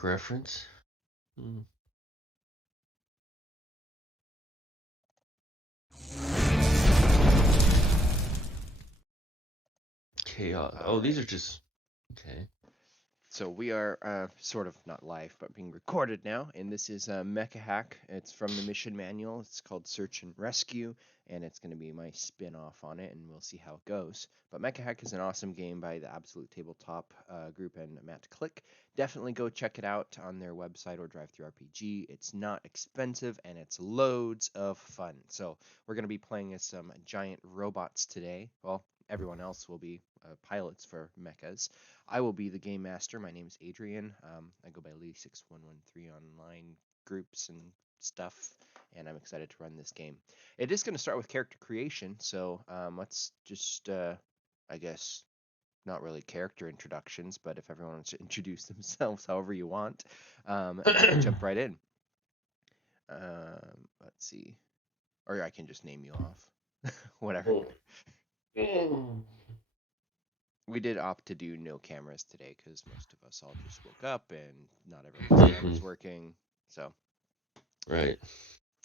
Quick reference. Chaos. Oh, these are just... Okay. So we are sort of not live, but being recorded now, and this is MechaHack. It's from the mission manual. It's called Search and Rescue, and it's going to be my spin-off on it, and we'll see how it goes. But MechaHack is an awesome game by the Absolute Tabletop group and Matt Click. Definitely go check it out on their website or Drive-Thru RPG. It's not expensive, and it's loads of fun. So we're going to be playing as some giant robots today. Well, everyone else will be pilots for mechas. I will be the game master. My name is Adrian. I go by Lee6113 online groups and stuff, and I'm excited to run this game. It is going to start with character creation, so let's just, I guess, not really character introductions, but if everyone wants to introduce themselves however you want, jump right in. Let's see. Or I can just name you off. Whatever. We did opt to do no cameras today because most of us all just woke up and not everyone's camera's working. So, Right.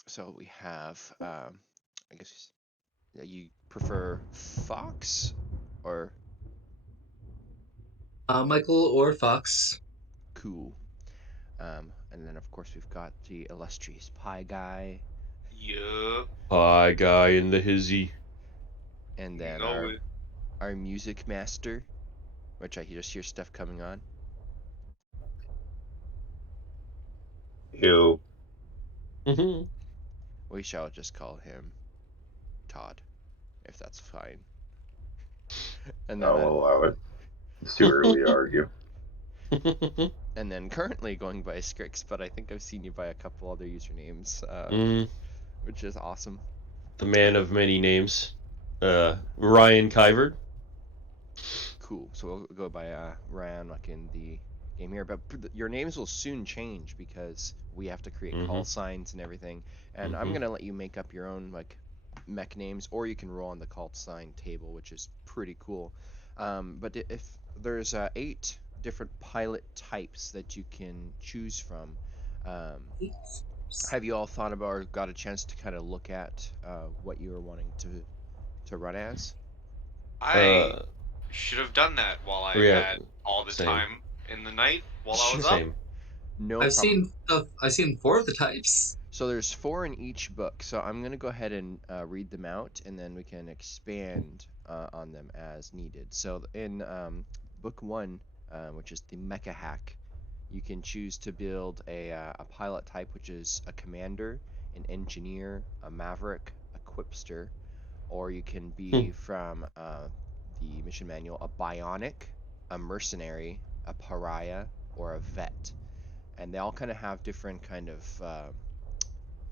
so we have, I guess you prefer Fox or Michael or Fox. Cool. And then of course we've got the illustrious Pie Guy. Yeah. Pie Guy in the hizzy. And then our music master, which I just hear stuff coming on. Yo. We shall just call him Todd, if that's fine. And then, I'll allow it. It's too early to argue. And then currently going by Scrix, but I think I've seen you by a couple other usernames, which is awesome. The man of many names, Ryan Kivert. Cool. So we'll go by Ryan, like in the game here. But your names will soon change because we have to create call signs and everything. And I'm gonna let you make up your own like mech names, or you can roll on the call sign table, which is pretty cool. But if there's 8 different pilot types that you can choose from. Have you all thought about or got a chance to kind of look at what you were wanting to run as? I should have done that while I had all the time in the night while I was up. No I've problem. I've seen 4 of the types. So there's 4 in each book. So I'm gonna go ahead and read them out, and then we can expand on them as needed. So in book 1, which is the MechaHack, you can choose to build a pilot type, which is a commander, an engineer, a maverick, a quipster, or you can be from the mission manual a bionic, a mercenary, a pariah, or a vet. And they all kind of have different kind of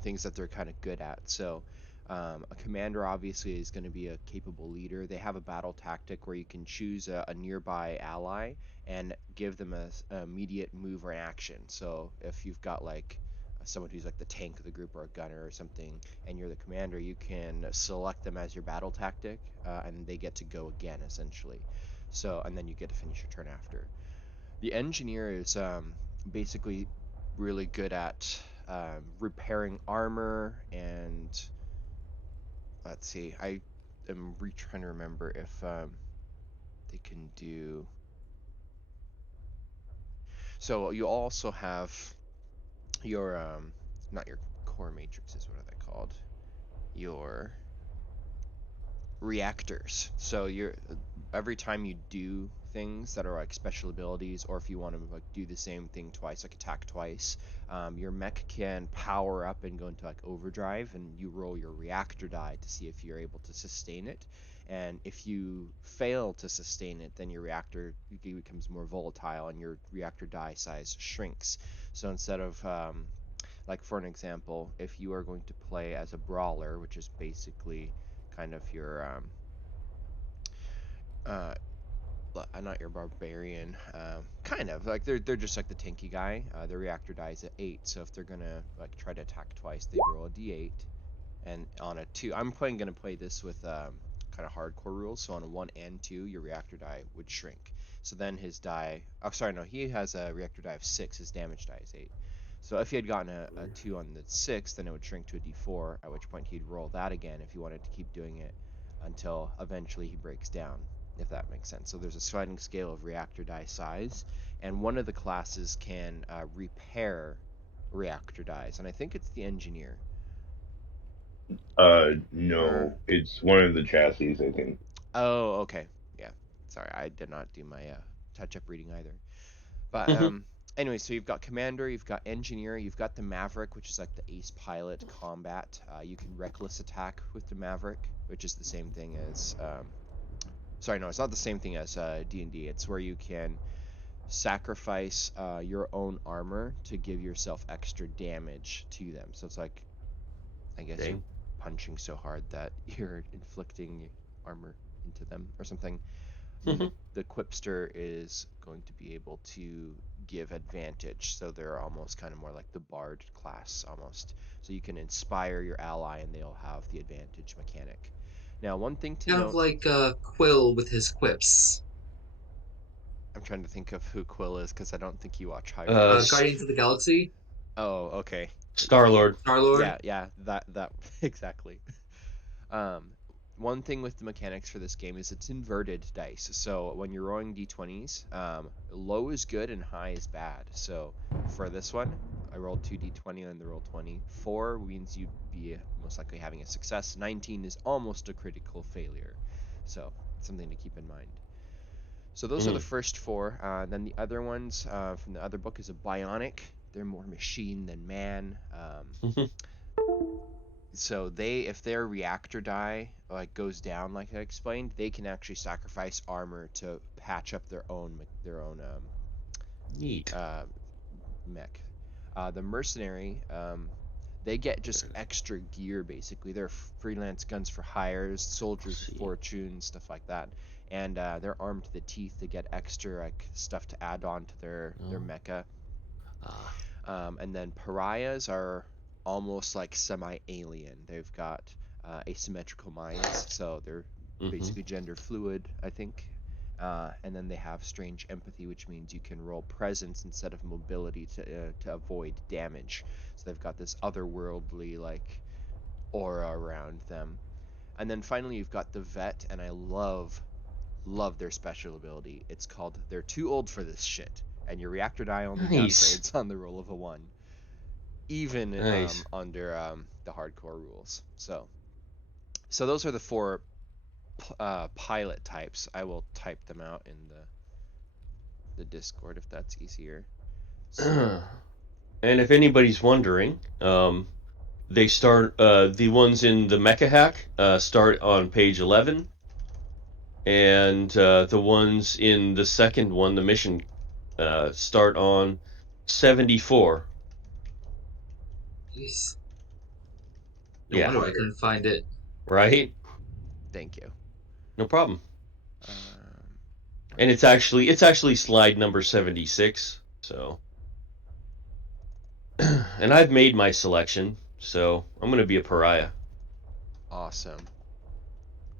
things that they're kind of good at. So a commander obviously is going to be a capable leader. They have a battle tactic where you can choose a nearby ally and give them a immediate move or action. So if you've got like someone who's like the tank of the group or a gunner or something, and you're the commander, you can select them as your battle tactic, and they get to go again essentially. So and then you get to finish your turn after. The engineer is basically really good at repairing armor, and let's see, I am trying to remember if they can do. So you also have your not your core matrices. What are they called? Your reactors. So you're every time you do things that are like special abilities, or if you want to like do the same thing twice, like attack twice, your mech can power up and go into like overdrive, and you roll your reactor die to see if you're able to sustain it. And if you fail to sustain it, then your reactor becomes more volatile and your reactor die size shrinks. So instead of like for an example, if you are going to play as a brawler, which is basically kind of your not your barbarian, kind of like they're just like the tanky guy. Their reactor dies at 8, so if they're gonna like try to attack twice, they roll a d8, and on a 2, I'm gonna play this with kind of hardcore rules. So on a 1 and 2, your reactor die would shrink. So then his die. Oh, sorry, no, he has a reactor die of 6. His damage die is 8. So if he had gotten a 2 on the 6, then it would shrink to a d4. At which point he'd roll that again if he wanted to keep doing it until eventually he breaks down. If that makes sense. So there's a sliding scale of reactor die size, and one of the classes can repair reactor dies, and I think it's the engineer. No, it's one of the chassis, I think. Oh, okay. Yeah. Sorry, I did not do my touch-up reading either. But anyway, so you've got commander, you've got engineer, you've got the maverick, which is like the ace pilot combat. You can reckless attack with the maverick, which is the same thing as sorry, no, it's not the same thing as D&D. It's where you can sacrifice your own armor to give yourself extra damage to them. So it's like, I guess you're punching so hard that you're inflicting armor into them or something. The Quipster is going to be able to give advantage, so they're almost kind of more like the Bard class almost. So you can inspire your ally and they'll have the advantage mechanic. Now, one thing to Kind note... of like Quill with his quips. I'm trying to think of who Quill is because I don't think you watch High Guardians of the Galaxy. Oh, okay. Star-Lord. Star-Lord. Yeah, that exactly. One thing with the mechanics for this game is it's inverted dice. So when you're rolling d20s, low is good and high is bad. So for this one, I rolled 2d20 and the roll 20. 4 means you'd be most likely having a success. 19 is almost a critical failure. So something to keep in mind. So those are the first 4. Then the other ones from the other book is a bionic. They're more machine than man. So if their reactor die goes down, like I explained, they can actually sacrifice armor to patch up their own neat mech. The mercenary, they get just extra gear basically. They're freelance guns for hires, soldiers of fortune, stuff like that. And they're armed to the teeth to get extra stuff to add on to their mecha. And then pariahs are almost like semi-alien. They've got asymmetrical minds, so they're basically gender fluid, I think. And then they have strange empathy, which means you can roll presence instead of mobility to avoid damage. So they've got this otherworldly aura around them. And then finally you've got the vet, and I love their special ability. It's called They're Too Old for This Shit, and your reactor die only downgrades on the roll of a 1, even under the hardcore rules. So those are the 4 pilot types. I will type them out in the Discord if that's easier. So. And if anybody's wondering, they start the ones in the MechaHack start on page 11, and the ones in the second one, the mission, start on 74. Jeez. No wonder I couldn't find it. Right? Thank you. No problem. And it's actually slide number 76. So, and I've made my selection, so I'm gonna be a pariah. Awesome.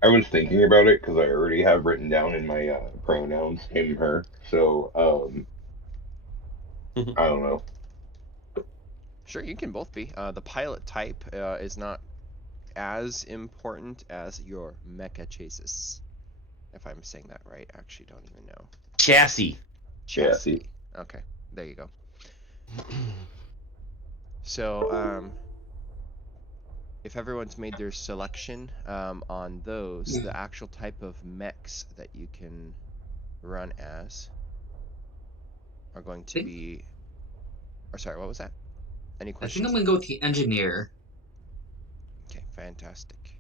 I was thinking about it because I already have written down in my pronouns him, her. So I don't know. Sure, you can both be. The pilot type is not as important as your mecha chassis. If I'm saying that right, I actually don't even know. Chassis. Okay, there you go. So, if everyone's made their selection on those, the actual type of mechs that you can run as are going to be... Or sorry, what was that? Any questions? I think I'm going to go with the engineer. Okay, fantastic.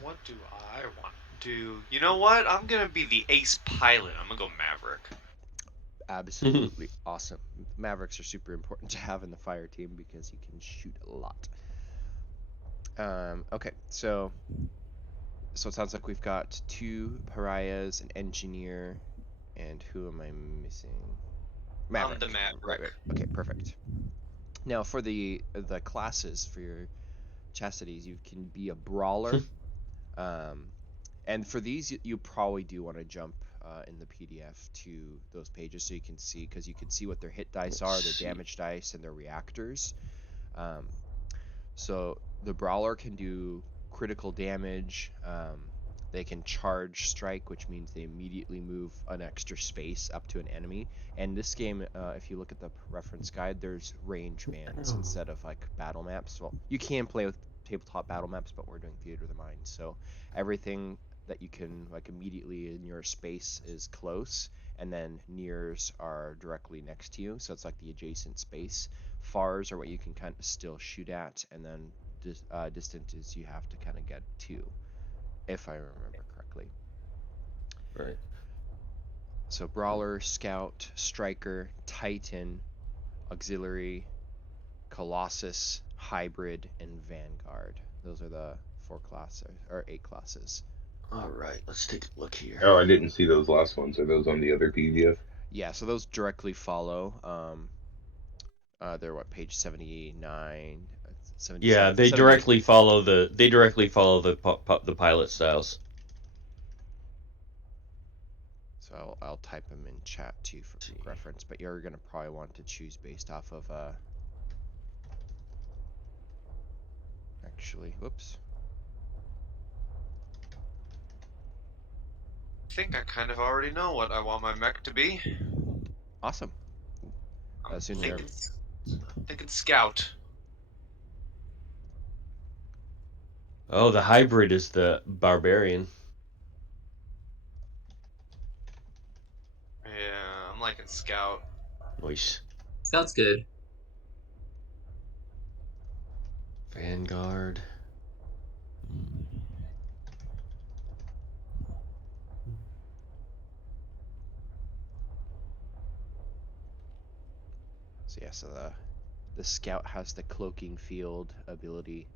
What do I want to do? You know what? I'm gonna be the ace pilot. I'm gonna go Maverick. Absolutely awesome. Mavericks are super important to have in the fire team because you can shoot a lot. Okay, so it sounds like we've got 2 pariahs, an engineer, and who am I missing? Maverick. I'm the Maverick. Right. Okay, perfect. Now for the classes for your chastities, you can be a brawler. And for these, you probably do want to jump in the PDF to those pages, so you can see, because you can see what their hit dice are, their damage dice, and their reactors. So the Brawler can do critical damage. They can charge strike, which means they immediately move an extra space up to an enemy. And this game, if you look at the reference guide, there's range bands instead of like battle maps. Well, you can play with tabletop battle maps, but we're doing Theater of the Mind. So everything that you can like immediately in your space is close, and then nears are directly next to you. So it's like the adjacent space. Fars are what you can kind of still shoot at, and then distant is you have to kind of get to, if I remember correctly. Right. So Brawler, Scout, Striker, Titan, Auxiliary, Colossus, Hybrid, and Vanguard. Those are the 4 classes, or 8 classes. All right, let's take a look here. Oh, I didn't see those last ones. Are those on the other PDF? Yeah, so those directly follow. They're what, page 79, 77, Yeah, they 78. directly follow the pilot styles. So I'll type them in chat too for reference, but you're gonna probably want to choose based off of actually, whoops. I think I kind of already know what I want my mech to be. Awesome. I'm Soon thinking Scout. Oh, the Hybrid is the Barbarian. Yeah, I'm liking Scout. Nice. Sounds good. Vanguard. So yeah, so the Scout has the cloaking field ability.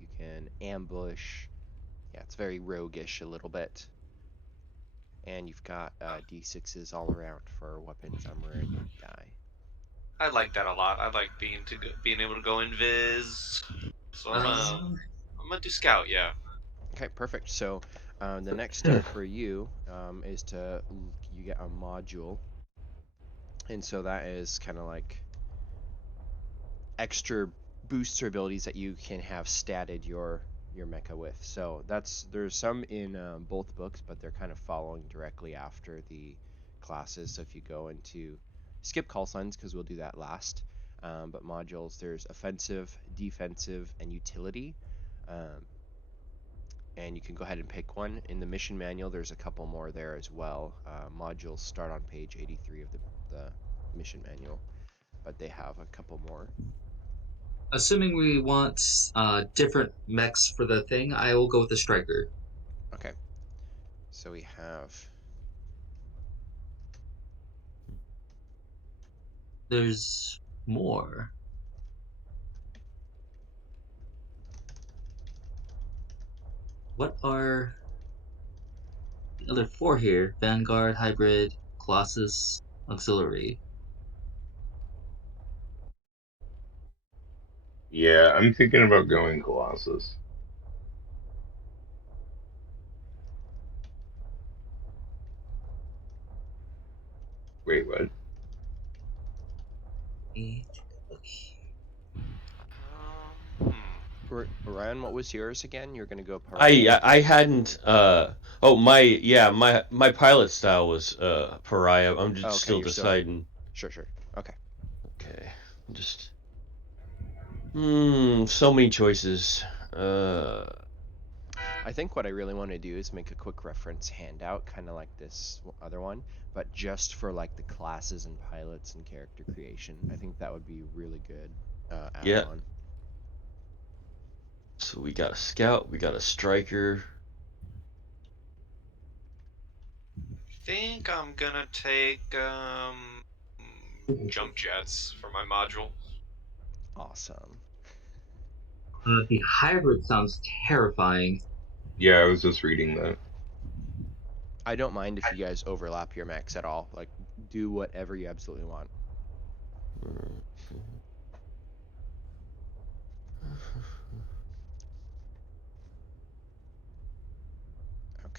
You can ambush. Yeah, it's very roguish a little bit. And you've got D6s all around for weapons, armor, and die. I like that a lot. I like being able to go invis. So I'm gonna do Scout. Yeah. Okay, perfect. So the next step for you is you get a module, and so that is kind of like extra booster abilities that you can have statted your mecha with. So there's some in both books, but they're kind of following directly after the classes. So if you go into skip call signs, because we'll do that last. But modules, there's offensive, defensive, and utility. And you can go ahead and pick one. In the mission manual, there's a couple more there as well. Modules start on page 83 of the mission manual, but they have a couple more. Assuming we want different mechs for the thing, I will go with the Striker. Okay. So we have... There's more. What are the other 4 here? Vanguard, Hybrid, Colossus, Auxiliary. Yeah, I'm thinking about going Colossus. Wait, what? Ryan, what was yours again? You're gonna go Pariah. I hadn't. My pilot style was Pariah. I'm just still deciding. Sure. Okay. Okay. Just. So many choices. I think what I really want to do is make a quick reference handout, kind of like this other one, but just for like the classes and pilots and character creation. I think that would be really good add-on. So we got a Scout, we got a Striker. I think I'm gonna take jump jets for my module. Awesome. The Hybrid sounds terrifying. Yeah, I was just reading that. I don't mind if you guys overlap your mechs at all. Like, do whatever you absolutely want.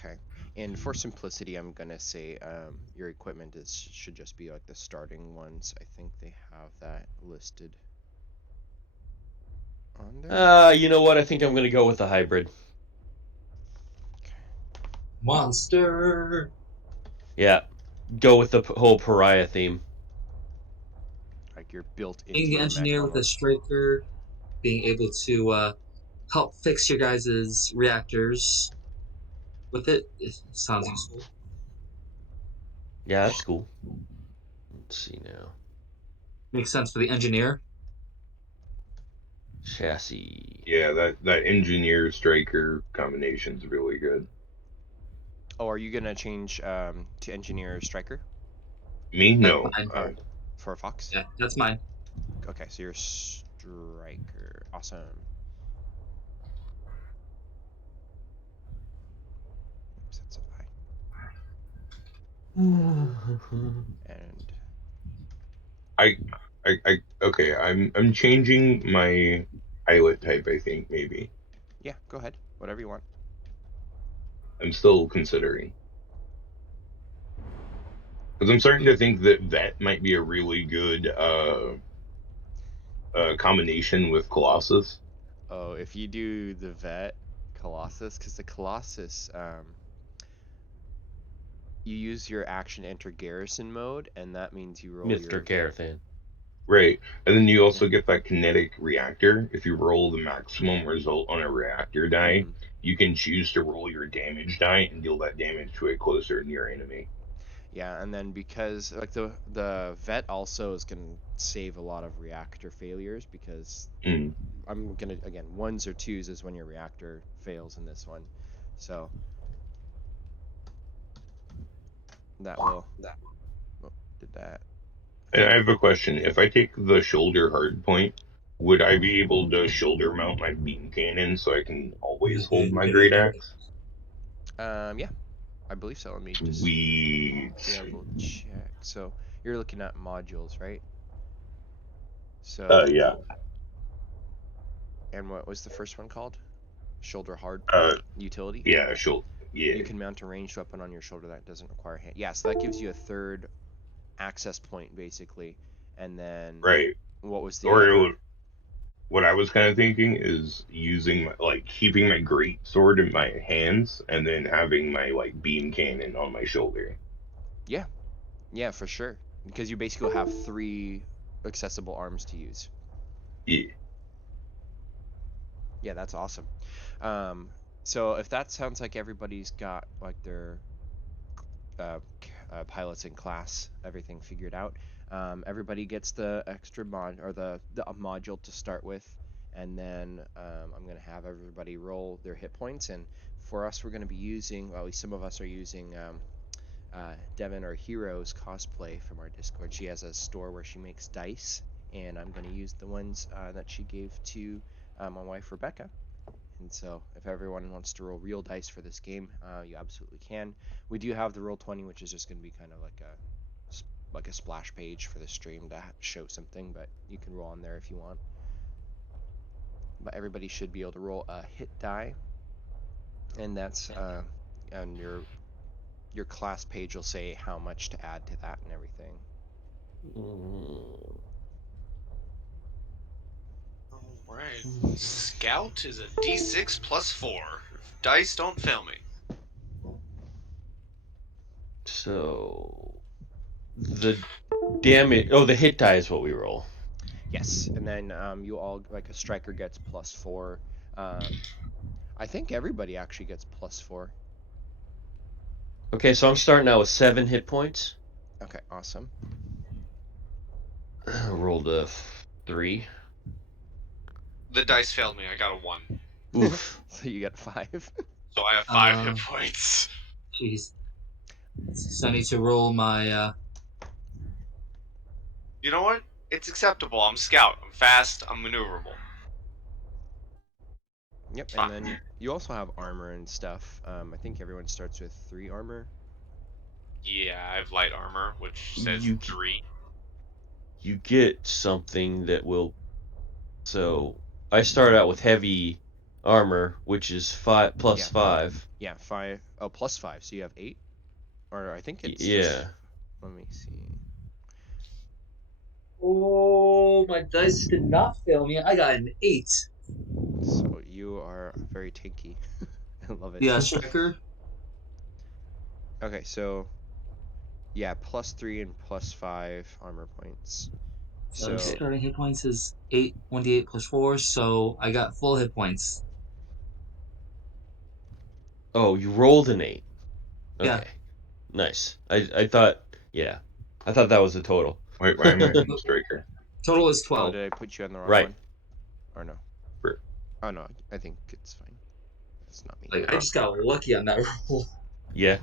Okay. And for simplicity, I'm gonna say your equipment should just be like the starting ones. I think they have that listed on there. You know what? I think I'm gonna go with the hybrid. Monster. Yeah, go with the whole pariah theme. Like you're built Being into the the mech engineer with a almost. striker, being able to help fix your guys' reactors with it sounds useful. Yeah, that's cool. Let's see now. Makes sense for the engineer. Chassis. Yeah, that engineer striker combination's really good. Oh, are you gonna change to engineer striker Me, That's no. mine. for Fox? Yeah, that's mine. Okay, so you're striker. Awesome. Oops, that's a lie. And Okay. I'm changing my pilot type. I think maybe yeah, go ahead. Whatever you want. I'm still considering because I'm starting to think that might be a really good combination with Colossus. Oh, if you do the vet Colossus, because the Colossus, you use your action enter garrison mode, and that means you roll Mr. your Carathan. Right. And then you yeah. also get that kinetic reactor. If you roll the maximum result on a reactor die, Mhm. you can choose to roll your damage die and deal that damage to a closer near enemy. Yeah, and then because like the vet also is gonna save a lot of reactor failures because Mm. I'm gonna again ones or twos is when your reactor fails in this one, so that will oh, did that. And I have a question. If I take the shoulder hard point, would I be able to shoulder mount my beam cannon so I can always hold my great axe? Yeah, I believe so. Let me just Sweet. double check. So you're looking at modules, right? So Yeah. and what was the first one called? Shoulder hard Uh, point utility. yeah, shoulder. You Yeah. can mount a ranged weapon on your shoulder that doesn't require hand. Yeah, so that gives you a third access point basically. And then Right. what was the other? Or what I was kind of thinking is using like keeping my great sword in my hands and then having my like beam cannon on my shoulder. Yeah, yeah, for sure. Because you basically have three accessible arms to use. Yeah. Yeah, that's awesome. Um, so if that sounds like everybody's got like their pilots in class, everything figured out. Everybody gets the extra mod or the module to start with, and then I'm gonna have everybody roll their hit points. And for us, we're gonna be using, well, at least some of us are using Devin or Heroes cosplay from our Discord. She has a store where she makes dice, and I'm gonna use the ones that she gave to my wife Rebecca. And so, if everyone wants to roll real dice for this game, you absolutely can. We do have the Roll20, which is just going to be kind of like a splash page for the stream to show something, but you can roll on there if you want. But everybody should be able to roll a hit die, and that's on your class page will say how much to add to that and everything. Alright. Scout is a d6 plus 4. If dice don't fail me. So the damage. Oh, the hit die is what we roll. Yes, and then you all like a striker gets +4. I think everybody actually gets +4. Okay, so I'm starting out with 7 hit points. Okay, awesome. Rolled a 3. The dice failed me. I got a 1. Oof. So you get 5. So I have 5 hit points. Jeez. So I need to roll my. You know what? It's acceptable. I'm scout. I'm fast. I'm maneuverable. Yep, It's and fine. then you also have armor and stuff. I think everyone starts with 3 armor. Yeah, I have light armor, which says You 3. you get something that will. So I start out with heavy armor, which is 5 plus Yeah. 5. Yeah, 5. Oh, plus 5. So you have 8? Or I think it's Yeah. just... Let me see. Oh, my dice did not fail me. I got an 8. So you are very tanky. I love it. Yeah, Striker. Okay, so yeah, plus 3 and plus 5 armor points. So So starting hit points is 8, 1d8 plus 4, so I got full hit points. Oh, you rolled an 8. Yeah. Okay. Nice. I thought, yeah. I thought that was the total. Wait, why am I in striker? Total is oh, 12. did I put you on the wrong Right. one? Or no? For- Oh no, I think it's fine. It's not me. Like, I just got lucky on that roll. Yeah.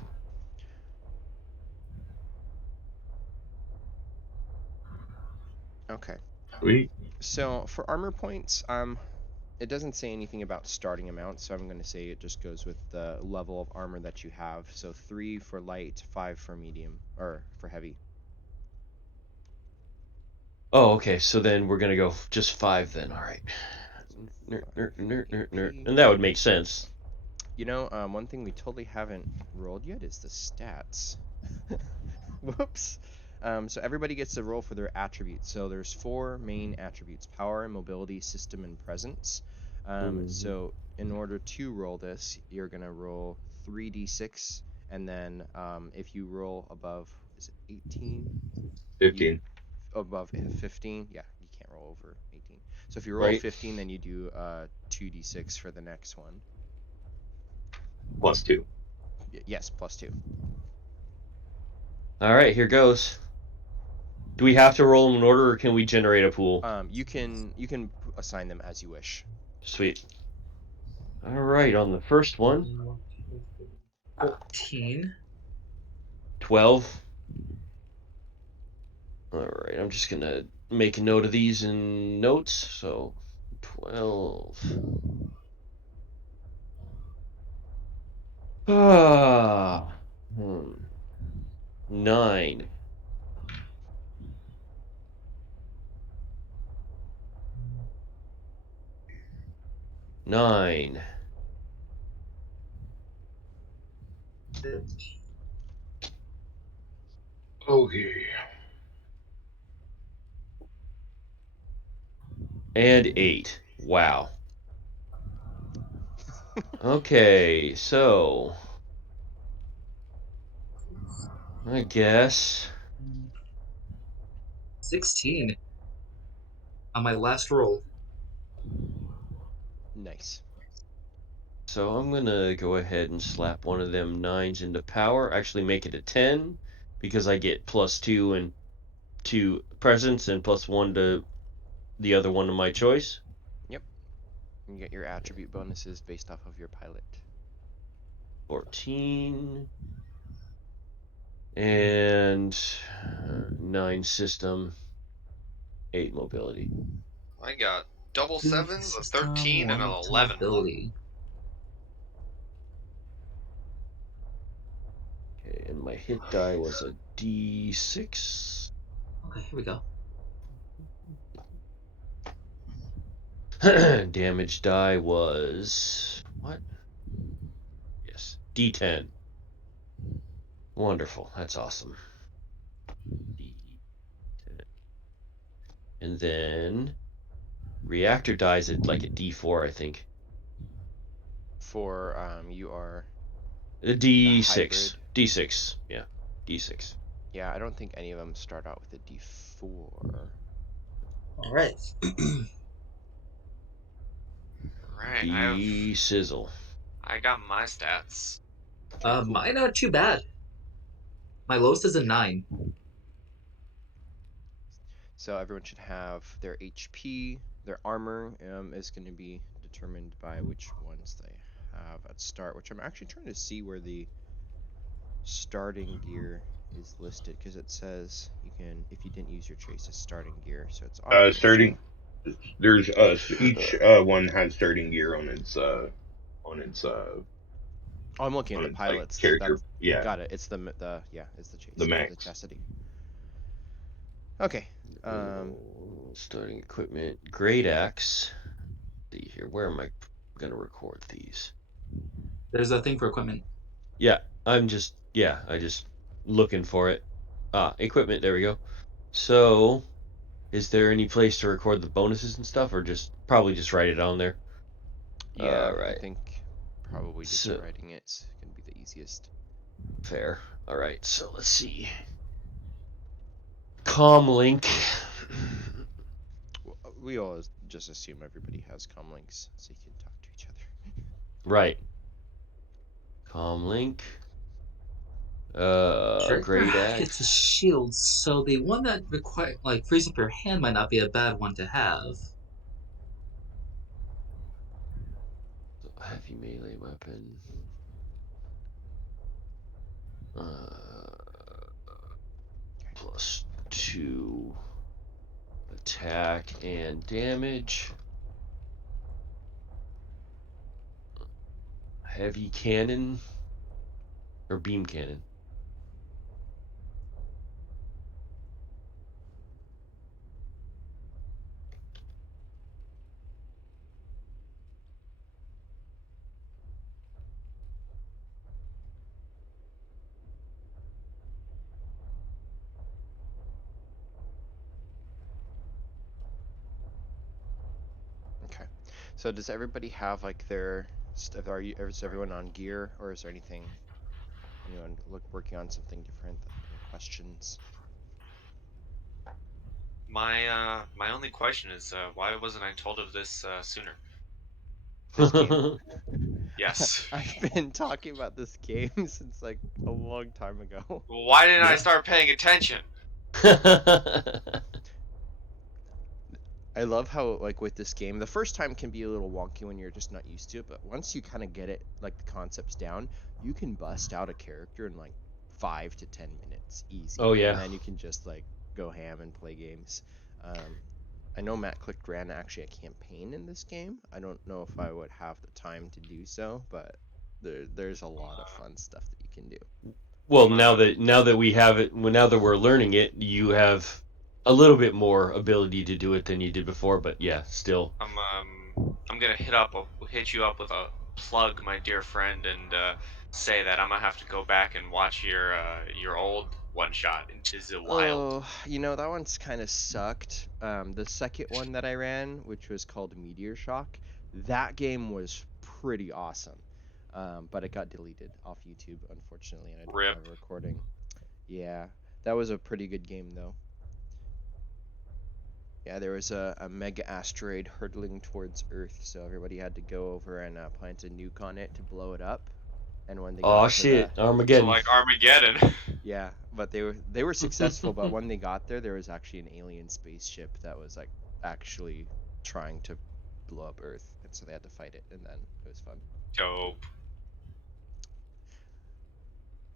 Okay. Sweet. So for armor points, it doesn't say anything about starting amount, so I'm going to say it just goes with the level of armor that you have. So 3 for light, 5 for medium, or for heavy. Oh, okay. So then we're gonna go just 5 then. All right. So 5 AP. And that would make sense. You know, one thing we totally haven't rolled yet is the stats. Whoops. So everybody gets to roll for their attributes. So there's 4 main attributes: power, mobility, system, and presence. So in order to roll this, you're gonna roll 3d6, and then if you roll above, is it 18? 15. Above 15, yeah, you can't roll over 18. So if you roll Right. 15, then you do 2d6 for the next one. Plus 2. Yes, plus 2. All right, here goes. Do we have to roll them in order, or can we generate a pool? You can assign them as you wish. Sweet. All right, on the first one, 14. 12. All right, I'm just gonna make a note of these in notes. So 12. Ah. 9. 9. Okay. And 8. Wow. Okay, so I guess 16 on my last roll. Nice. so. I'm gonna go ahead and slap one of them 9s into power. Actually, make it a 10 because I get plus 2 and 2 presence and plus 1 to the other one of my choice. Yep. You get your attribute bonuses based off of your pilot. 14 and 9 system, 8 mobility. I got double 2 sevens, a system, 13, and an 1 to 11. mobility. Okay, and my hit die was a D6. Okay, here we go. Damage die was what? Yes, D10. Wonderful. That's awesome. D10. And then reactor dies at like a D4, I think. For you are A D6. hybrid. D6. Yeah, D6. Yeah, I don't think any of them start out with a D4. All right. Right, D sizzle. I got my stats. Okay, cool. Mine aren't too bad. My lowest is a 9. So everyone should have their HP. Their armor is going to be determined by which ones they have at start, which I'm actually trying to see where the starting gear is listed, because it says you can, if you didn't use your trace's starting gear, so it's obvious. Starting. There's each one has starting gear on its Oh, I'm looking at on the its pilots. character. That's Yeah, got it. It's the yeah, it's the chase. the The max. chastity. Okay. Starting equipment. Great axe. See here. Where am I gonna record these. There's a thing for equipment. Yeah, I just looking for it. Equipment. There we go. So, is there any place to record the bonuses and stuff, or probably just write it on there? Yeah, I Right. think probably just So- writing it's gonna be the easiest. Fair. All right. So let's see. Comlink. We all just assume everybody has comm links so you can talk to each other. Right. Comlink. Great It's a axe. shield, so the one that frees up your hand might not be a bad one to have. Heavy melee weapon. +2 attack and damage. Heavy cannon or beam cannon. Okay. So does everybody have like their stuff? Is everyone on gear, or is there anyone working on something different? Any questions? My only question is why wasn't I told of this sooner? This game? Yes. I've been talking about this game since like a long time ago. Why didn't I Yeah. start paying attention? I love how like with this game, the first time can be a little wonky when you're just not used to it, but once you kind of get it, like the concepts down, you can bust out a character in like 5 to 10 minutes easy. Oh, yeah. And then you can just like go ham and play games. I know Matt Click ran actually a campaign in this game. I don't know if I would have the time to do so, but there's a lot of fun stuff that you can do. Well, I'm, now that we have it, now that we're learning it, you have a little bit more ability to do it than you did before. But yeah, still. I'm gonna hit you up with a plug, my dear friend, and say that I'm gonna have to go back and watch your old one shot into the wild. Oh, that one's kind of sucked. The second one that I ran, which was called Meteor Shock, that game was pretty awesome. But it got deleted off YouTube, unfortunately, and I don't Rip. have a recording. Yeah, that was a pretty good game, though. Yeah, there was a mega asteroid hurtling towards Earth, so everybody had to go over and plant a nuke on it to blow it up. And when they Oh got to shit, So Armageddon. like Armageddon. yeah, but they were successful. But when they got there was actually an alien spaceship that was like actually trying to blow up Earth, and so they had to fight it, and then it was fun. Dope.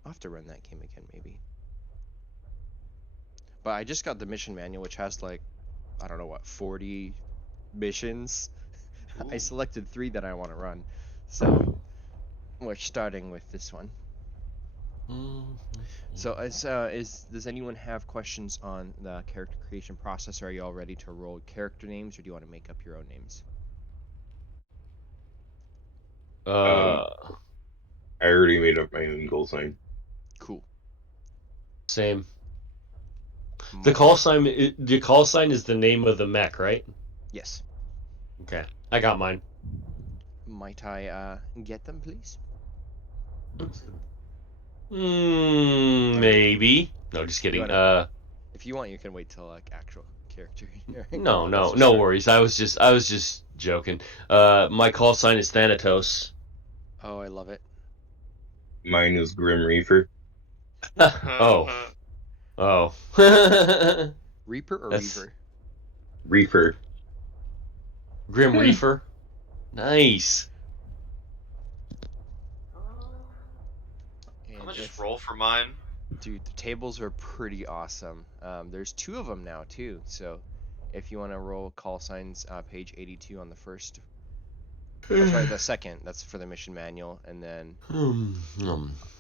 I'll have to run that game again, maybe. But I just got the mission manual, which has like, I don't know what, 40 missions. I Ooh. selected 3 that I want to run, so we're starting with this one. So does anyone have questions on the character creation process? Or are you all ready to roll character names, or do you want to make up your own names? I already made up my own goal sign. Cool. Same. The call sign is the name of the mech, right? Yes. Okay, I got mine. Might I get them, please? Maybe. No, just kidding. If you want, you can wait till like actual character. No Let's just start. worries. I was just joking. My call sign is Thanatos. Oh, I love it. Mine is Grim Reaper. Oh. Reaper or That's- Reaver? Reaper. Grim Reaper. Nice. I'm And gonna just roll for mine. dude, the tables are pretty awesome. There's 2 of them now too. So if you want to roll call signs, page 82 on the first. Oh, sorry, the second. That's for the mission manual, and then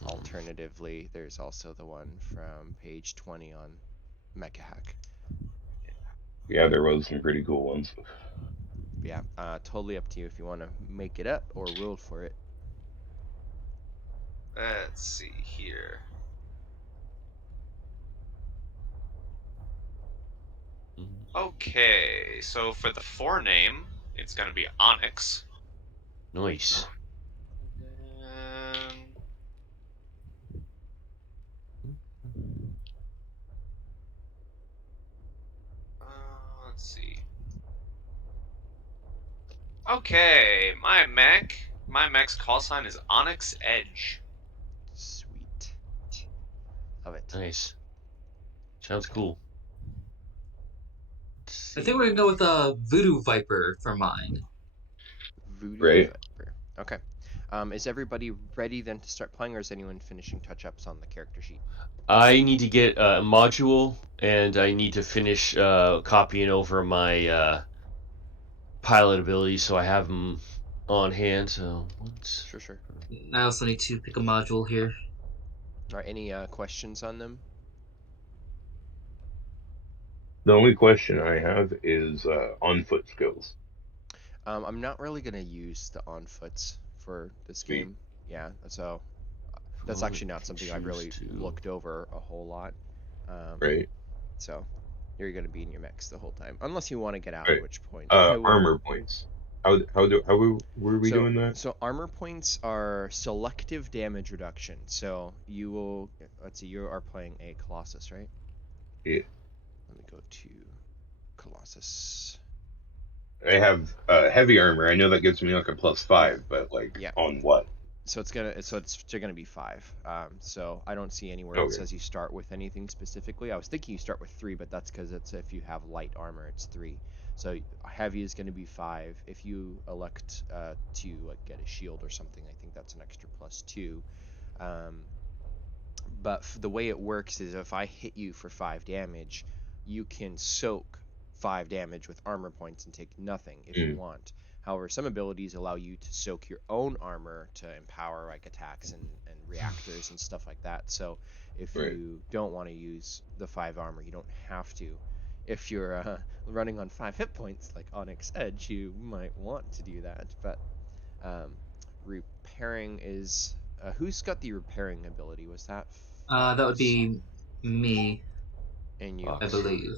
alternatively, there's also the one from page 20 on MechaHack. Yeah, there was some pretty cool ones. Yeah, totally up to you if you want to make it up or roll for it. Let's see here. Okay, so for the forename, it's gonna be Onyx. Nice. And let's see. Okay, my mech's call sign is Onyx Edge. Sweet. Love it. Nice. Sounds cool. I think we're gonna go with Voodoo Viper for mine. Voodoo Right. Viper. Okay. Is everybody ready then to start playing, or is anyone finishing touch-ups on the character sheet? I need to get a module, and I need to finish copying over my pilot abilities so I have them on hand. So once. Sure. I also need to pick a module here. All right. Any questions on them? The only question I have is on foot skills. I'm not really gonna use the on foots for this Sweet. game. Yeah. So that's Oh, actually you not can something I've choose really to- looked over a whole lot. Right. So you're gonna be in your mechs the whole time, unless you want to get out, Right. at which point I will. Armor points. How were we doing that? So armor points are selective damage reduction. So you will, let's see, you are playing a Colossus, right? Yeah. Let me go to Colossus. I have heavy armor. I know that gives me like a +5, but like Yeah. on what? So they're gonna be 5. So I don't see anywhere it Okay. says you start with anything specifically. I was thinking you start with 3, but that's because it's if you have light armor, it's 3. So heavy is going to be 5. If you elect to like get a shield or something, I think that's an extra +2. But the way it works is if I hit you for 5 damage, you can soak 5 damage with armor points and take nothing if you want. However, some abilities allow you to soak your own armor to empower like attacks and reactors and stuff like that. So if Right. you don't want to use the 5 armor, you don't have to. If you're running on 5 hit points like Onyx Edge, you might want to do that. But repairing is... who's got the repairing ability? Was that That would be me, and you I believe.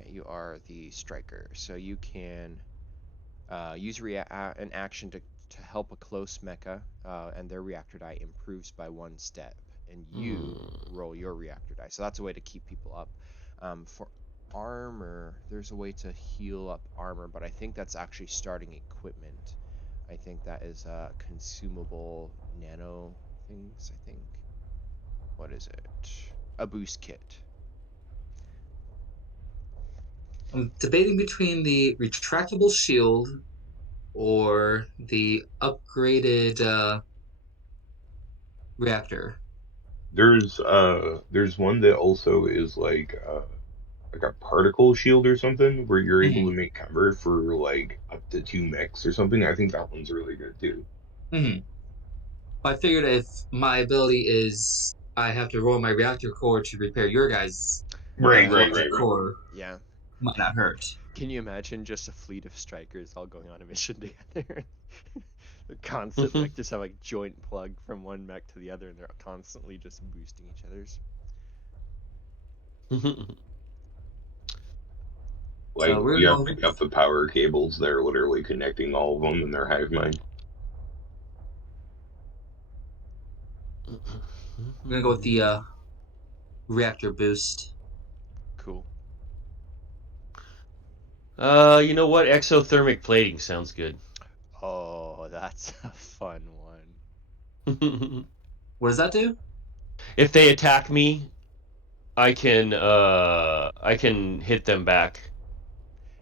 Yeah, you are the striker, so you can use an action to help a close mecha, and their reactor die improves by 1 step, and you roll your reactor die. So that's a way to keep people up. For armor, there's a way to heal up armor, but I think that's actually starting equipment. I think that is consumable nano things, I think. What is it? A boost kit. I'm debating between the retractable shield or the upgraded reactor. There's one that also is like a particle shield or something where you're able to Mhm. make cover for like up to 2 mechs or something. I think that one's really good too. I figured if my ability is I have to roll my reactor core to repair your guys' Right. electric core, Yeah. might not hurt. Can you imagine just a fleet of strikers all going on a mission together? They're constantly like just have like joint plug from one mech to the other, and they're constantly just boosting each other's. Like So we're you have going to cut the power cables. They're literally connecting all of them in their hive mind. with the reactor boost. Cool. You know what? Exothermic plating sounds good. Oh, that's a fun one. What does that do? If they attack me, I can hit them back.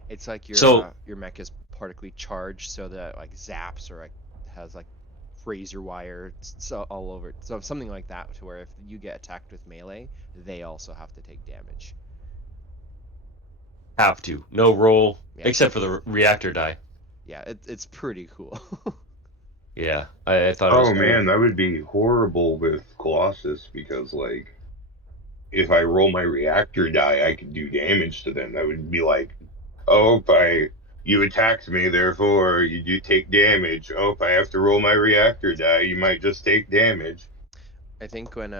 It's like So your mech is partially charged, so that like zaps or like has like razor wire so all over it. So something like that, to where if you get attacked with melee, they also have to take damage. have to no roll Yeah. except for the reactor die. Yeah, it's pretty cool. Yeah, I thought it was Oh cool. man, that would be horrible with Colossus because like if I roll my reactor die, I could do damage to them. That would be like, oh, if I You attacked me, therefore you take damage. Oh, if I have to roll my reactor die, you might just take damage. I think when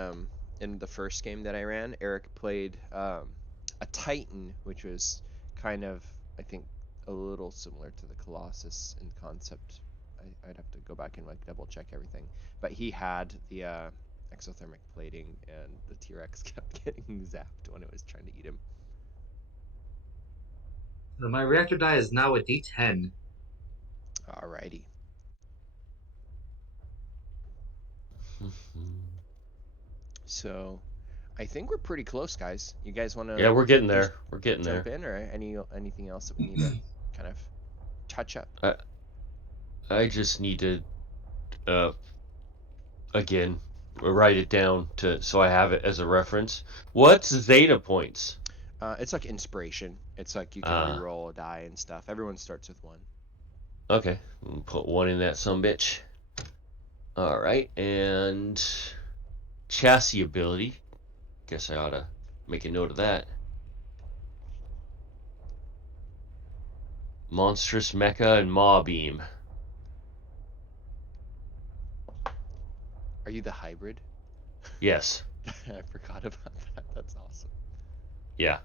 in the first game that I ran, Eric played a Titan, which was kind of, I think, a little similar to the Colossus in concept. I'd have to go back and like double check everything, but he had the exothermic plating, and the T-Rex kept getting zapped when it was trying to eat him. My reactor die is now a D10. Alrighty. So, I think we're pretty close, guys. You guys want to Yeah, we're getting there. We're getting jump there. in, or anything else that we need to kind of touch up? I just need to, again, write it down so I have it as a reference. What's Zeta points? It's like inspiration. It's like you can re-roll a die and stuff. Everyone starts with one. Okay, put one in that sumbitch. All right, and chassis ability. Guess I ought to make a note of that. Monstrous Mecha and Maw Beam. Are you the hybrid? Yes. I forgot about that. That's awesome. Yeah.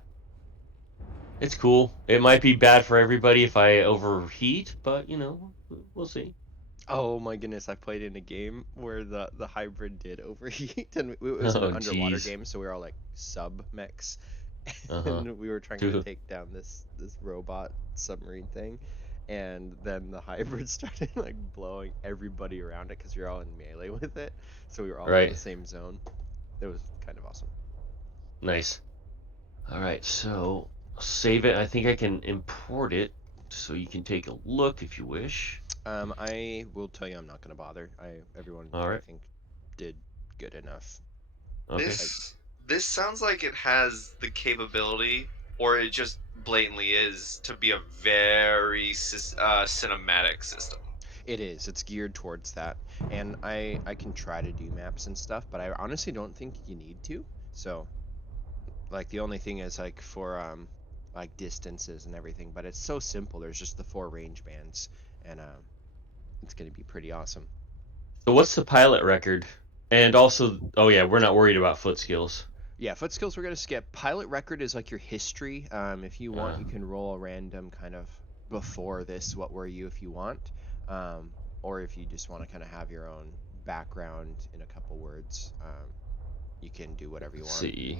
It's cool. It might be bad for everybody if I overheat, but we'll see. Oh my goodness, I played in a game where the hybrid did overheat, and it was an underwater geez. game, so we were all like sub mechs, Uh-huh. and we were trying to take down this robot submarine thing, and then the hybrid started like blowing everybody around it because we were all in melee with it, so we were all in Right. the same zone. It was kind of awesome. Nice. All right, so save it. I think I can import it so you can take a look if you wish. I will tell you I'm not going to bother. Everyone All right. I think did good enough. Okay. This sounds like it has the capability, or it just blatantly is, to be a very cinematic system. It is. It's geared towards that, and I can try to do maps and stuff, but I honestly don't think you need to. So, like the only thing is like for like distances and everything, but it's so simple. There's just the 4 range bands, and it's gonna be pretty awesome. So what's the pilot record? And also, oh yeah, we're not worried about foot skills. Yeah, foot skills we're gonna skip. Pilot record is like your history. If you want, you can roll a random kind of before this. What were you if you want, or if you just want to kind of have your own background in a couple words, you can do whatever you want. See.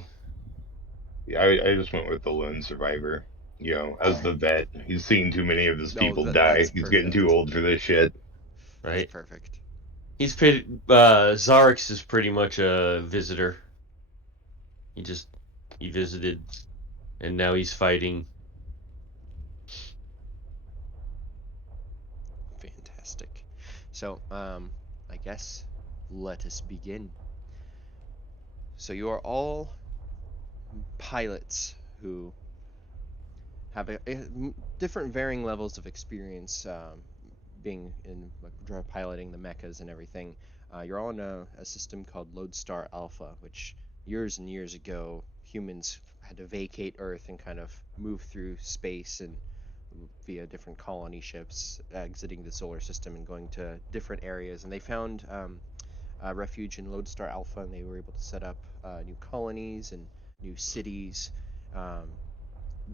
Yeah, I just went with the lone survivor. As the vet, he's seen too many of his people die. He's getting too old for this shit. Right. That's perfect. He's pretty. Zarix is pretty much a visitor. He visited, and now he's fighting. Fantastic. So, I guess let us begin. So you are all pilots who have different varying levels of experience being in piloting the mechas and everything. You're all in a system called Lodestar Alpha, which years and years ago humans had to vacate Earth and kind of move through space and via different colony ships exiting the solar system and going to different areas. And they found refuge in Lodestar Alpha, and they were able to set up new colonies and new cities.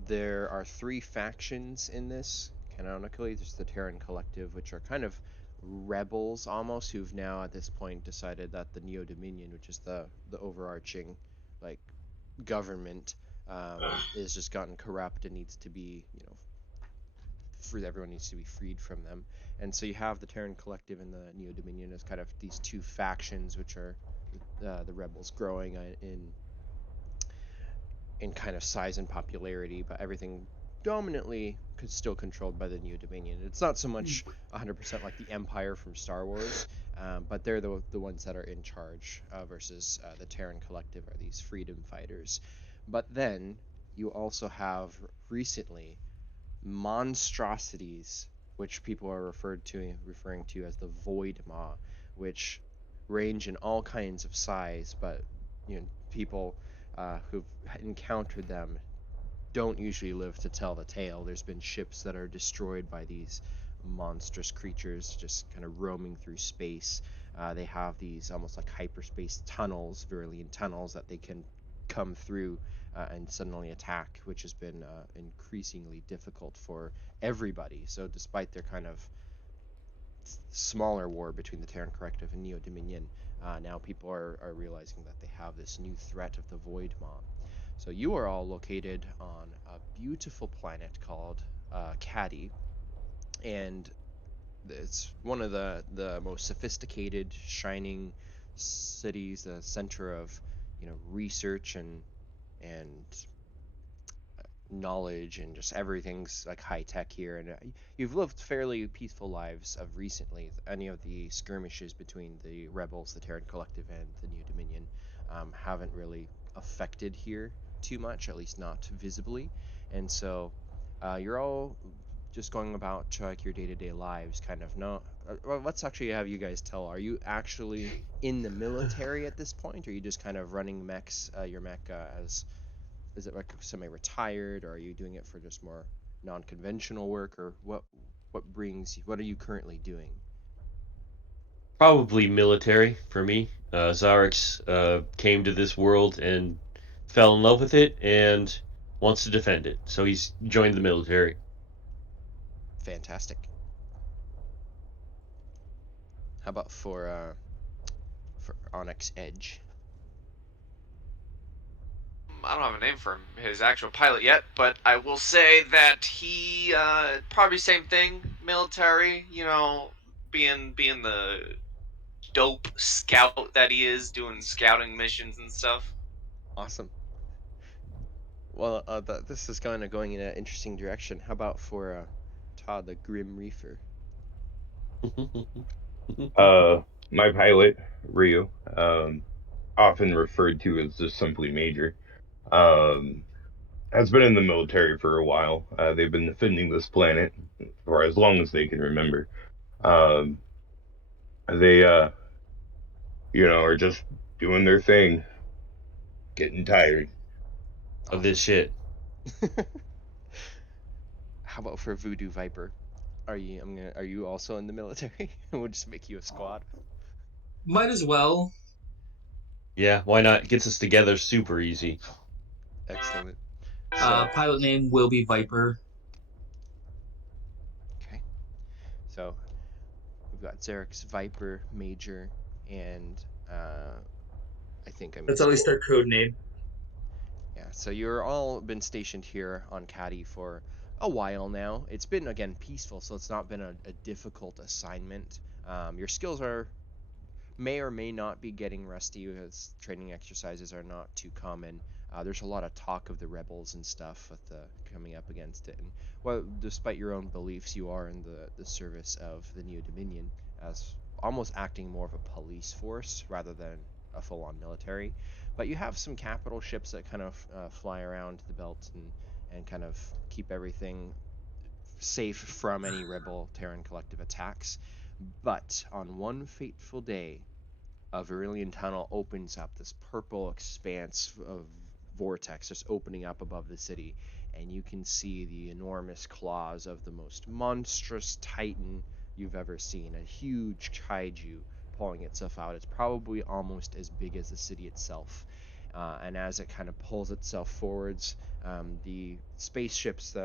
There are 3 factions in this. Canonically, there's the Terran Collective, which are kind of rebels almost, who've now at this point decided that the Neo Dominion, which is the overarching like government, is just gotten corrupt and needs to be, free. Everyone needs to be freed from them. And so you have the Terran Collective and the Neo Dominion as kind of these 2 factions, which are the rebels growing in kind of size and popularity, but everything dominantly still controlled by the Neo Dominion. It's not so much 100% like the Empire from Star Wars, but they're the ones that are in charge versus the Terran Collective are these freedom fighters. But then you also have recently monstrosities, which people are referring to as the Void Maw, which range in all kinds of size, but people who've encountered them don't usually live to tell the tale. There's been ships that are destroyed by these monstrous creatures just kind of roaming through space. They have these almost like hyperspace tunnels, Virilian tunnels, that they can come through and suddenly attack, which has been increasingly difficult for everybody. So despite their kind of smaller war between the Terran Corrective and Neo Dominion, now people are realizing that they have this new threat of the Void Maw. So you are all located on a beautiful planet called Caddy, and it's one of the most sophisticated, shining cities, the center of research and knowledge, and just everything's like high tech here. And you've lived fairly peaceful lives of recently. Any of the skirmishes between the rebels, the Terran Collective, and the New Dominion haven't really affected here too much, at least not visibly. And so you're all just going about like your day-to-day lives, kind of. No, well, let's actually have you guys tell. Are you actually in the military at this point, or are you just kind of running mechs, your mech as? Is it like semi-retired, or are you doing it for just more non-conventional work, or what brings you? What are you currently doing? Probably military for me. Zarex came to this world and fell in love with it and wants to defend it. So he's joined the military. Fantastic. How about for Onyx Edge? I don't have a name for his actual pilot yet, but I will say that he probably same thing, military. Being the dope scout that he is, doing scouting missions and stuff. Awesome. Well, this is kind of going in an interesting direction. How about for Todd, the Grim Reefer? My pilot, Ryu, often referred to as just simply Major, um, has been in the military for a while. They've been defending this planet for as long as they can remember. Um, they, are just doing their thing, getting tired. Of this shit. How about for Voodoo Viper? Are you also in the military? We'll just make you a squad. Might as well. Yeah, why not? Gets us together super easy. Excellent. So, Pilot name will be Viper. okay. So we've got Zarek's Viper, Major, and I think I'm That's at missing. least their code name. Yeah, so you're all been stationed here on Caddy for a while now. It's been, again, peaceful, so it's not been a difficult assignment. Your skills may or may not be getting rusty, as training exercises are not too common. There's a lot of talk of the rebels and stuff with coming up against it. And well, despite your own beliefs, you are in the service of the Neo Dominion, as almost acting more of a police force rather than a full-on military. But you have some capital ships that kind of fly around the belt and kind of keep everything safe from any rebel Terran Collective attacks. But on one fateful day, a Virilian tunnel opens up, this purple expanse of vortex just opening up above the city, and you can see the enormous claws of the most monstrous titan you've ever seen, a huge kaiju pulling itself out. It's probably almost as big as the city itself. And as it kind of pulls itself forwards, the spaceships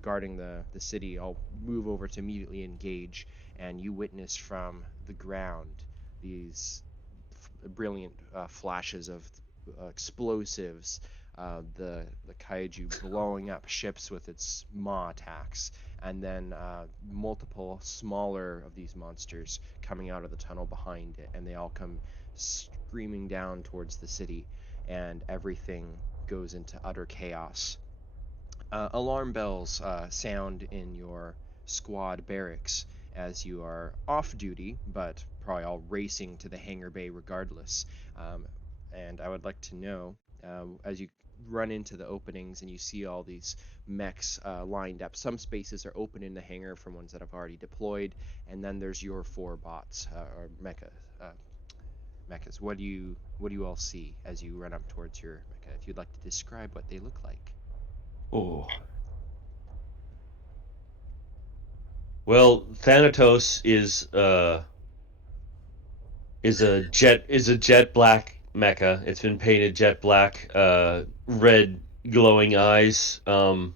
guarding the city all move over to immediately engage, and you witness from the ground these brilliant flashes of explosives, the kaiju blowing up ships with its maw attacks, and then multiple smaller of these monsters coming out of the tunnel behind it, and they all come screaming down towards the city, and everything goes into utter chaos. Alarm bells sound in your squad barracks as you are off duty, but probably all racing to the hangar bay regardless. And I would like to know, as you run into the openings and you see all these mechs lined up, some spaces are open in the hangar from ones that have already deployed, and then there's your four bots or mechas. What do you all see as you run up towards your mecha? If you'd like to describe what they look like. Oh. Well, Thanatos is a jet black mecha. It's been painted jet black, red glowing eyes. Huh.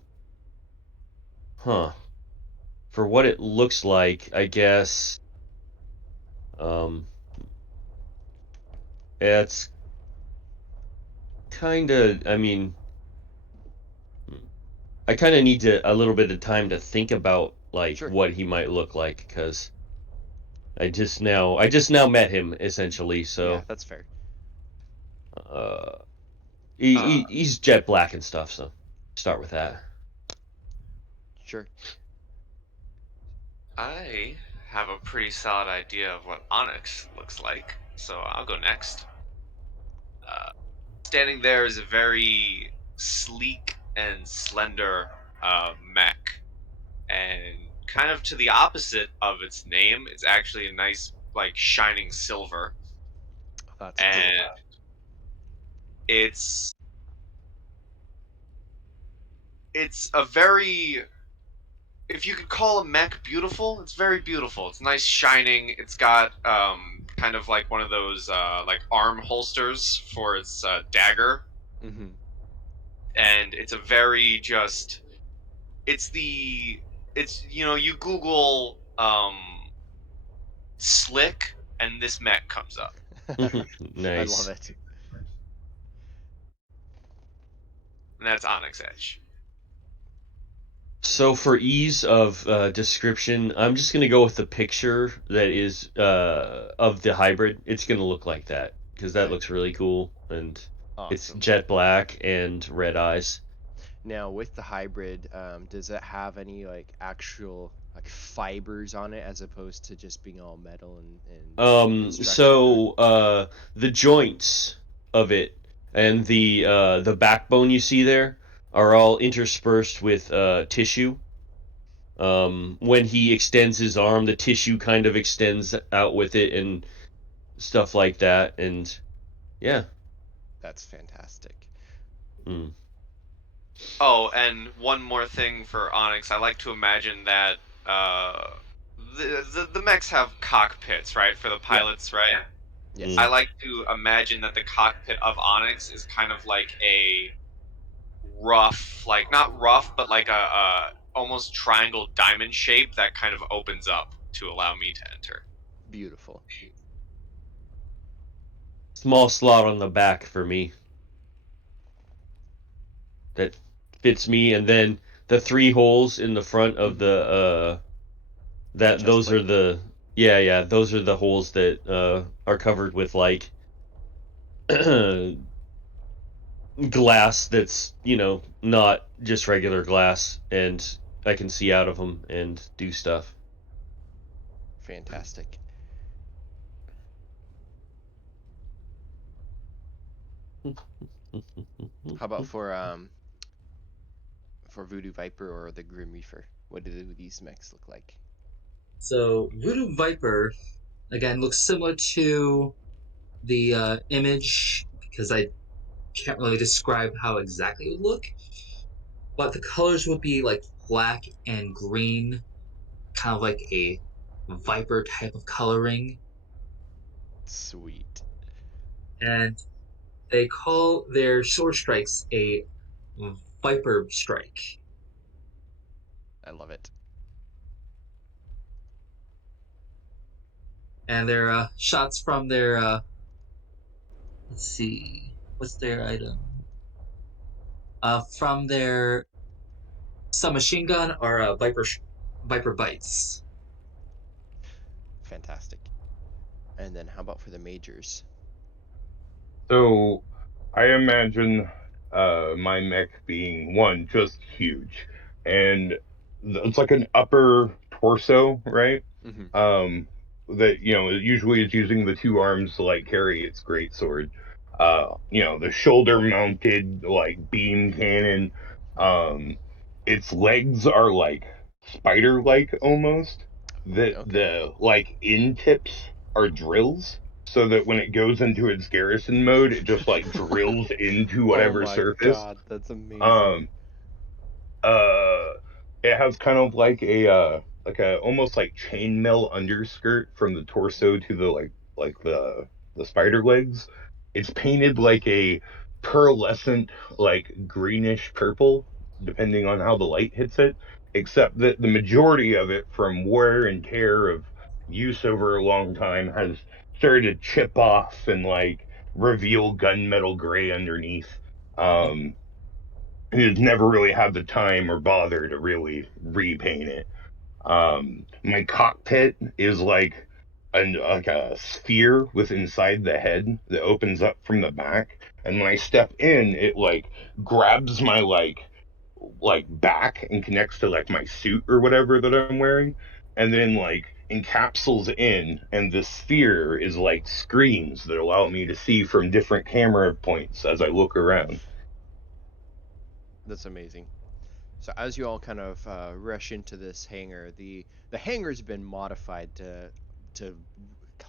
For what it looks like, I guess. It's kind of. I mean, I kind of need a little bit of time to think about like Sure. what he might look like because I just now met him essentially. Yeah, So that's fair. he's jet black and stuff. So start with that. Sure. I have a pretty solid idea of what Onyx looks like, so I'll go next. Standing there is a very sleek and slender mech, and kind of to the opposite of its name, it's actually a nice, like, shining silver, That's and cool. it's it's a very, if you could call a mech beautiful, it's very beautiful. It's nice, shining. It's got kind of like one of those like arm holsters for its dagger, Mm-hmm. and it's a very just. It's the it's you Google slick and this mech comes up, I Nice. love it. and that's Onyx Edge. So for ease of description, I'm just gonna go with the picture that is of the hybrid. It's gonna look like that because that Okay. looks really cool, and it's Awesome. jet black and red eyes. Now, with the hybrid, does it have any like actual like fibers on it as opposed to just being all metal and structure? So the joints of it and the backbone you see there are all interspersed with tissue. When he extends his arm, the tissue kind of extends out with it and stuff like that. And yeah. That's fantastic. Mm. Oh, and one more thing for Onyx, I like to imagine that the mechs have cockpits, right, for the pilots, right? Yes. I like to imagine that the cockpit of Onyx is kind of like a rough, like not rough, but like a almost triangle diamond shape that kind of opens up to allow me to enter. Beautiful. Small slot on the back for me that fits me, and then the three holes in the front of the that Chest those plate. are the yeah those are the holes that are covered with like glass that's not just regular glass, and I can see out of them and do stuff. Fantastic. How about for Voodoo Viper or the Grim Reaper? What do these mechs look like? So Voodoo Viper again looks similar to the image because I can't really describe how exactly it would look, but the colors would be like black and green, kind of like a viper type of coloring, Sweet. and they call their sword strikes a viper strike. I love it. And their shots from their let's see, what's their item? From their submachine gun are viper bites. Fantastic. And then how about for the majors? So I imagine my mech being one just huge, and it's like an upper torso, right? Mm-hmm. That usually it's using the two arms to like carry its great sword. The shoulder mounted like beam cannon. Um, its legs are like spider like almost. The Okay. the like in tips are drills, so that when it goes into its garrison mode, it just like drills into Oh whatever my surface. god, that's amazing. Um, It has kind of like a almost like chainmail underskirt from the torso to the like the spider legs. It's painted like a pearlescent like greenish purple, depending on how the light hits it. Except that the majority of it, from wear and tear of use over a long time, has started to chip off and like reveal gunmetal gray underneath. Um, He's never really had the time or bother to really repaint it. My cockpit is like a sphere with inside the head that opens up from the back, and when I step in, it like grabs my like back and connects to like my suit or whatever that I'm wearing, and then like encapsulates in, and the sphere is like screens that allow me to see from different camera points as I look around. That's amazing. So as you all kind of rush into this hangar, the hangar's been modified to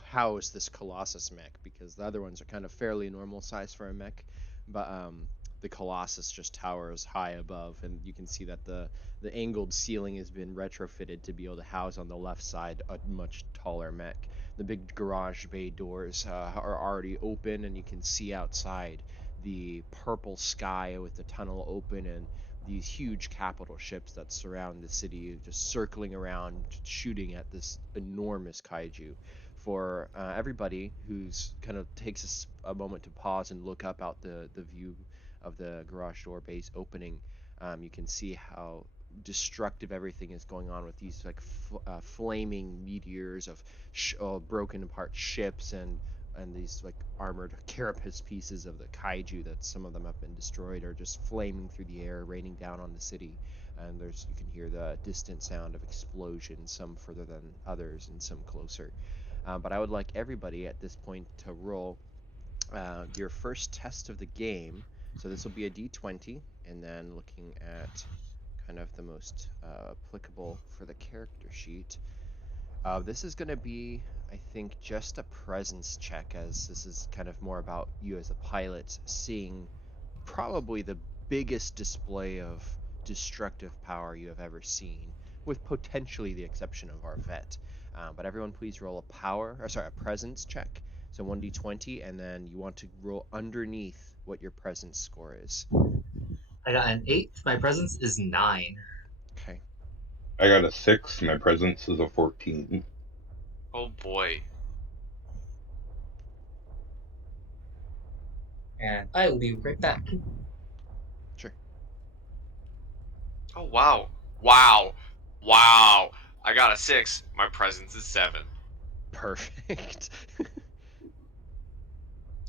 house this Colossus mech because the other ones are kind of fairly normal size for a mech, but the Colossus just towers high above, and you can see that the angled ceiling has been retrofitted to be able to house on the left side a much taller mech. The big garage bay doors are already open, and you can see outside the purple sky with the tunnel open and these huge capital ships that surround the city, just circling around, shooting at this enormous kaiju. For everybody who's kind of takes a moment to pause and look up out the view of the garage door base opening, you can see how destructive everything is going on with these like flaming meteors of broken apart ships and these like armored carapace pieces of the kaiju that some of them have been destroyed are just flaming through the air, raining down on the city. And you can hear the distant sound of explosions, some further than others and some closer. But I would like everybody at this point to roll your first test of the game. So this will be a d20, and then looking at kind of the most applicable for the character sheet. This is going to be, I think, just a presence check, as this is kind of more about you as a pilot seeing probably the biggest display of destructive power you have ever seen, with potentially the exception of our vet. But everyone, please roll a presence check. So 1d20, and then you want to roll underneath what your presence score is. I got an 8. My presence is 9. Okay. I got a 6. My presence is a 14. Oh boy. And I will be right back. Sure. Oh wow. Wow. Wow. I got a 6. My presence is 7. Perfect.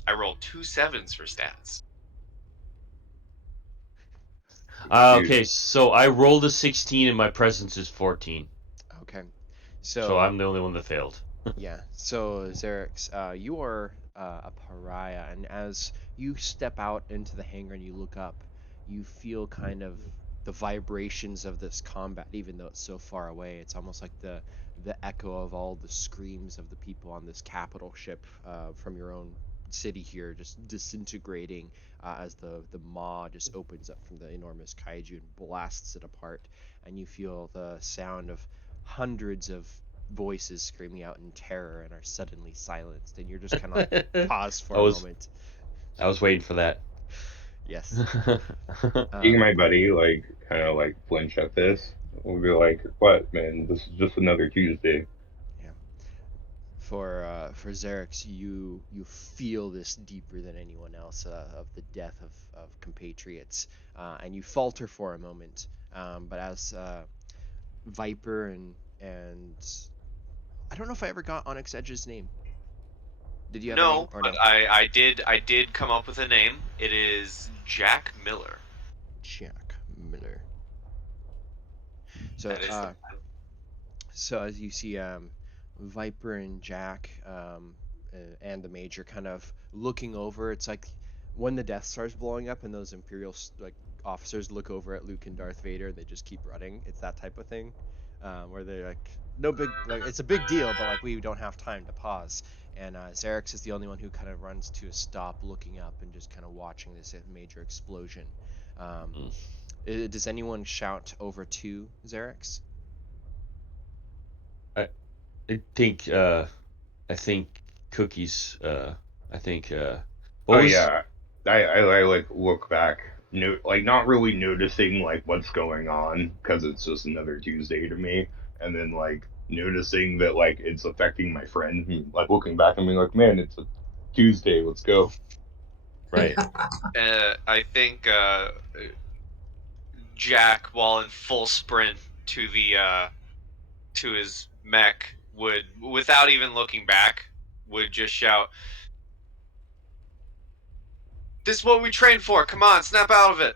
I rolled 2 7s for stats. Okay, so I rolled a 16 and my presence is 14. Okay. So I'm the only one that failed. Yeah. So Xerix, you are a pariah, and as you step out into the hangar and you look up, you feel kind of the vibrations of this combat, even though it's so far away. It's almost like the echo of all the screams of the people on this capital ship from your own city here, just disintegrating as the maw just opens up from the enormous kaiju and blasts it apart, and you feel the sound of hundreds of voices screaming out in terror and are suddenly silenced, and you're just kind of like paused for a moment. I was waiting for that. Yes. Seeing my buddy like kind of like flinch at this, we'll be like, "What, man? This is just another Tuesday." Yeah. For Xerix, you feel this deeper than anyone else of the death of compatriots, and you falter for a moment. But as Viper and I don't know if I ever got Onyx Edge's name. Did you have a name No, or but no? I did come up with a name. It is Jack Miller. Jack Miller. So That is so as you see, Viper and Jack and the Major kind of looking over. It's like when the Death Star's blowing up and those Imperial like officers look over at Luke and Darth Vader and they just keep running. It's that type of thing, where they're like, no big, like it's a big deal, but like we don't have time to pause. And Xerix is the only one who kind of runs to a stop, looking up and just kind of watching this major explosion. Um, Does anyone shout over to Xerix? I think Cookies. I think. What Oh was? yeah, I like look back, like not really noticing like what's going on because it's just another Tuesday to me, and then like noticing that like it's affecting my friend, and, like looking back and being like, man, it's a Tuesday, let's go. Right. I think Jack, while in full sprint to the to his mech, would, without even looking back, would just shout, "This is what we trained for! Come on, snap out of it!"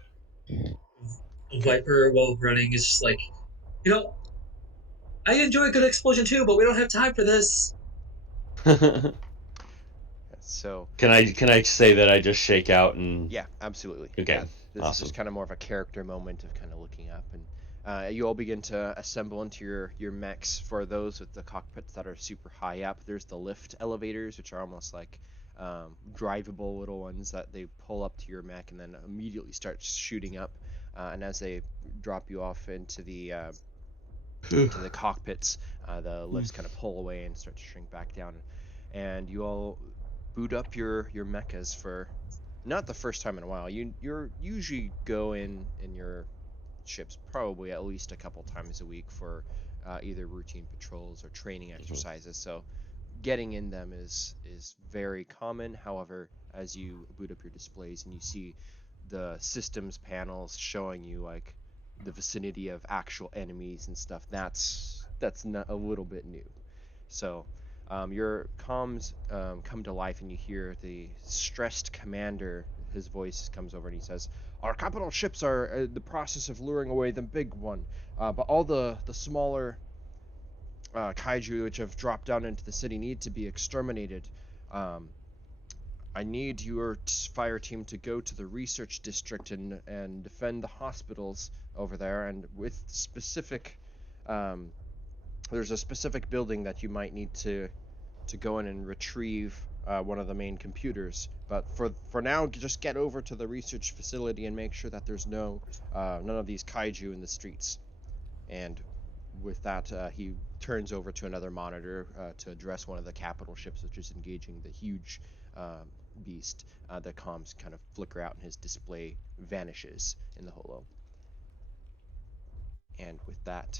Viper, while running, is just like, you know, I enjoy a good explosion too, but we don't have time for this. So Can I say that I just shake out and yeah, absolutely. okay, Yeah, this is awesome. just kind of more of a character moment of kind of looking up, and you all begin to assemble into your mechs. For those with the cockpits that are super high up, there's the lift elevators, which are almost like drivable little ones that they pull up to your mech and then immediately start shooting up. And as they drop you off into the cockpits, the lifts kind of pull away and start to shrink back down, and you all boot up your mechas for not the first time in a while. You're usually go in your ships probably at least a couple times a week for either routine patrols or training exercises. So getting in them is very common. However, as you boot up your displays and you see the systems panels showing you like the vicinity of actual enemies and stuff, that's not a little bit new. So your comms come to life and you hear the stressed commander. His voice comes over and he says, "Our capital ships are in the process of luring away the big one, but all the smaller kaiju which have dropped down into the city need to be exterminated. Um, I need your fire team to go to the research district and defend the hospitals over there, and with specific there's a specific building that you might need to go in and retrieve one of the main computers. But for now, just get over to the research facility and make sure that there's none of these kaiju in the streets." And with that, he turns over to another monitor to address one of the capital ships, which is engaging the huge beast. The comms kind of flicker out, and his display vanishes in the holo. And with that,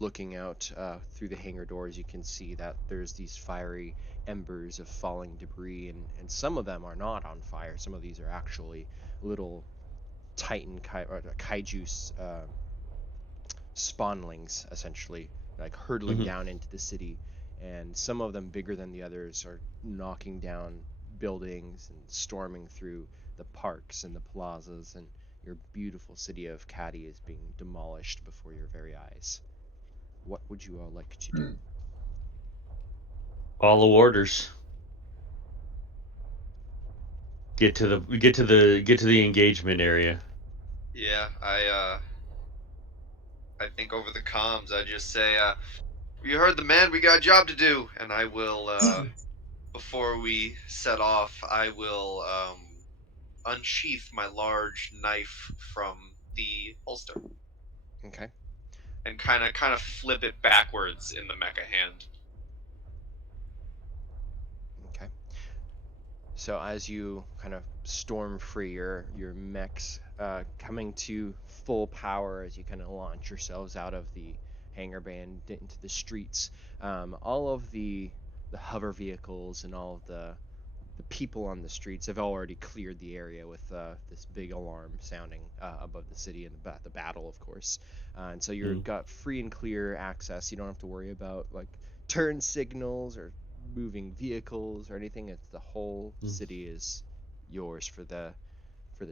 looking out through the hangar doors, you can see that there's these fiery embers of falling debris, and some of them are not on fire. Some of these are actually little Titan kaiju spawnlings, essentially, like hurtling Mhm. down into the city. And some of them, bigger than the others, are knocking down buildings and storming through the parks and the plazas, and your beautiful city of Cady is being demolished before your very eyes. What would you all like to do? Follow orders. Get to the engagement area. Yeah, I think over the comms I just say, "You heard the man. We got a job to do," and I will, before we set off, I will unsheath my large knife from the holster Okay. and kind of flip it backwards in the mecha hand. Okay. So as you kind of storm free your mechs coming to full power as you kind of launch yourselves out of the hangar bay and into the streets, all of the hover vehicles and all of the people on the streets have already cleared the area with this big alarm sounding above the city and the battle, of course. And so you've Mm. got free and clear access. You don't have to worry about like turn signals or moving vehicles or anything. It's the whole Mm. city is yours for the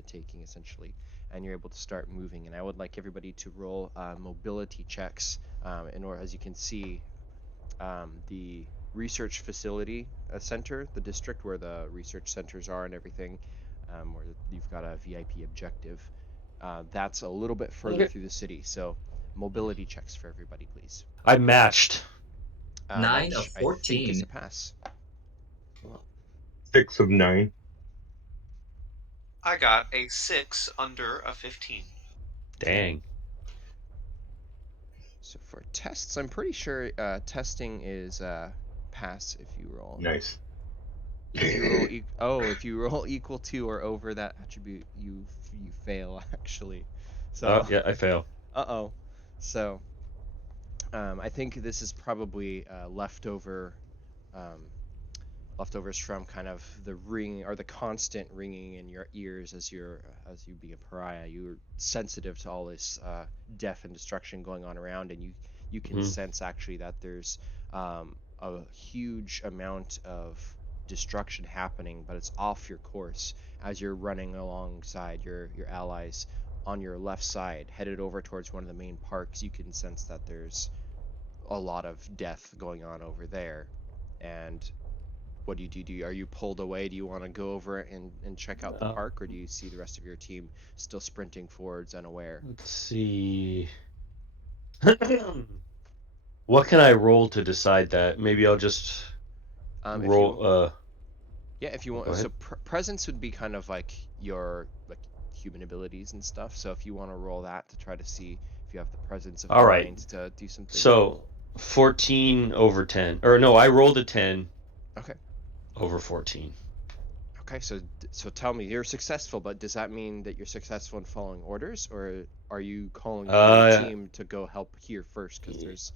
taking, essentially, and you're able to start moving. And I would like everybody to roll mobility checks in order, as you can see, the research facility center, the district where the research centers are and everything, where you've got a VIP objective. That's a little bit further Okay. through the city, so mobility checks for everybody, please. I matched. 9 of Match, I think, is 14. a pass. 6 of 9. I got a 6 under a 15. Dang. So for tests, I'm pretty sure testing is pass if you roll. Nice. If you roll if you roll equal to or over that attribute, you fail actually. So Yeah, I fail. uh-oh. So I think this is probably um, leftovers from kind of the ring or the constant ringing in your ears as you being a pariah. You're sensitive to all this death and destruction going on around, and you can sense actually that there's a huge amount of destruction happening, but it's off your course as you're running alongside your allies on your left side, headed over towards one of the main parks. You can sense that there's a lot of death going on over there, and what do you do? Are you pulled away? Do you want to go over and check out the park, or do you see the rest of your team still sprinting forwards unaware? Let's see. What can I roll to decide that? Maybe I'll just If you roll. Yeah, if you Go want, so ahead. presence would be kind of like your human abilities and stuff. So if you want to roll that to try to see if you have the presence of All right. mind to do something. So 14 over 10. Or no, I rolled a 10 Okay. over 14. Okay, so tell me, you're successful, but does that mean that you're successful in following orders, or are you calling for your team to go help here first? Because there's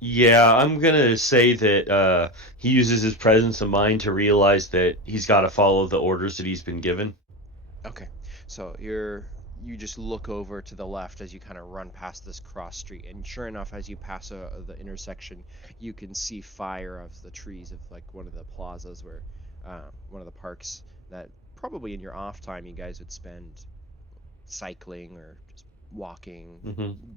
Yeah, I'm gonna say that he uses his presence of mind to realize that he's got to follow the orders that he's been given. Okay, so you just look over to the left as you kind of run past this cross street, and sure enough, as you pass the intersection, you can see fire of the trees of like one of the plazas where one of the parks that probably in your off time you guys would spend cycling or just walking, Hmm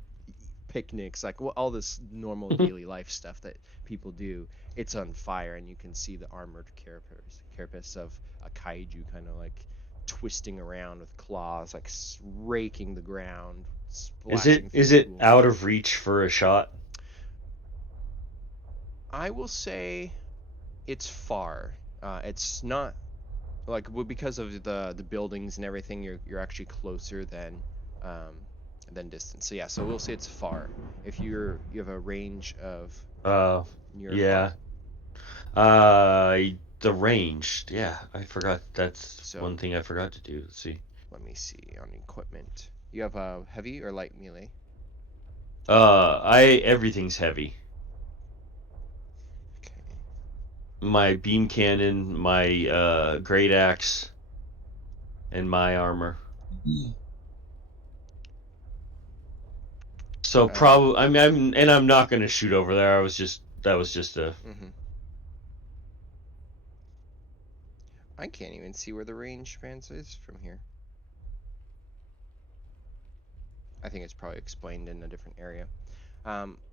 picnics, like all this normal daily life stuff that people do. It's on fire, and you can see the armored carapace of a kaiju kind of like twisting around with claws, like raking the ground, Is it splashing is through it pools. out of reach for a shot? I will say it's far. It's not like because of the buildings and everything. You're actually closer than distance. So yeah, so we'll say it's far. If you have a range of near or far. Yeah. The range. Yeah, I forgot. That's So one thing I forgot to do. Let's see. let me see on equipment. You have a heavy or light melee? I everything's heavy. Okay. My beam cannon, my great axe, and my armor. So Uh, probably, I'm not gonna shoot over there. That was just a. mhm. I can't even see where the range spans is from here. I think it's probably explained in a different area.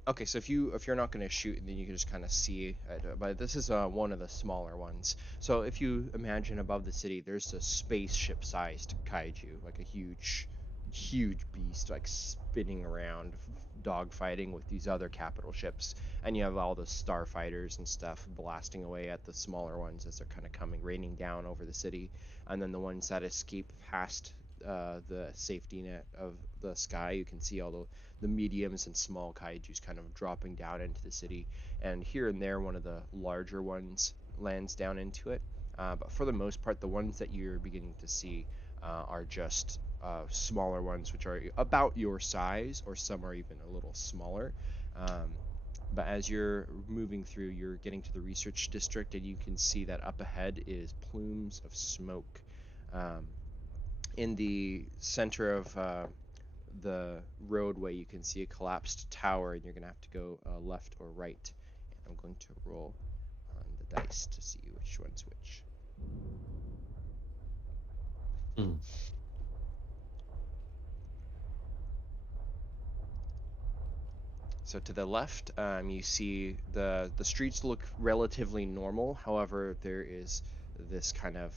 Okay, so if you're not going to shoot, then you can just kind of see it. But this is one of the smaller ones. So if you imagine above the city, there's a spaceship-sized kaiju, like a huge beast, like spinning around, dogfighting with these other capital ships, and you have all the starfighters and stuff blasting away at the smaller ones as they're kind of coming, raining down over the city, and then the ones that escape past the safety net of the sky, you can see all the mediums and small kaijus kind of dropping down into the city, and here and there one of the larger ones lands down into it. But for the most part, the ones that you're beginning to see are just smaller ones, which are about your size, or some are even a little smaller. Um, but as you're moving through, you're getting to the research district, and you can see that up ahead is plumes of smoke. Um, in the center of the roadway, you can see a collapsed tower, and you're going to have to go left or right. And I'm going to roll on the dice to see which one's which. Mm. So to the left, you see the streets look relatively normal. However, there is this kind of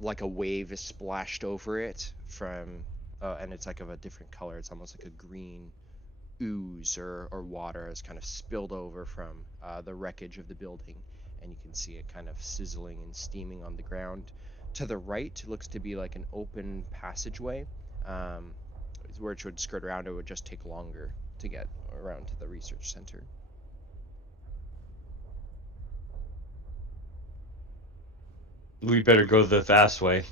like a wave is splashed over it from, and it's like of a different color. It's almost like a green ooze or water has kind of spilled over from the wreckage of the building, and you can see it kind of sizzling and steaming on the ground. To the right looks to be like an open passageway, where it would skirt around. It would just take longer to get around to the research center. We better go the fast way.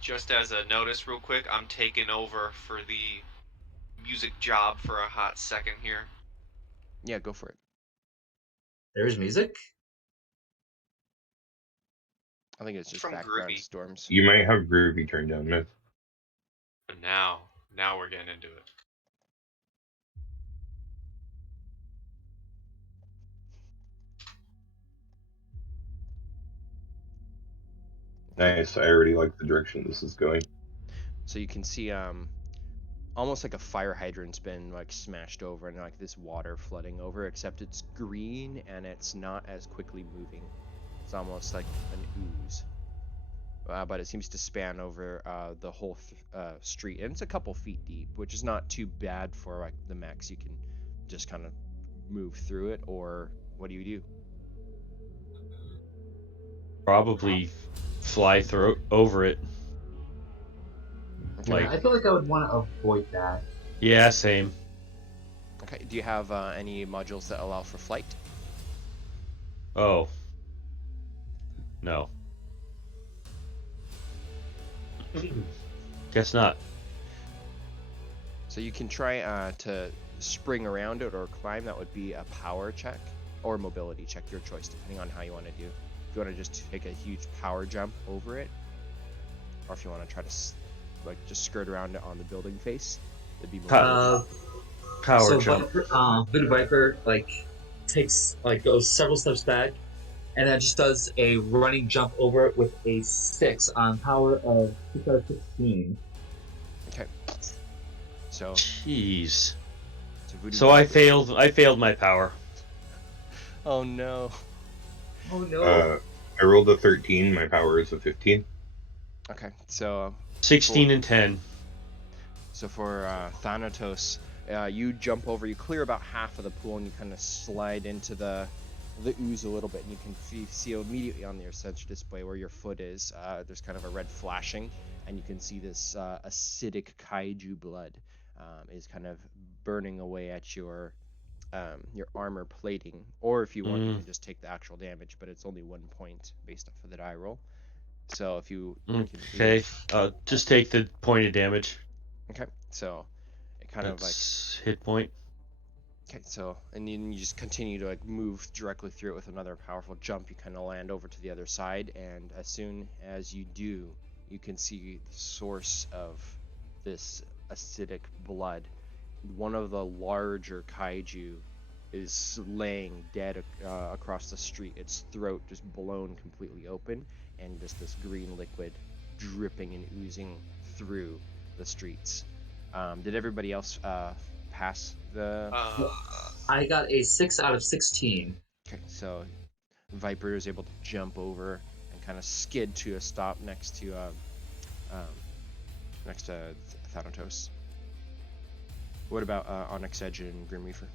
Just as a notice, real quick, I'm taking over for the music job for a hot second here. Yeah, go for it. There's music. I think it's just From background Groovy. storms. You might have Groovy turned down, Myth. But now we're getting into it. Nice. I already like the direction this is going. So you can see almost like a fire hydrant's been like smashed over and like this water flooding over, except it's green and it's not as quickly moving. It's almost like an ooze. But it seems to span over the whole street, and it's a couple feet deep, which is not too bad for like the mechs. You can just kind of move through it, or what do you do? Probably fly through over it. Okay. Like, I feel like I would want to avoid that. yeah, same. Okay. Do you have any modules that allow for flight? Oh. No. Guess not. So you can try to spring around it or climb. That would be a power check or mobility check, your choice, depending on how you want to do. If you want to just take a huge power jump over it, or if you want to try to just skirt around it on the building face, it'd be mobility. Power so jump. Voodoo Viper goes several steps back, and then just does a running jump over it with a 6 on power of 6 out of 16. Okay. So Jeez. Voodoo So I Viper- failed my power. Oh no. Oh no. I rolled a 13. My power is a 15. Okay. So 16 and 10. So for Thanatos, you jump over, you clear about half of the pool, and you kind of slide into the ooze a little bit, and you can see immediately on the essential display where your foot is. There's kind of a red flashing, and you can see this acidic kaiju blood is kind of burning away at your armor plating. Or if you want, you can just take the actual damage, but it's only 1 point based off of the die roll. So if you Okay, just take the point of damage. Okay, so it kind of like hit point. Okay, so and then you just continue to like move directly through it with another powerful jump. You kind of land over to the other side, and as soon as you do, you can see the source of this acidic blood. One of the larger kaiju is laying dead across the street, its throat just blown completely open, and just this green liquid dripping and oozing through the streets. Did everybody else pass the... I got a 6 out of 16. Okay, so Viper is able to jump over and kind of skid to a stop next to Thanatos. What about Onyx Edge and Grim Reaper?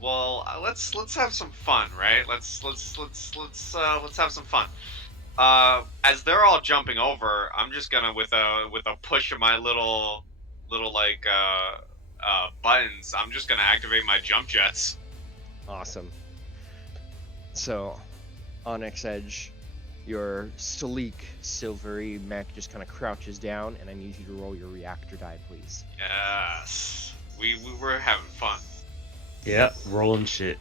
Well, let's have some fun, right? Let's have some fun. As they're all jumping over, I'm just gonna with a push of my little like buttons, I'm just gonna activate my jump jets. Awesome. So, Onyx Edge, your sleek, silvery mech just kind of crouches down, and I need you to roll your reactor die, please. Yes, we were having fun. Yeah, rolling shit.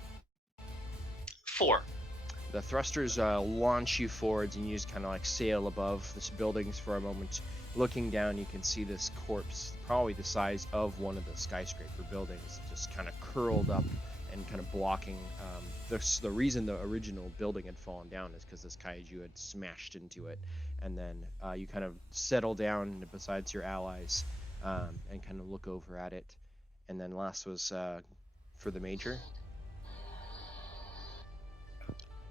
4. The thrusters launch you forwards, and you just kind of like sail above this buildings for a moment. Looking down, you can see this corpse, probably the size of one of the skyscraper buildings, just kind of curled up and kind of blocking. The reason the original building had fallen down is because this kaiju had smashed into it. And then you kind of settle down besides your allies and kind of look over at it. And then last was for the Major.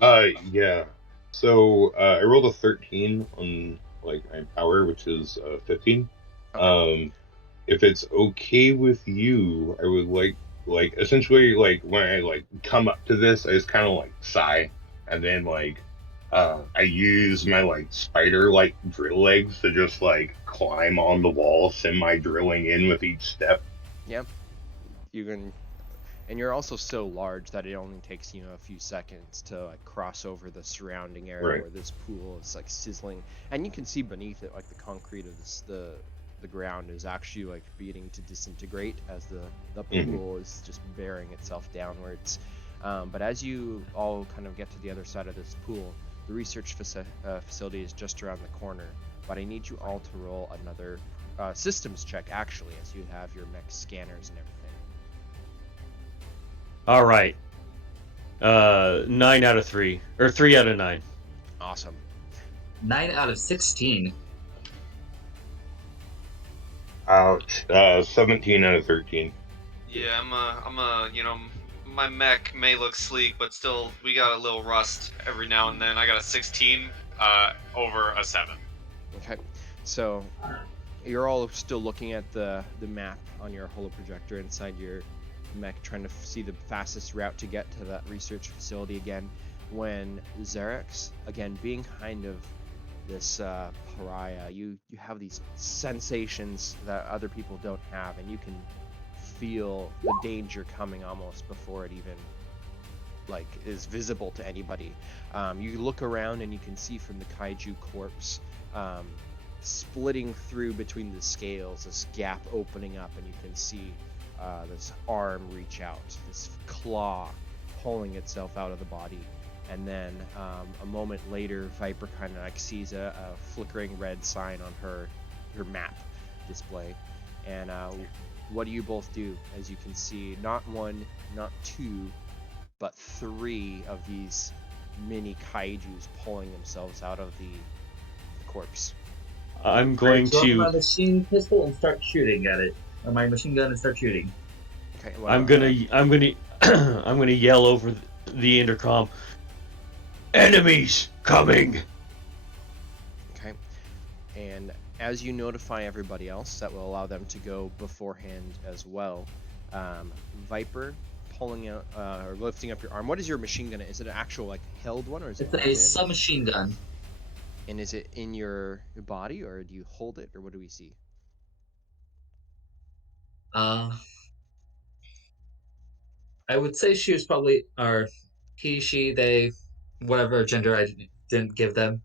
Yeah. So I rolled a 13 on like my power, which is 15. Okay. If it's okay with you, I would like essentially like when I like come up to this, I just kind of like sigh and then like I use my like spider like drill legs to just like climb on the wall, semi drilling in with each step. Yep. You can, and you're also so large that it only takes a few seconds to like cross over the surrounding area Right. where this pool is like sizzling, and you can see beneath it like the concrete of the ground is actually like beginning to disintegrate as the pool is just bearing itself downwards. But as you all kind of get to the other side of this pool, the research facility is just around the corner. But I need you all to roll another systems check, actually, as you have your mech scanners and everything. All right. 9 out of 3, or 3 out of 9. Awesome. 9 out of 16. Ouch. 17 out of 13. Yeah, my mech may look sleek, but still, we got a little rust every now and then. I got a 16 over a 7. Okay, so you're all still looking at the map on your holoprojector inside your mech, trying to see the fastest route to get to that research facility again, when Xerix, again being kind of this pariah, you have these sensations that other people don't have, and you can feel the danger coming almost before it even like is visible to anybody. You look around and you can see from the kaiju corpse splitting through between the scales, this gap opening up, and you can see this arm reach out, this claw pulling itself out of the body. And then a moment later, Viper kind of like sees a flickering red sign on her map display. And what do you both do? As you can see, not one, not two, but 3 of these mini kaijus pulling themselves out of the corpse. I'm going Drop to. my machine pistol and start shooting at it. Or my machine gun and start shooting. Okay, well, I'm gonna I'm gonna yell over the intercom. Enemies coming. Okay, and as you notify everybody else, that will allow them to go beforehand as well. Viper, pulling out or lifting up your arm. What is your machine gun? Is it an actual like held one, or is it It's a submachine gun. And is it in your body, or do you hold it, or what do we see? I would say she was probably, or he, she, they, whatever gender I didn't give them.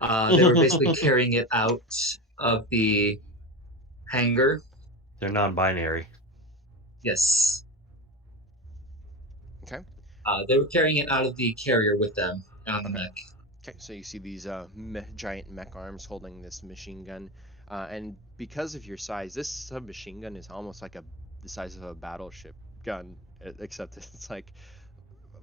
They were basically carrying it out of the hangar. They're non-binary. Yes. Okay. They were carrying it out of the carrier with them on the mech. Okay, so you see these giant mech arms holding this machine gun, and because of your size, this submachine gun is almost like the size of a battleship gun, except it's like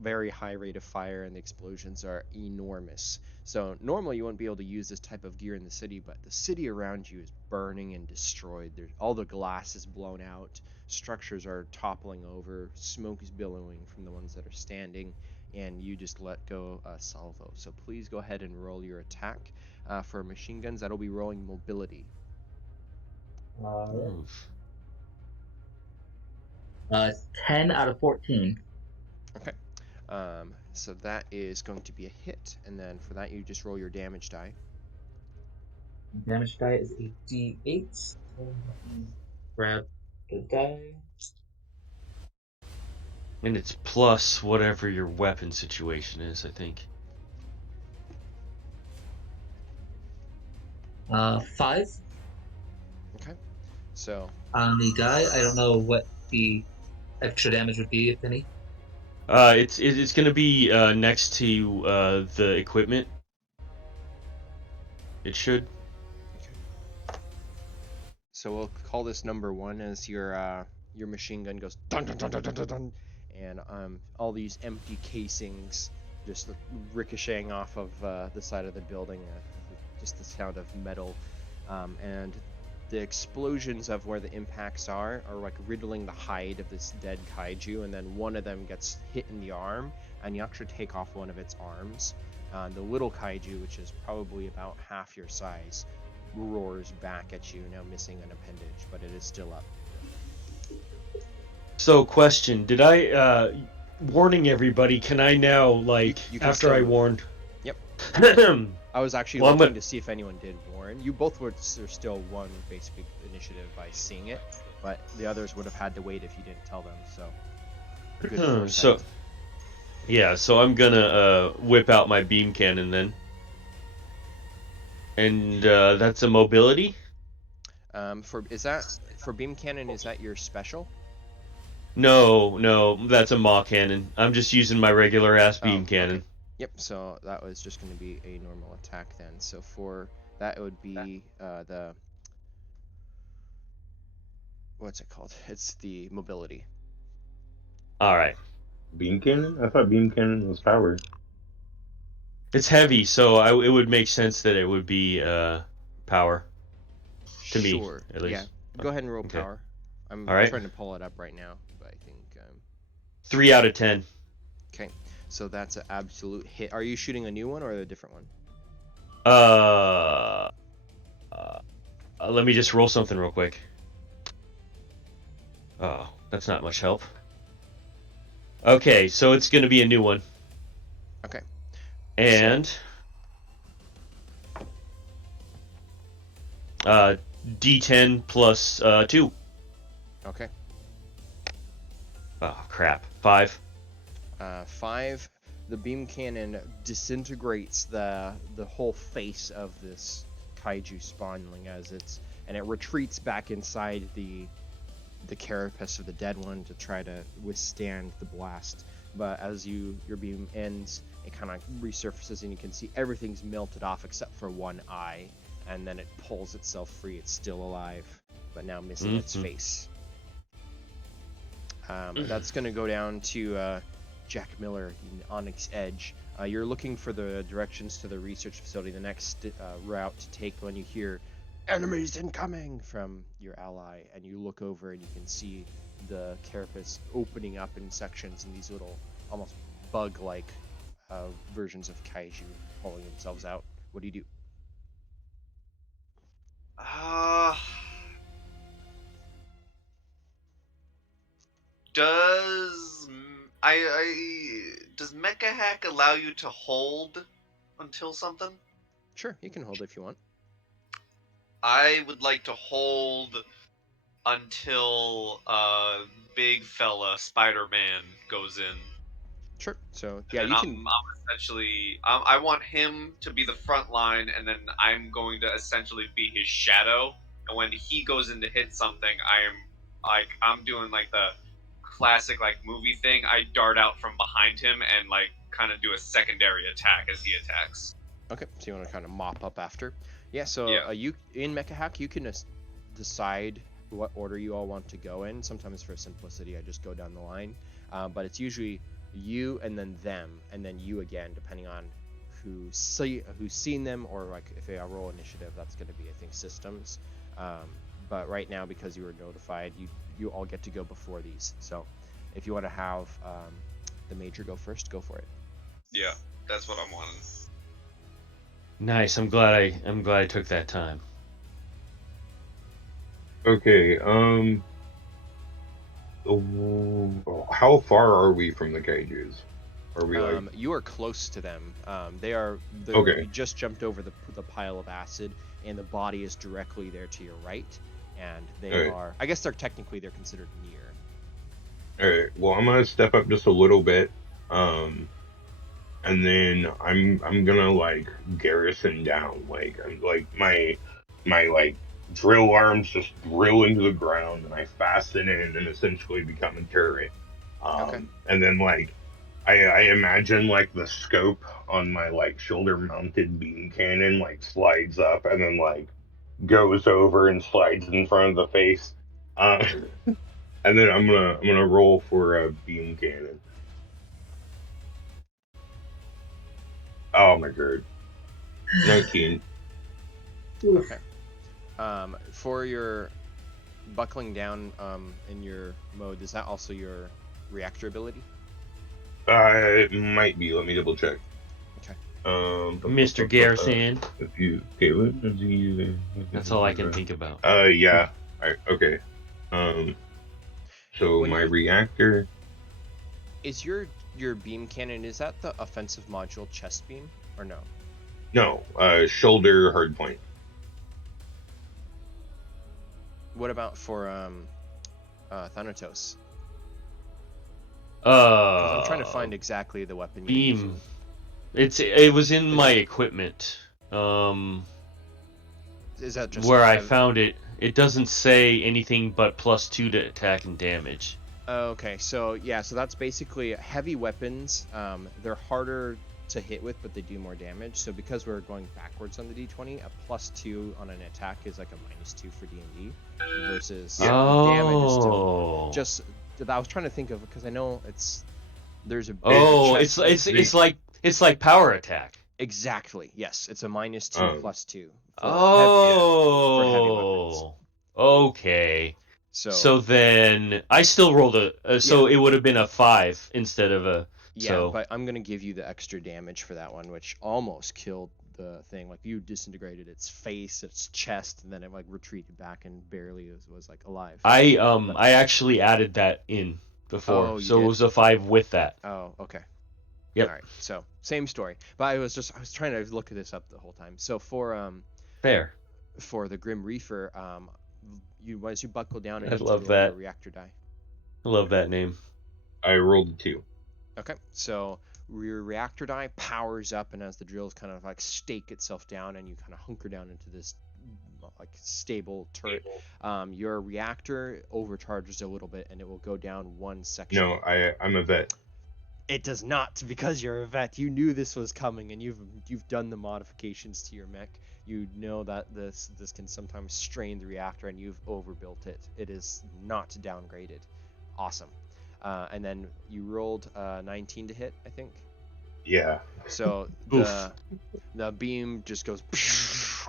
very high rate of fire and the explosions are enormous. So normally you wouldn't be able to use this type of gear in the city, but the city around you is burning and destroyed. There's all the glass is blown out, structures are toppling over, smoke is billowing from the ones that are standing, and you just let go a salvo. So please go ahead and roll your attack for machine guns. That'll be rolling mobility. 10 out of 14. Okay. So that is going to be a hit, and then for that you just roll your damage die. Damage die is a d8. So let me grab the die. And it's plus whatever your weapon situation is, I think. 5 Okay. So on the die. I don't know what the extra damage would be, if any. It's gonna be next to the equipment. It should. So we'll call this number 1 as your machine gun goes dun dun dun dun dun dun, dun and all these empty casings just ricocheting off of the side of the building, just the sound of metal, and the explosions of where the impacts are like riddling the hide of this dead kaiju, and then one of them gets hit in the arm, and you actually take off one of its arms. The little kaiju, which is probably about half your size, roars back at you, now missing an appendage, but it is still up. So, question: Did I warning everybody, can I now, like, You can after I still- warned? Yep. I I was actually Well, I'm looking gonna- to see if anyone did warn. You both would still won basic initiative by seeing it, but the others would have had to wait if you didn't tell them. So. a good So, foresight. yeah, so I'm gonna whip out my beam cannon then. And that's a mobility? For beam cannon, is that your special? No, that's a maw cannon. I'm just using my regular ass beam okay. cannon. Yep. So that was just going to be a normal attack then. So for that, it would be the what's it called? It's the mobility. All right. Beam cannon? I thought beam cannon was power. It's heavy, so it would make sense that it would be power. To me, Sure. at least. Yeah. Go ahead and roll Okay. power. I'm All right. trying to pull it up right now, but I think 3 out of 10. okay. So that's an absolute hit. Are you shooting a new one or a different one? Let me just roll something real quick. Oh, that's not much help. Okay, so it's going to be a new one. Okay. And D10 plus 2. Okay. Oh, crap. 5. 5. The beam cannon disintegrates the whole face of this kaiju spawnling and it retreats back inside the carapace of the dead one to try to withstand the blast. But as your beam ends, it kind of resurfaces and you can see everything's melted off except for one eye, and then it pulls itself free. It's still alive, but now missing its face. That's going to go down to Jack Miller in Onyx Edge. You're looking for the directions to the research facility, the next route to take when you hear enemies incoming from your ally, and you look over and you can see the carapace opening up in sections and these little almost bug-like versions of kaiju pulling themselves out. What do you do? Does MechaHack allow you to hold until something? Sure, you can hold if you want. I would like to hold until big fella Spider-Man goes in. Sure. So yeah, and you I'm can. essentially I want him to be the front line, and then I'm going to essentially be his shadow. And when he goes in to hit something, I'm doing like the classic like movie thing. I dart out from behind him and like kind of do a secondary attack as he attacks. Okay, so you want to kind of mop up after. Yeah. So Yeah. you in MechaHack, you can decide what order you all want to go in. Sometimes for simplicity, I just go down the line, but it's usually you and then them and then you again, depending on who's seen them, or like if they roll initiative, that's going to be I think systems. But right now, because you were notified, you all get to go before these. So if you want to have the major go first, go for it. Yeah, that's what I'm wanting. Nice. I'm glad I took that time. Okay, how far are we from the kaijus? Are we like... You are close to them. Okay. You just jumped over the pile of acid, and the body is directly there to your right, and they Alright. are. I guess they're considered near. Alright, well, I'm gonna step up just a little bit, and then I'm gonna like garrison down, like my like drill arms just drill into the ground, and I fasten in and essentially become a turret. Okay. And then like I imagine like the scope on my like shoulder mounted beam cannon like slides up and then like goes over and slides in front of the face. And then I'm gonna roll for a beam cannon. Oh my god. 19. Okay. For your buckling down in your mode, is that also your reactor ability? It might be. Let me double check. Okay. Mr. Garrison. If you okay, what is he? That's all I can think about. Yeah. Okay. So When my you- reactor. Is your beam cannon, is that the offensive module chest beam or no? No, shoulder hardpoint. What about for Thanatos? 'Cause I'm trying to find exactly the weapon you're beam. using. It was in my equipment. Is that just Where I found it, it doesn't say anything but +2 to attack and damage. Okay, so yeah, so that's basically heavy weapons. They're harder to hit with, but they do more damage. So because we're going backwards on the D20, a +2 on an attack is like a -2 for D&D versus damage is still Oh. just. I was trying to think of, because I know there's a Oh, chest it's like power attack. exactly, yes, it's a -2 Oh. +2 for heavy weapons. Oh. Okay. So So then I still rolled so it would have been a 5 instead of a. yeah, So but I'm gonna give you the extra damage for that one, which almost killed the thing. Like you disintegrated its face, its chest, and then it like retreated back and barely was like alive. I actually added that in before, Oh, you so did? it was a 5 with that. Oh, okay. Yep. All right. So same story, but I was trying to look this up the whole time. So Fair. for the Grim Reaper, as you buckle down, I and love roll your that. reactor die. I love that name. I rolled a 2. Okay, so your reactor die powers up, and as the drills kind of like stake itself down, and you kind of hunker down into this like stable turret, your reactor overcharges a little bit, and it will go down one section. No, I'm a vet. It does not, because you're a vet. You knew this was coming, and you've done the modifications to your mech. You know that this can sometimes strain the reactor, and you've overbuilt it. It is not downgraded. Awesome. And then you rolled 19 to hit, I think. Yeah. So the beam just goes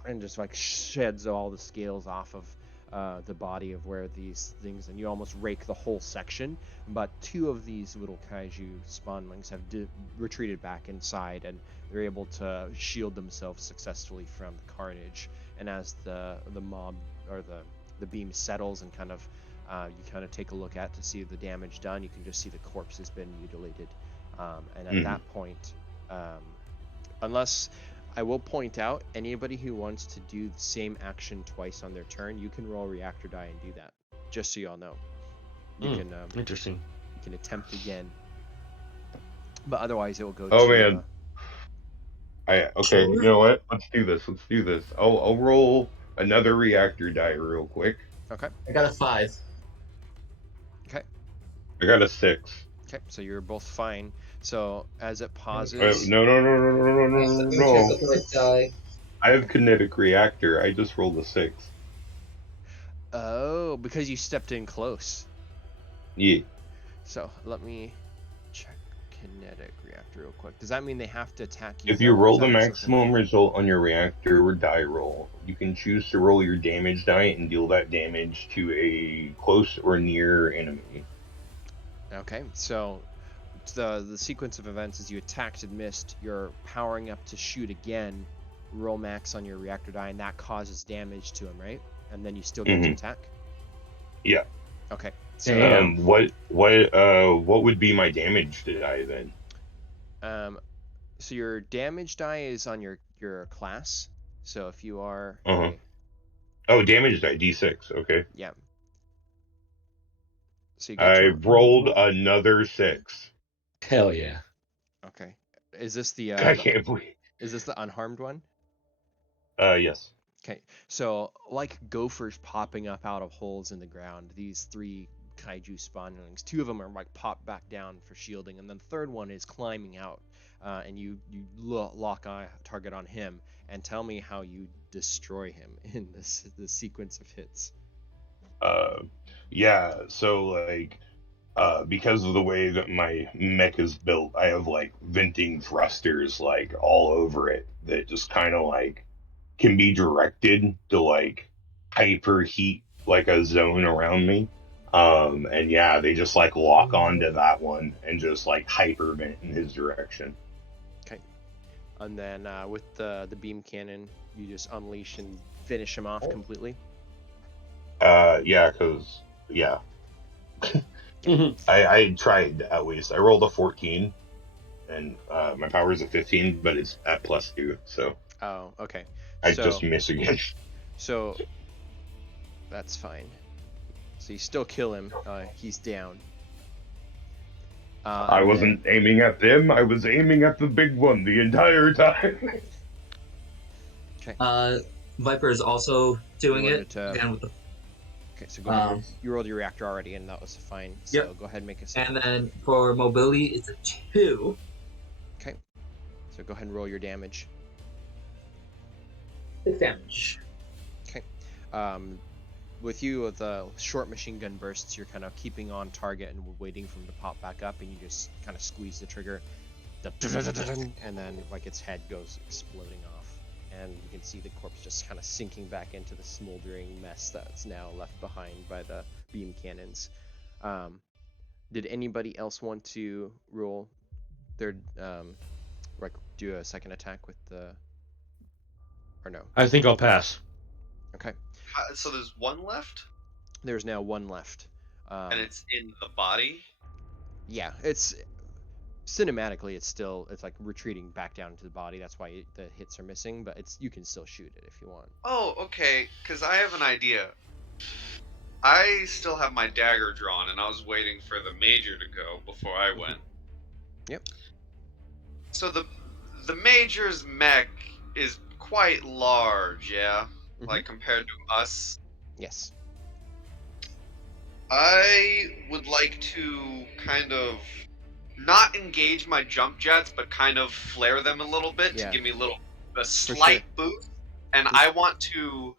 and just like sheds all the scales off of the body of where these things, and you almost rake the whole section. But 2 of these little kaiju spawnlings have retreated back inside, and they're able to shield themselves successfully from the carnage. And as the mob or the beam settles and kind of you kind of take a look at to see the damage done, you can just see the corpse has been mutilated. And at that point, unless I will point out, anybody who wants to do the same action twice on their turn, you can roll reactor die and do that. Just so y'all know, you can Interesting. you can attempt again, but otherwise it will go. Oh, to, man. Okay, you know what? Let's do this. I'll roll another reactor die real quick. Okay. I got a 5. Okay. I got a 6. Okay. So you're both fine. So as it pauses. No. Check the die. I have kinetic reactor. I just rolled a 6. Oh, because you stepped in close. Yeah. So let me check kinetic reactor real quick. Does that mean they have to attack you? If you though, or roll is the that something maximum result on your reactor or die roll, you can choose to roll your damage die and deal that damage to a close or near enemy. Okay, so the sequence of events is you attacked and missed, you're powering up to shoot again, roll max on your reactor die, and that causes damage to him, right? And then you still get to attack? Yeah. Okay. So, Damn. What would be my damage die then? So your damage die is on your class. So if you are Oh, damage die D6. Okay. yeah. So you get I to rolled another 6. Hell yeah. Okay. Is this the I can't believe. is this the unharmed one? Yes. Okay, so like gophers popping up out of holes in the ground, these 3 kaiju spawnlings, 2 of them are like popped back down for shielding, and then the third one is climbing out, and you lock eye target on him, and tell me how you destroy him in this sequence of hits. Yeah. So like, because of the way that my mech is built, I have like venting thrusters like all over it that just kind of like can be directed to like hyperheat like a zone around me. And yeah, they just like lock onto that one and just like hypervent in his direction. Okay, and then with the beam cannon, you just unleash and finish him off completely. Yeah, because I tried at least. I rolled a 14, and my power is a 15, but it's at +2, so Oh, okay. I just So, miss again. so that's fine. So you still kill him. He's down. I And wasn't aiming at them. I was aiming at the big one the entire time. Viper is also doing You it wanted to- again with the. Okay, so go ahead. You rolled your reactor already, and that was fine. So Yep. go ahead and make a And second. then for mobility, it's a 2. Okay. So go ahead and roll your damage. 6 damage. Okay. With you, with the short machine gun bursts, you're kind of keeping on target and waiting for him to pop back up, and you just kind of squeeze the trigger, and then like its head goes exploding off, and you can see the corpse just kind of sinking back into the smoldering mess that's now left behind by the beam cannons. Did anybody else want to roll their like do a second attack with the, or no? I think I'll pass. Okay. So there's one left, There's now one left. and it's in the body. Yeah, it's cinematically it's like retreating back down into the body. That's why the hits are missing, but you can still shoot it if you want. Oh, okay. Because I have an idea. I still have my dagger drawn, and I was waiting for the major to go before I went. Yep. So the major's mech is quite large, yeah. Like compared to us. Yes. I would like to kind of not engage my jump jets, but kind of flare them a little bit to give me a slight boost. And I want to,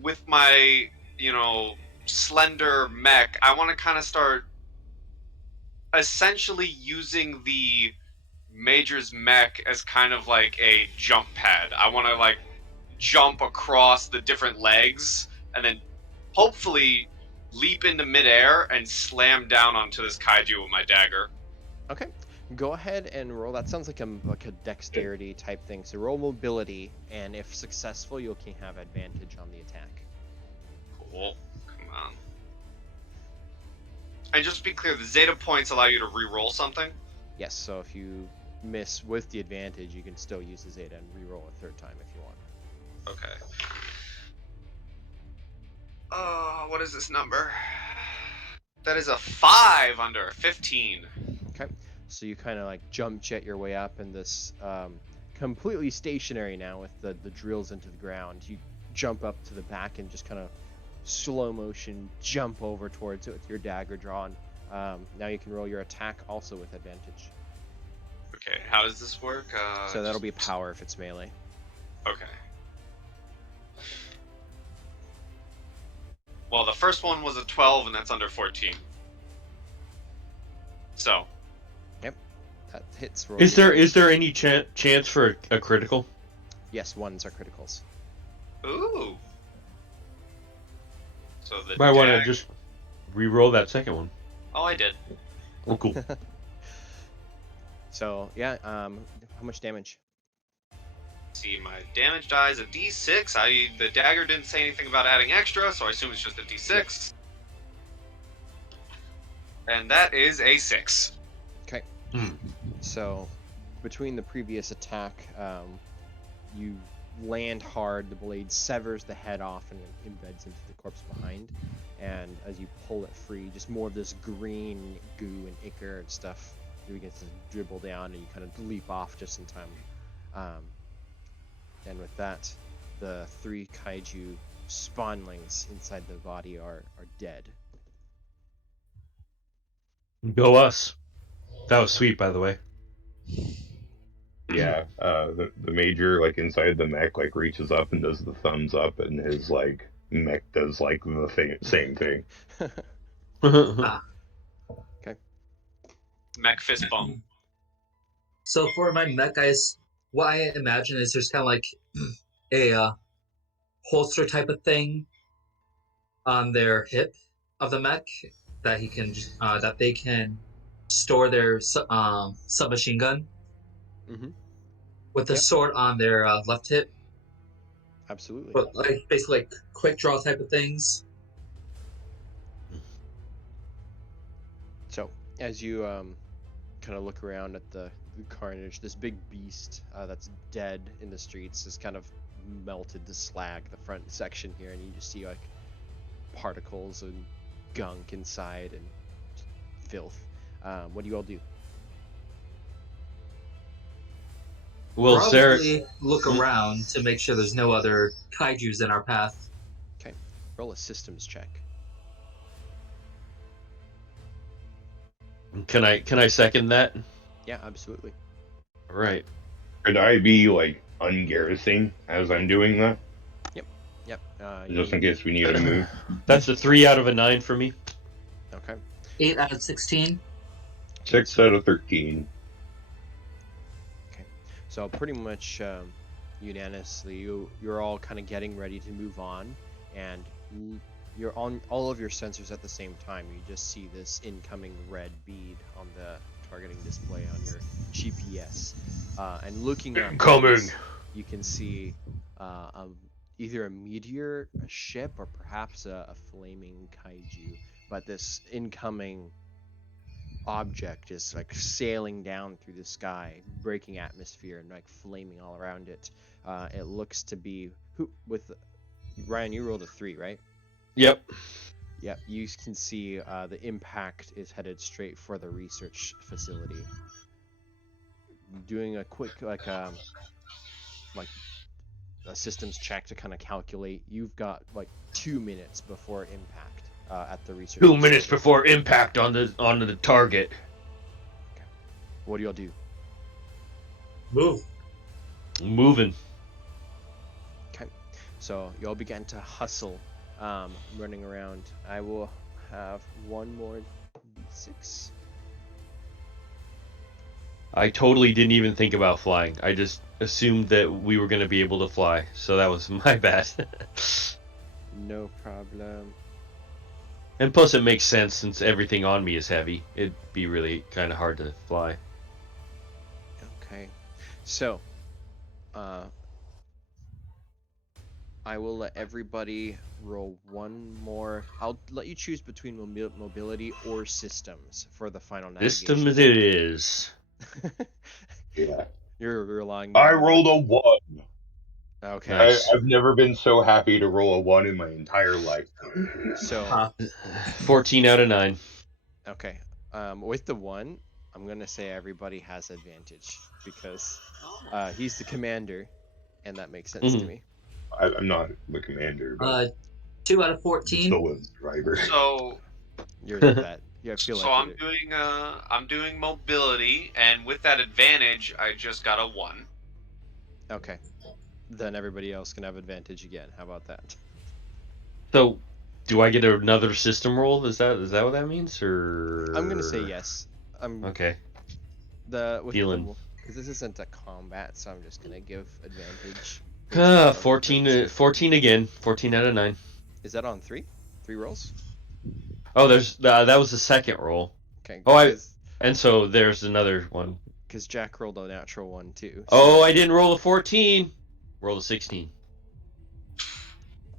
with my, slender mech, I want to kind of start essentially using the Major's mech as kind of like a jump pad. I want to like jump across the different legs and then hopefully leap into midair and slam down onto this kaiju with my dagger. Okay. Go ahead and roll. That sounds like a dexterity type thing. So roll mobility, and if successful, you can have advantage on the attack. Cool. Come on. And just to be clear, the Zeta points allow you to re-roll something? Yes, so if you miss with the advantage, you can still use the Zeta and re-roll a third time if you want. Okay. What is this number? That is a 5 under a 15. Okay. So you kind of like jump jet your way up in this completely stationary now with the drills into the ground. You jump up to the back and just kind of slow motion jump over towards it with your dagger drawn. Now you can roll your attack also with advantage. Okay, how does this work? So that'll be power if it's melee. Okay. Well, the first one was a 12, and that's under 14. So. Yep, that hits. Is there any chance for a critical? Yes, ones are criticals. Ooh. So the. Might want to just re-roll that second one. Oh, I did. Oh, cool. So yeah, how much damage? See, my damage die is a D6. The dagger didn't say anything about adding extra, so I assume it's just a D6. And that is a 6. Okay. So, between the previous attack, you land hard. The blade severs the head off and embeds into the corpse behind. And as you pull it free, just more of this green goo and ichor and stuff begins to dribble down, and you kind of leap off just in time. And with that, the 3 kaiju spawnlings inside the body are dead. Go us. That was sweet, by the way. Yeah, the major, like, inside the mech, like, reaches up and does the thumbs up, and his, like, mech does, like, the same thing. Okay. Mech fist bump. So for my mech guys, what I imagine is there's kind of like a holster type of thing on their hip of the mech that that they can store their submachine gun with the sword on their left hip. Absolutely. But like basically like quick draw type of things. as you kind of look around at the carnage, this big beast that's dead in the streets is kind of melted to slag the front section here, and you just see like particles and gunk inside and filth. What do you all do? Well, Zarek, Probably look around to make sure there's no other kaijus in our path. Okay, roll a systems check. can I second that? Yeah, absolutely. All right. Could I be like ungarrisoning as I'm doing that, Yep. just in case we need to move? That's a 3 out of a 9 for me. Okay. 8 out of 16. 6 out of 13. So pretty much unanimously, you're all kind of getting ready to move on, and you're on all of your sensors at the same time. You just see this incoming red bead on the targeting display on your GPS, and looking up, Incoming. you can see either a meteor, a ship, or perhaps a flaming kaiju. But this incoming object is like sailing down through the sky, breaking atmosphere and like flaming all around it. It looks to be Ryan, you rolled a 3, right? Yep. Yep, you can see the impact is headed straight for the research facility. Doing a quick like a systems check to kind of calculate, you've got like 2 minutes before impact at the research 2 minutes facility. before impact onto the target. What do y'all do? Move. Moving. So y'all begin to hustle, running around. I will have one more d6. I totally didn't even think about flying. I just assumed that we were going to be able to fly, so that was my bad. No problem. And plus it makes sense since everything on me is heavy. It'd be really kind of hard to fly. Okay. So, I will let everybody roll one more. I'll let you choose between mobility or systems for the final navigation. System as it is. Yeah. You're relying. I rolled a 1. Okay. Nice. I've never been so happy to roll a 1 in my entire life. So, 14 out of 9. okay. With the 1, I'm gonna say everybody has advantage because he's the commander, and that makes sense to me. I'm not the commander, but 2 out of I'm 14. still a driver. So You're the vet. Yeah, I feel like I'm you're I'm doing mobility, and with that advantage, I just got a 1. okay. Then everybody else can have advantage again. How about that? So, do I get another system roll? Is that what that means, or? I'm gonna say yes. Okay. Because this isn't a combat, so I'm just gonna give advantage. 14 again. 14 out of 9. Is that on 3? 3 rolls? Oh, there's that was the second roll. Okay. Oh, and so there's another one. Because Jack rolled a natural one too. Oh, I didn't roll a 14. Rolled a 16.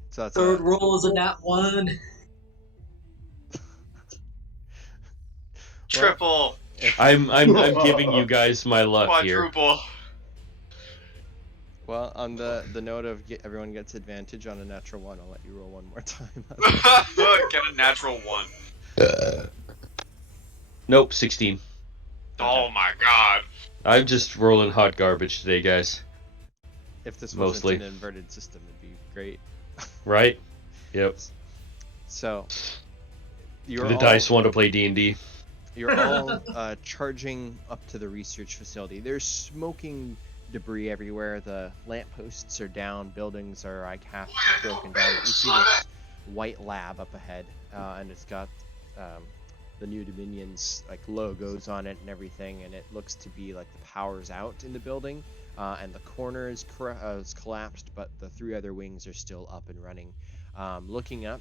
So that's Third roll is a nat 1. Triple. I'm giving you guys my luck here. Quadruple. Well, on the note of everyone gets advantage on a natural 1, I'll let you roll one more time. Get a natural 1. Nope, 16. Oh my god. I'm just rolling hot garbage today, guys. If this Mostly. wasn't an inverted system, it'd be great. Right? Yep. So, The dice want to play D&D. You're all charging up to the research facility. There's smoking debris everywhere. The lampposts are down. Buildings are like half broken down. But you see this white lab up ahead, and it's got the New Dominion's like logos on it and everything. And it looks to be like the power's out in the building, and the corner is collapsed, but the 3 other wings are still up and running. Looking up.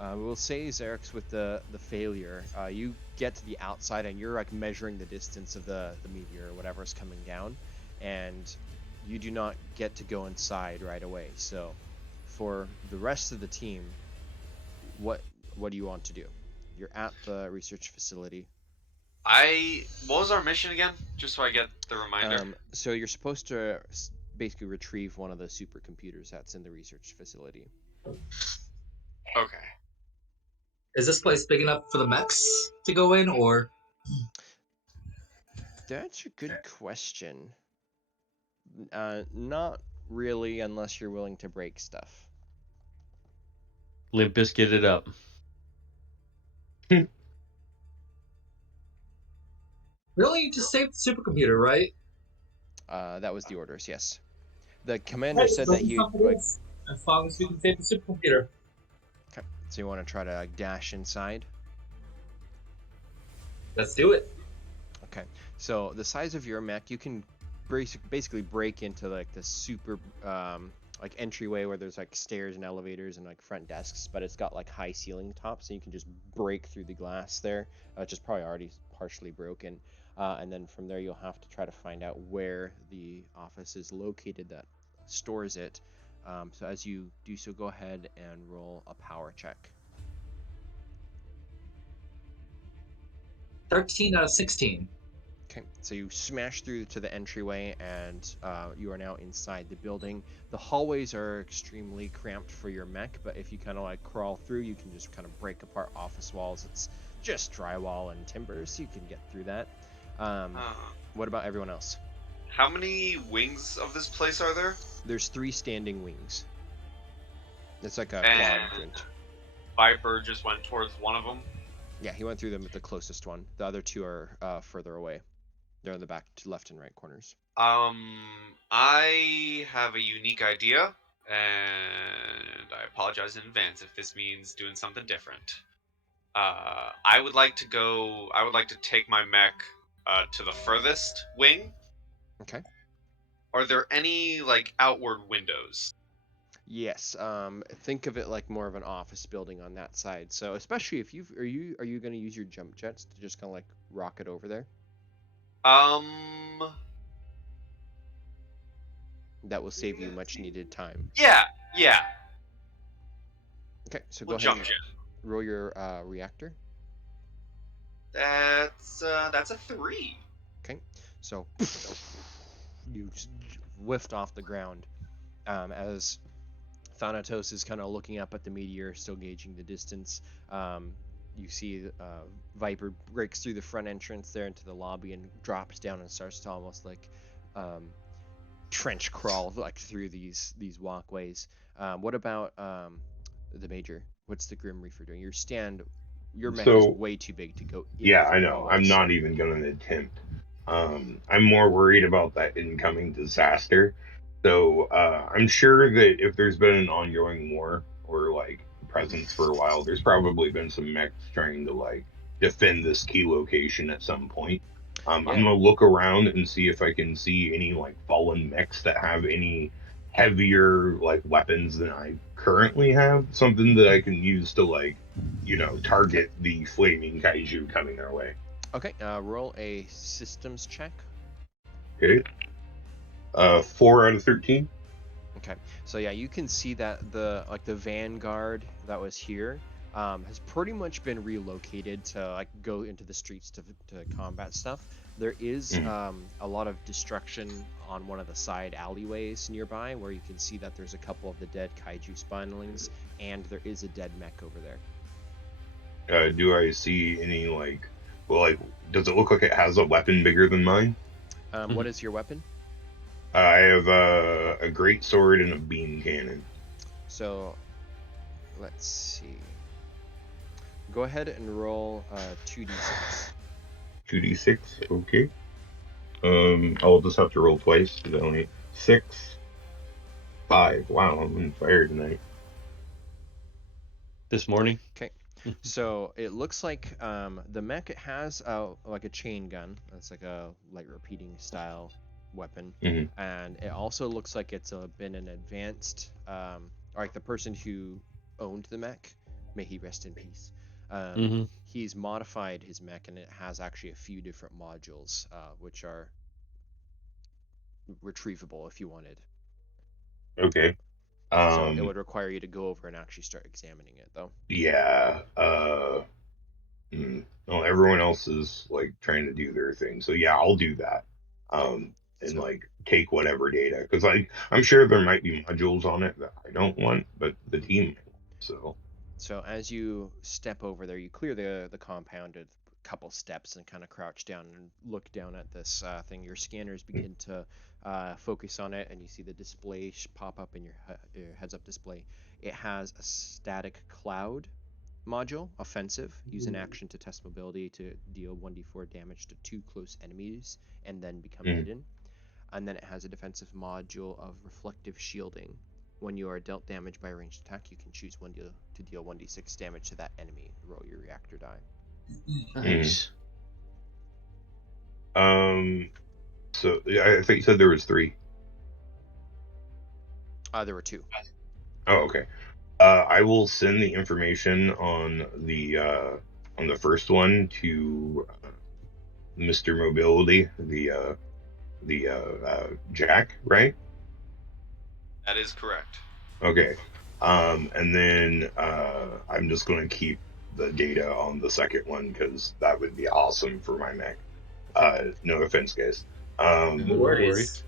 We'll say Zarek's with the failure. You get to the outside and you're like measuring the distance of the meteor or whatever's coming down, and you do not get to go inside right away. So for the rest of the team, what do you want to do? you're at the research facility. What was our mission again? Just so I get the reminder. So you're supposed to basically retrieve one of the supercomputers that's in the research facility. Okay. Is this place big enough for the mechs to go in, or? That's a good question. Not really, unless you're willing to break stuff. Limp Bizkit it up. We only need to save the supercomputer, right? That was the orders, yes. The commander said that he something like. else, as long as we can save the supercomputer. Okay, so you want to try to dash inside? Let's do it. Okay, so the size of your mech, you can basically break into like the super like entryway where there's like stairs and elevators and like front desks, but it's got like high ceiling tops, so you can just break through the glass there, which is probably already partially broken. And then from there, you'll have to try to find out where the office is located that stores it. So as you do so, go ahead and roll a power check. 13 out of 16. Okay, so you smash through to the entryway, and you are now inside the building. The hallways are extremely cramped for your mech, but if you kind of like crawl through, you can just kind of break apart office walls. It's just drywall and timber, so you can get through that. What about everyone else? How many wings of this place are there? There's 3 standing wings. It's like a And quadrant. Viper just went towards one of them. Yeah, he went through them with the closest one. The other 2 are further away. They're in the back left and right corners. I have a unique idea, and I apologize in advance if this means doing something different. I would like to take my mech to the furthest wing. Okay. Are there any like outward windows? Yes. Think of it like more of an office building on that side. So especially if are you going to use your jump jets to just kind of like rocket over there? That will save you much needed time. Yeah. Okay, so We'll go ahead jump and jet. roll your reactor. That's a 3. Okay, so you just whiffed off the ground as Thanatos is kind of looking up at the meteor, still gauging the distance. You see Viper breaks through the front entrance there into the lobby and drops down and starts to almost like trench crawl like through these walkways. What about the Major? What's the Grim Reaper doing? Your mech is way too big to go in. Yeah, I know. I'm not even going to attempt. I'm more worried about that incoming disaster. So I'm sure that if there's been an ongoing war or like presence for a while, there's probably been some mechs trying to like defend this key location at some point. I'm gonna look around and see if I can see any like fallen mechs that have any heavier like weapons than I currently have. Something that I can use to like, target the flaming kaiju coming our way. Okay, roll a systems check. Okay. 4 out of 13. Okay, so yeah, you can see that the vanguard that was here has pretty much been relocated to like go into the streets to combat stuff. There is a lot of destruction on one of the side alleyways nearby, where you can see that there's a couple of the dead kaiju spinelings, and there is a dead mech over there. Do I see any does it look like it has a weapon bigger than mine? What is your weapon? I have a great sword and a beam cannon. So, let's see. Go ahead and roll 2d6. 2d6, okay. I'll just have to roll twice because I only 6, 5. Wow, I'm on fire tonight. This morning. Okay. So it looks like the mech has like a chain gun. That's like a light repeating style weapon, and it also looks like it's been an advanced, like the person who owned the mech, may he rest in peace. He's modified his mech, and it has actually a few different modules, which are retrievable if you wanted. Okay. So it would require you to go over and actually start examining it, though. Yeah. Well, everyone else is like trying to do their thing, so yeah, I'll do that. And So like take whatever data, because I'm sure there might be modules on it that I don't want, but the team might. So So as you step over there, you clear the compound a couple steps and kind of crouch down and look down at this thing. Your scanners begin to focus on it, and you see the display pop up in your heads-up display. It has a static cloud module, offensive. Use an action to test mobility to deal 1d4 damage to 2 close enemies and then become mm, hidden. And then it has a defensive module of reflective shielding. When you are dealt damage by a ranged attack, you can choose to deal 1d6 damage to that enemy. Roll your reactor die. Nice. so yeah, I think you said there was 3. There were 2. Oh, okay. I will send the information on the first one to Mr. Mobility, the Jack, right? That is correct. Okay. And then I'm just going to keep the data on the second one because that would be awesome for my mech. No offense, guys. No No worries.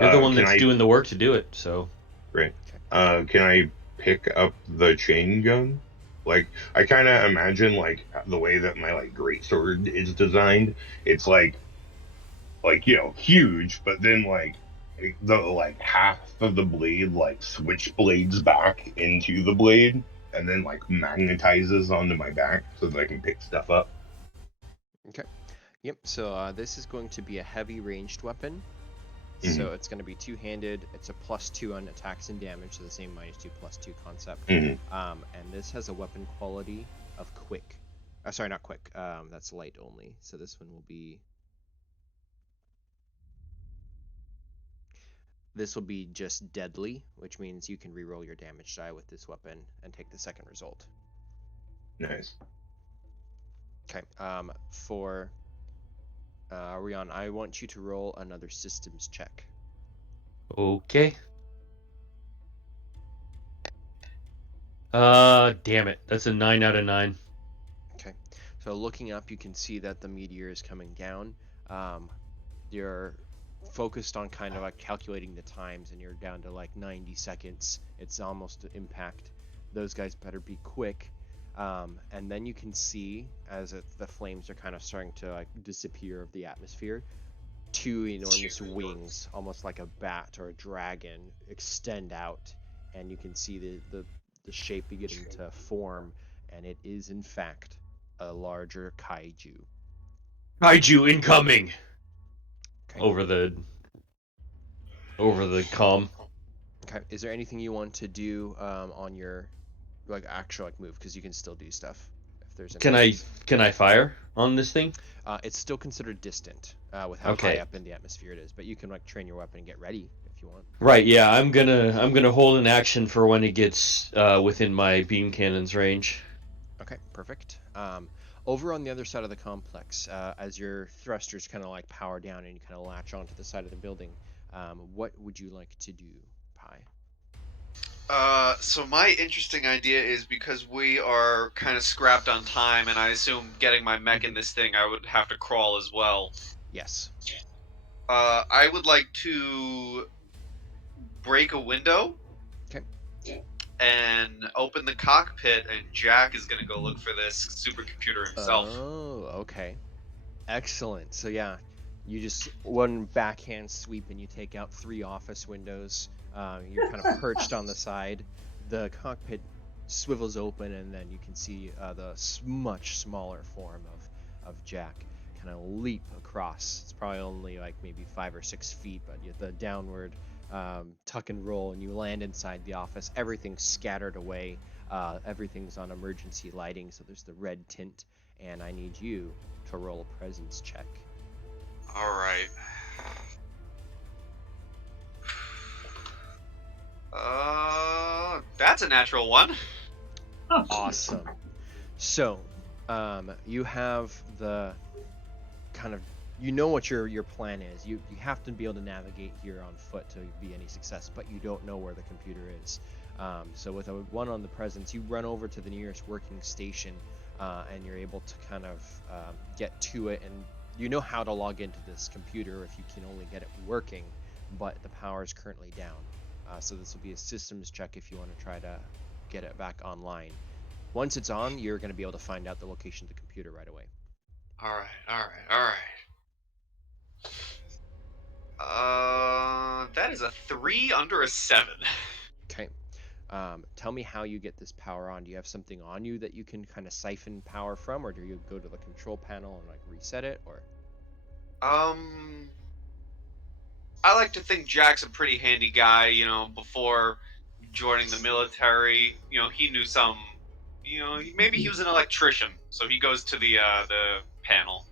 You're the one Can that's I doing the work to do it, so. right? Okay. Can I pick up the chain gun? Like I kind of imagine like the way that my like greatsword is designed. It's like huge, but then like the like half of the blade like switchblades back into the blade and then like magnetizes onto my back so that I can pick stuff up. Okay. Yep. So this is going to be a heavy ranged weapon. Mhm. So it's going to be two-handed. It's a +2 on attacks and damage, so the same -2 +2 concept. Mhm. And this has a weapon quality of quick. Sorry, not quick. That's light only. So this one will be. This will be just deadly, which means you can reroll your damage die with this weapon and take the second result. Nice. Okay. For Rion, I want you to roll another systems check. Okay. Damn it. That's a 9 out of 9. Okay. So looking up, you can see that the meteor is coming down. You're focused on kind of like calculating the times, and you're down to like 90 seconds. It's almost impact. Those guys better be quick. And then you can see as the flames are kind of starting to like disappear of the atmosphere, 2 enormous wings, almost like a bat or a dragon, extend out, and you can see the shape beginning to form, and it is in fact a larger kaiju. Kaiju incoming! Okay. Over the comm. Okay. Is there anything you want to do on your like actual like move? Because you can still do stuff if there's any. Can I fire on this thing? It's still considered distant with how high Okay. up in the atmosphere it is, but you can like train your weapon and get ready if you want. Right, yeah, I'm gonna hold an action for when it gets within my beam cannon's range. Okay, perfect. Over on the other side of the complex, as your thrusters kind of like power down and you kind of latch onto the side of the building, what would you like to do, Pi? So my interesting idea is because we are kind of scrapped on time, and I assume getting my mech in this thing, I would have to crawl as well. Yes. I would like to break a window. Okay. And open the cockpit, and Jack is gonna go look for this supercomputer himself. Oh, okay. Excellent. So yeah, you just one backhand sweep and you take out 3 office windows. You're kind of perched on the side. The cockpit swivels open, and then you can see the much smaller form of Jack kind of leap across. It's probably only like maybe 5 or 6 feet, but the downward tuck and roll, and you land inside the office. Everything's scattered away. Everything's on emergency lighting, so there's the red tint, and I need you to roll a presence check. All right. That's a natural one. Awesome. So, you have the kind of what your plan is. You have to be able to navigate here on foot to be any success, but you don't know where the computer is. So with a 1 on the presence, you run over to the nearest working station, and you're able to kind of get to it, and you know how to log into this computer if you can only get it working, but the power is currently down. So this will be a systems check if you want to try to get it back online. Once it's on, you're going to be able to find out the location of the computer right away. All right. That is a 3 under a 7. Okay. Tell me how you get this power on. Do you have something on you that you can kind of siphon power from, or do you go to the control panel and like reset it, or? I like to think Jack's a pretty handy guy. Before joining the military, he knew some. Maybe he was an electrician, so he goes to the panel.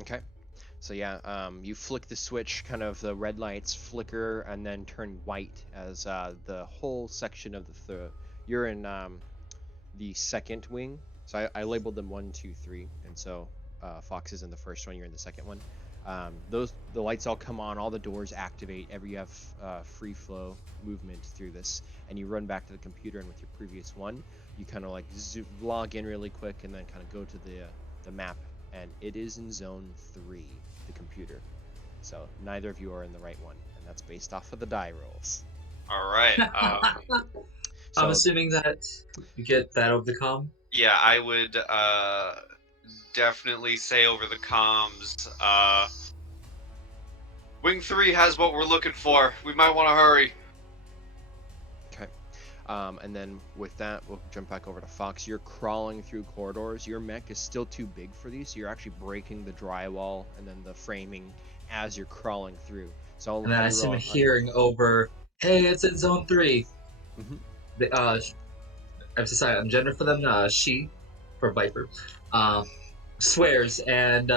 Okay. So yeah, you flick the switch, kind of the red lights flicker and then turn white as the whole section of you're in the second wing. So I labeled them 1, 2, 3, and so Fox is in the first one. You're in the second one. The lights all come on, all the doors activate. You have free flow movement through this, and you run back to the computer. And with your previous one, you kind of like log in really quick, and then kind of go to the map, and it is in zone 3, the computer. So neither of you are in the right one, and that's based off of the die rolls. All right. I'm assuming that you get that over the comm. Yeah, I would definitely say over the comms. Wing 3 has what we're looking for. We might want to hurry. Okay. And then with that, we'll jump back over to Fox. You're crawling through corridors. Your mech is still too big for these, so you're actually breaking the drywall and then the framing as you're crawling through. So and then I assume hearing over, "Hey, it's in zone 3." Mm-hmm. I've decided on gender for them. She, for Viper, swears. And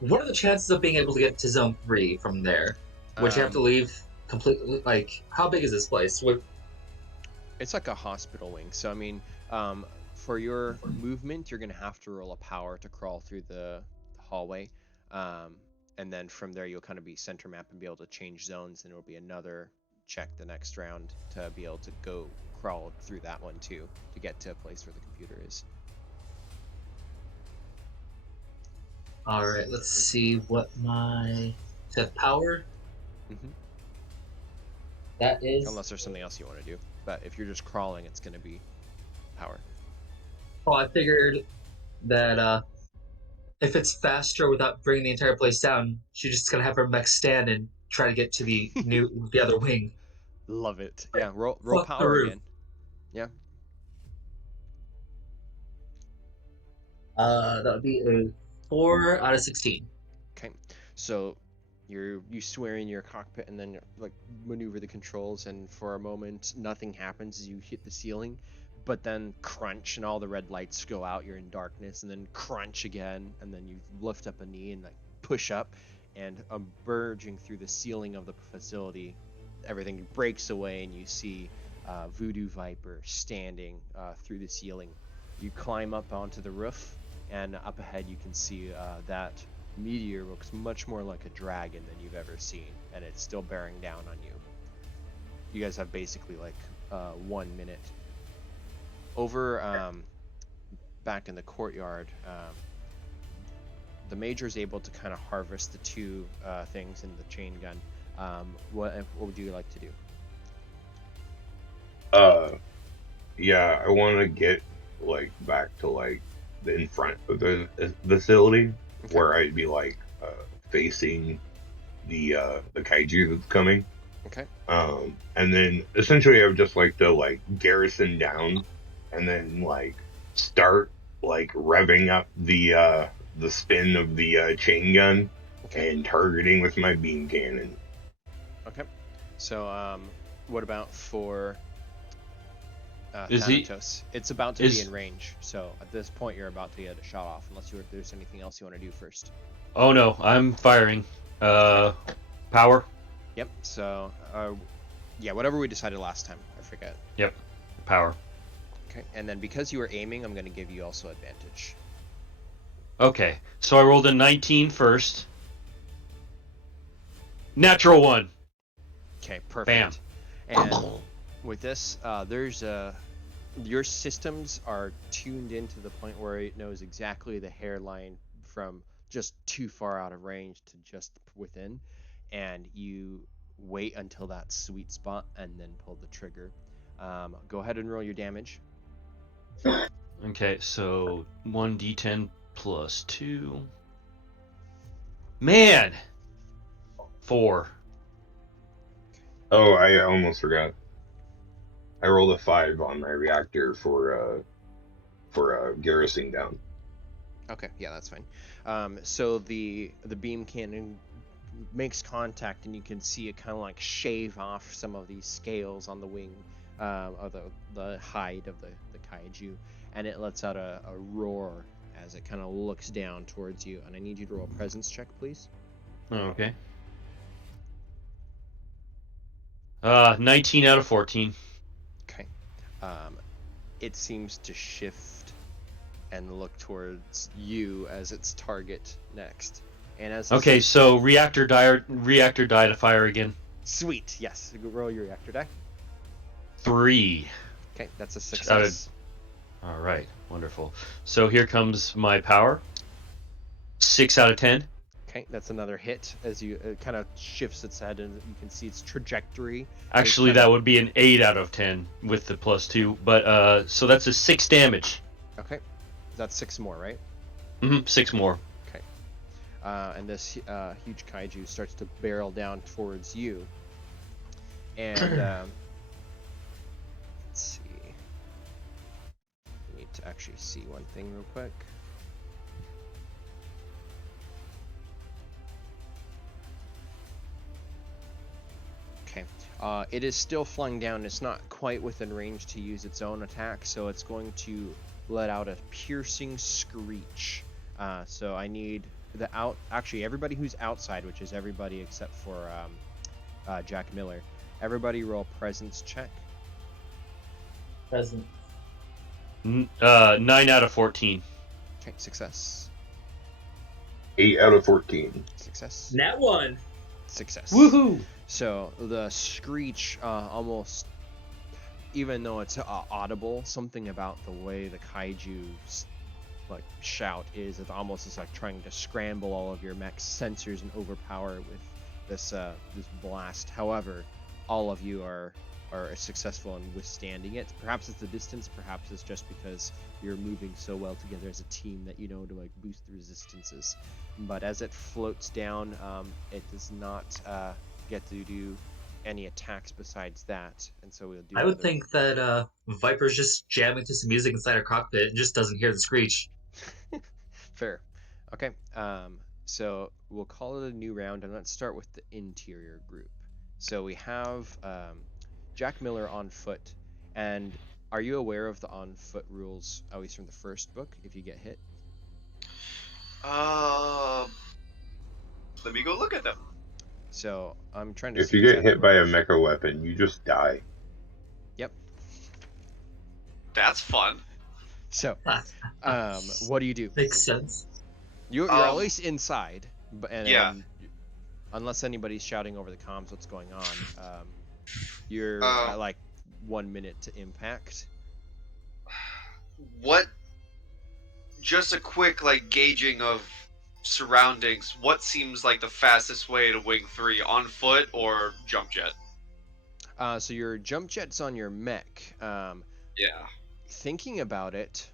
what are the chances of being able to get to zone 3 from there? Would you have to leave completely? Like, how big is this place? It's like a hospital wing. So I mean, for your movement, you're gonna have to roll a power to crawl through the hallway, and then from there you'll kind of be center map and be able to change zones, and it'll be another check the next round to be able to go crawl through that one too to get to a place where the computer is. All right, let's see what power. Mm-hmm. That is. Unless there's something else you want to do, but if you're just crawling, it's gonna be power. Oh, I figured that if it's faster without bringing the entire place down, she's just gonna have her mech stand and try to get to the other wing. Love it. Yeah, roll Fuck the power roof. again. Yeah. That would be a 4 out of 16. Okay, so you swear in your cockpit and then like maneuver the controls, and for a moment nothing happens as you hit the ceiling, but then crunch and all the red lights go out. You're in darkness, and then crunch again, and then you lift up a knee and like push up, and emerging through the ceiling of the facility, everything breaks away, and you see Voodoo Viper standing through the ceiling. You climb up onto the roof, and up ahead you can see that meteor looks much more like a dragon than you've ever seen, and it's still bearing down on you. You guys have basically like 1 minute. Over back in the courtyard, the major is able to kind of harvest the 2 things in the chain gun. What would you like to do? Yeah, I want to get like back to like the in front of the facility, Okay. where I'd be like facing the kaiju that's coming. Okay. And then essentially I would just like to like garrison down, and then like start like revving up the spin of the chain gun, Okay. and targeting with my beam cannon. Okay. So what about for Is he- Thanatos? It's about to be in range, so at this point you're about to get a shot off, unless there's anything else you want to do first. Oh no, I'm firing. Power. Yep. So yeah, whatever we decided last time, I forget. Yep. Power. Okay. And then because you were aiming, I'm going to give you also advantage. Okay, so I rolled a 19 first. Natural 1. Okay, perfect. Bam. And with this, your systems are tuned into the point where it knows exactly the hairline from just too far out of range to just within, and you wait until that sweet spot and then pull the trigger. Go ahead and roll your damage. Okay, so 1d10 plus 2. Man! 4. Oh, I almost forgot. I rolled a 5 on my reactor for garrisoning down. Okay, yeah, that's fine. So the beam cannon makes contact, and you can see it kind of like shave off some of these scales on the wing, of the hide of the kaiju, and it lets out a roar as it kind of looks down towards you. And I need you to roll a presence check, please. Okay. 19 out of 14. Okay. It seems to shift and look towards you as its target next. And as Okay, so reactor die to fire again. Sweet, yes. Roll your reactor die. 3. Okay, that's a success. All right, wonderful. So here comes my power. 6 out of 10. Okay, that's another hit as it kind of shifts its head, and you can see its trajectory. Actually, that would be an 8 out of 10 with the plus 2. But so that's a 6 damage. Okay, that's 6 more, right? 6 more. Okay. And this huge kaiju starts to barrel down towards you. And let's see. We need to actually see one thing real quick. Okay. It is still flying down. It's not quite within range to use its own attack, so it's going to let out a piercing screech. So I need actually everybody who's outside, which is everybody except for Jack Miller. Everybody roll presence check. Present. 9 out of 14. Okay, success. 8 out of 14. Success. Nat 1. Success. Woohoo! So the screech, almost, even though it's audible, something about the way the kaiju's like shout is it almost is like trying to scramble all of your mech's sensors and overpower with this blast. However, all of you are successful in withstanding it. Perhaps it's the distance, perhaps it's just because you're moving so well together as a team that you know to like boost the resistances. But as it floats down, it does not get to do any attacks besides that, and so we'll do. I would think that Viper's just jamming to some music inside her cockpit and just doesn't hear the screech. Fair. Okay. So we'll call it a new round, and let's start with the interior group. So we have Jack Miller on foot, and are you aware of the on foot rules, at least from the first book? If you get hit. Let me go look at them. So I'm trying to. If see you get exactly hit by a what- mecha weapon, you just die. Yep. That's fun. So, what do you do? Makes sense. You're at least inside, but Yeah. Unless anybody's shouting over the comms what's going on, you're Oh. at like 1 minute to impact. What? Just a quick gauging of surroundings. What seems like the fastest way to wing 3, on foot or jump jet? So your jump jet's on your mech. Yeah. Thinking about it,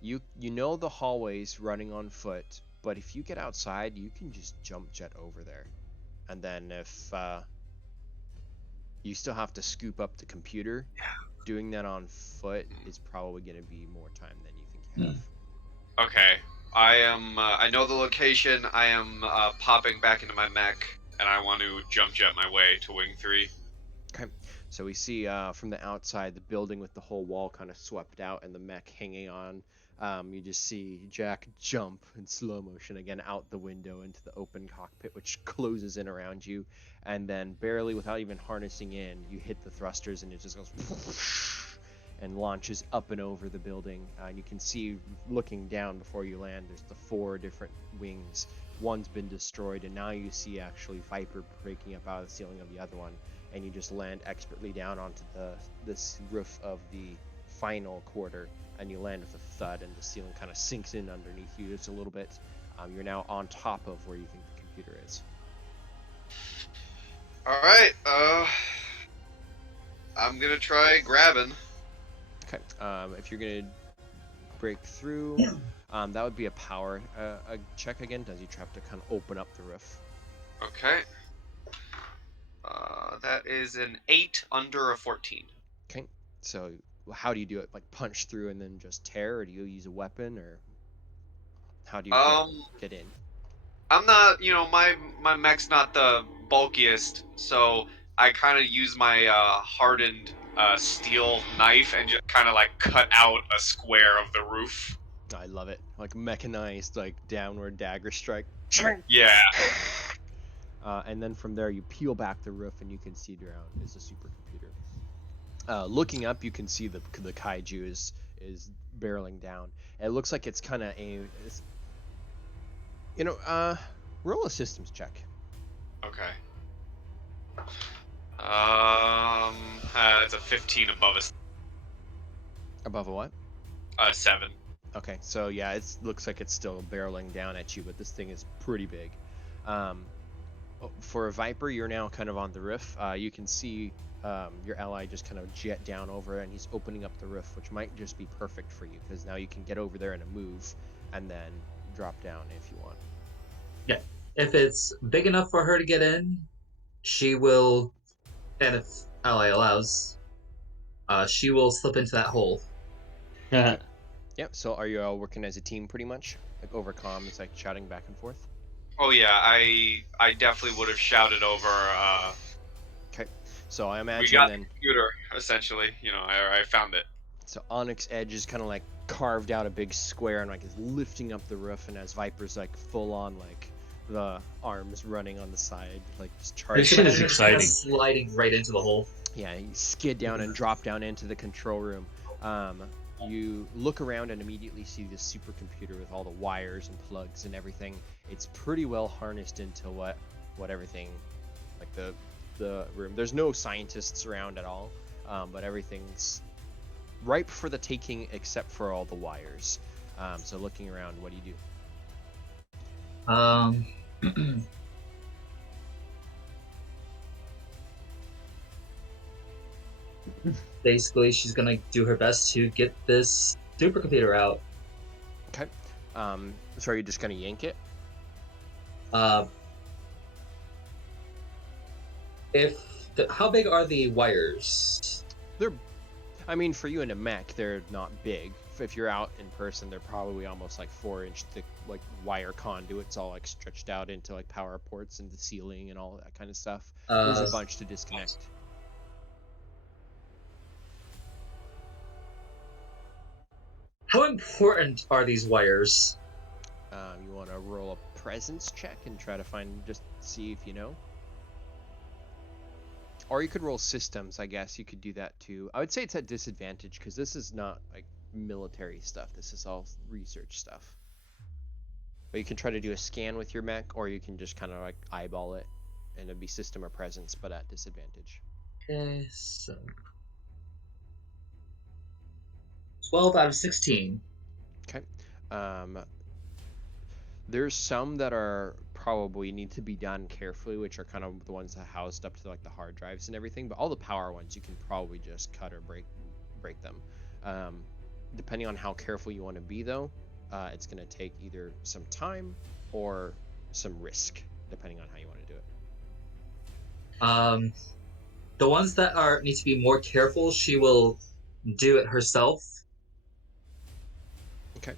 you know the hallways running on foot, but if you get outside, you can just jump jet over there, and then if you still have to scoop up the computer, doing that on foot is probably going to be more time than you think you have. Okay. I know the location. I am popping back into my mech, and I want to jump jet my way to wing 3. Okay, so we see from the outside the building with the whole wall kind of swept out and the mech hanging on. You just see Jack jump in slow motion again out the window into the open cockpit, which closes in around you, and then barely without even harnessing in, you hit the thrusters and it just goes and launches up and over the building. And you can see, looking down before you land, there's the 4 different wings. One's been destroyed, and now you see actually Viper breaking up out of the ceiling of the other one. and you just land expertly down onto this roof of the final quarter, and you land with a thud, and the ceiling kind of sinks in underneath you just a little bit. You're now on top of where you think the computer is. All right. I'm gonna try grabbing. Okay. If you're gonna break through, that would be a power a check again. Does you have to kind of open up the roof? Okay. That is an 8 under a 14. Okay. So how do you do it? Like punch through and then just tear, or do you use a weapon, or how do you get in? I'm not, my mech's not the bulkiest, so I kind of use my hardened steel knife and just kind of like cut out a square of the roof. I love it. Like mechanized, like downward dagger strike. Yeah. And then from there, you peel back the roof, and you can see around is a supercomputer. Looking up, you can see the kaiju is barreling down. It looks like it's kind of roll a systems check. Okay. It's a 15 above Above a what? a 7. Okay, so yeah, it looks like it's still barreling down at you, but this thing is pretty big. For a Viper, you're now kind of on the roof. You can see your ally just kind of jet down over, and he's opening up the roof, which might just be perfect for you, because now you can get over there in a move, and then drop down if you want. Yeah. If it's big enough for her to get in, she will, and if ally allows, she will slip into that hole. Yep. So are you all working as a team pretty much? Like over comm, it's like shouting back and forth? Oh yeah, I definitely would have shouted over. Okay. So I imagine We got then the computer, essentially. I found it. so Onyx Edge is kind of like carved out a big square and like is lifting up the roof, and as Viper's like full on like the arms running on the side, like just charging. This shit is Kinda exciting. sliding right into the hole. Yeah, you skid down and drop down into the control room. You look around and immediately see this supercomputer with all the wires and plugs and everything. It's pretty well harnessed into what everything, like the room. There's no scientists around at all, but everything's ripe for the taking except for all the wires. So looking around, what do you do? Basically, she's gonna do her best to get this supercomputer out. Okay. So are you just gonna yank it? How big are the wires? I mean, for you in a mech, they're not big. If you're out in person, they're probably almost like 4-inch thick, like wire conduits, all like stretched out into like power ports and the ceiling and all that kind of stuff. There's a bunch to disconnect. How important are these wires? You want to roll a presence check and try to see if you know. Or you could roll systems, I guess. You could do that too. I would say it's at disadvantage because this is not like military stuff. This is all research stuff. But you can try to do a scan with your mech, or you can just kind of like eyeball it, and it'd be system or presence, but at disadvantage. Okay, so 12 out of 16. Okay. There's some that are probably need to be done carefully, which are kind of the ones that housed up to like the hard drives and everything. But all the power ones, you can probably just cut or break them. Depending on how careful you want to be, though, it's going to take either some time or some risk, depending on how you want to do it. The ones that need to be more careful, she will do it herself. Okay.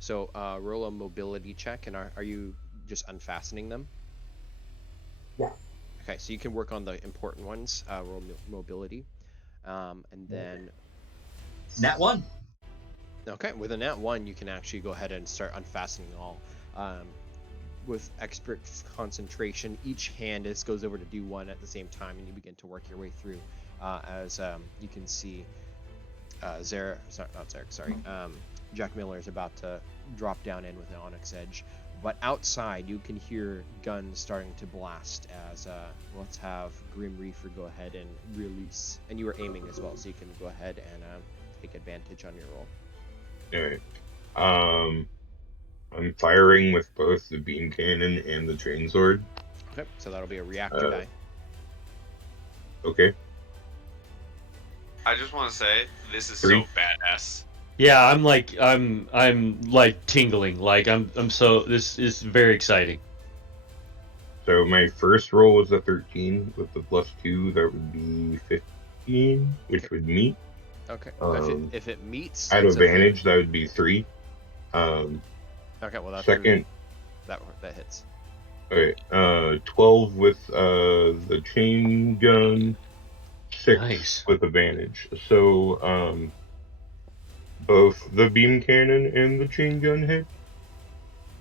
So roll a mobility check, and are you just unfastening them? Yeah. Okay, so you can work on the important ones. Roll mobility, and then Nat 1. Okay, with a nat 1, you can actually go ahead and start unfastening all. With expert concentration, each hand goes over to do one at the same time, and you begin to work your way through. As you can see, Jack Miller is about to drop down in with an Onyx Edge. But outside, you can hear guns starting to blast as, let's have Grim Reaper go ahead and release. And you were aiming as well, so you can go ahead and take advantage on your roll. Alright. I'm firing with both the beam cannon and the chainsword. Okay, so that'll be a reactor die. Okay. I just want to say this is 3. so badass. Yeah, I'm like tingling. Like I'm so this is very exciting. So my first roll was a 13 with the +2. That would be 15, which would meet. Okay. If it meets, At it's advantage, that would be 3. Okay, well that's Second. That hits. Okay. 12 with the chain gun. 6 Nice. with advantage. So both the beam cannon and the chain gun hit.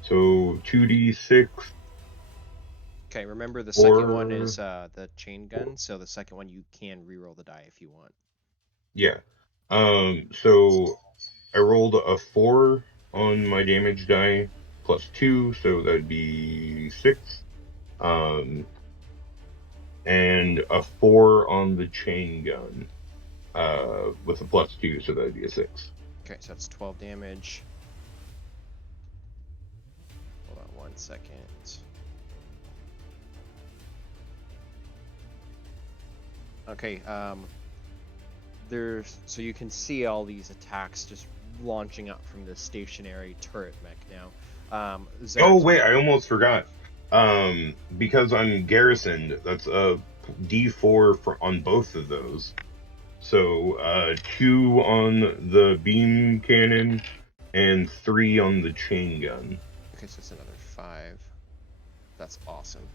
So 2d6. Okay, remember the Or- second one is the chain gun, so the second one you can reroll the die if you want. Yeah. So I rolled a 4 on my damage die +2, so that'd be 6. And a 4 on the chain gun with a +2, so that'd be a 6. Okay, so that's 12 damage. Hold on 1 second. Okay, so you can see all these attacks just launching up from the stationary turret mech now. Oh wait, I almost forgot. Because I'm garrisoned, that's a D4 on both of those. So 2 on the beam cannon and 3 on the chain gun. Okay, so it's another 5. That's awesome.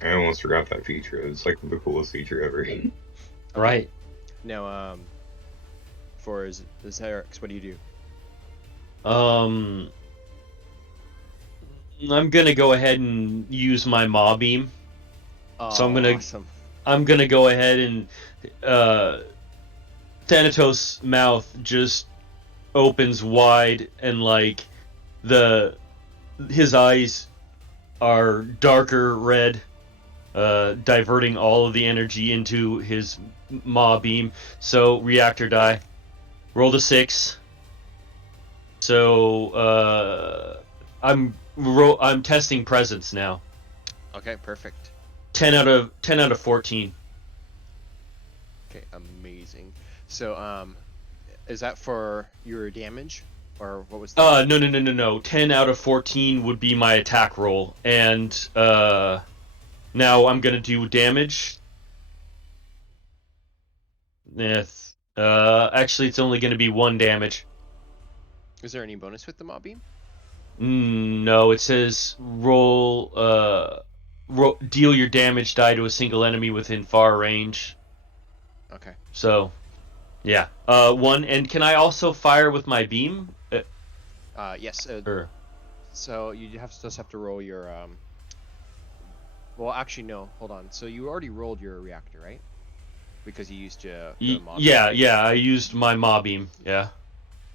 I almost forgot that feature. It's like the coolest feature ever. Right. Now, for Xerix, what do you do? I'm gonna go ahead and use my Maw Beam. Oh, So awesome. I'm gonna go ahead and Thanatos' mouth just opens wide and like his eyes are darker red, diverting all of the energy into his Maw Beam. So reactor die. Rolled a 6. So I'm testing presence now. Okay, perfect. 10 out of 14. Okay, amazing. So, is that for your damage, or what was that? No. 10 out of 14 would be my attack roll, and now I'm gonna do damage. Yes. Actually, it's only gonna be 1 damage. Is there any bonus with the Maw Beam? No, it says roll. Deal your damage die to a single enemy within far range. Okay. So, yeah. 1, and can I also fire with my beam? Yes. Or So you just have to roll your Well, actually, no. Hold on. So you already rolled your reactor, right? Because you used the Maw Beam. Yeah. I used my Maw Beam. Yeah.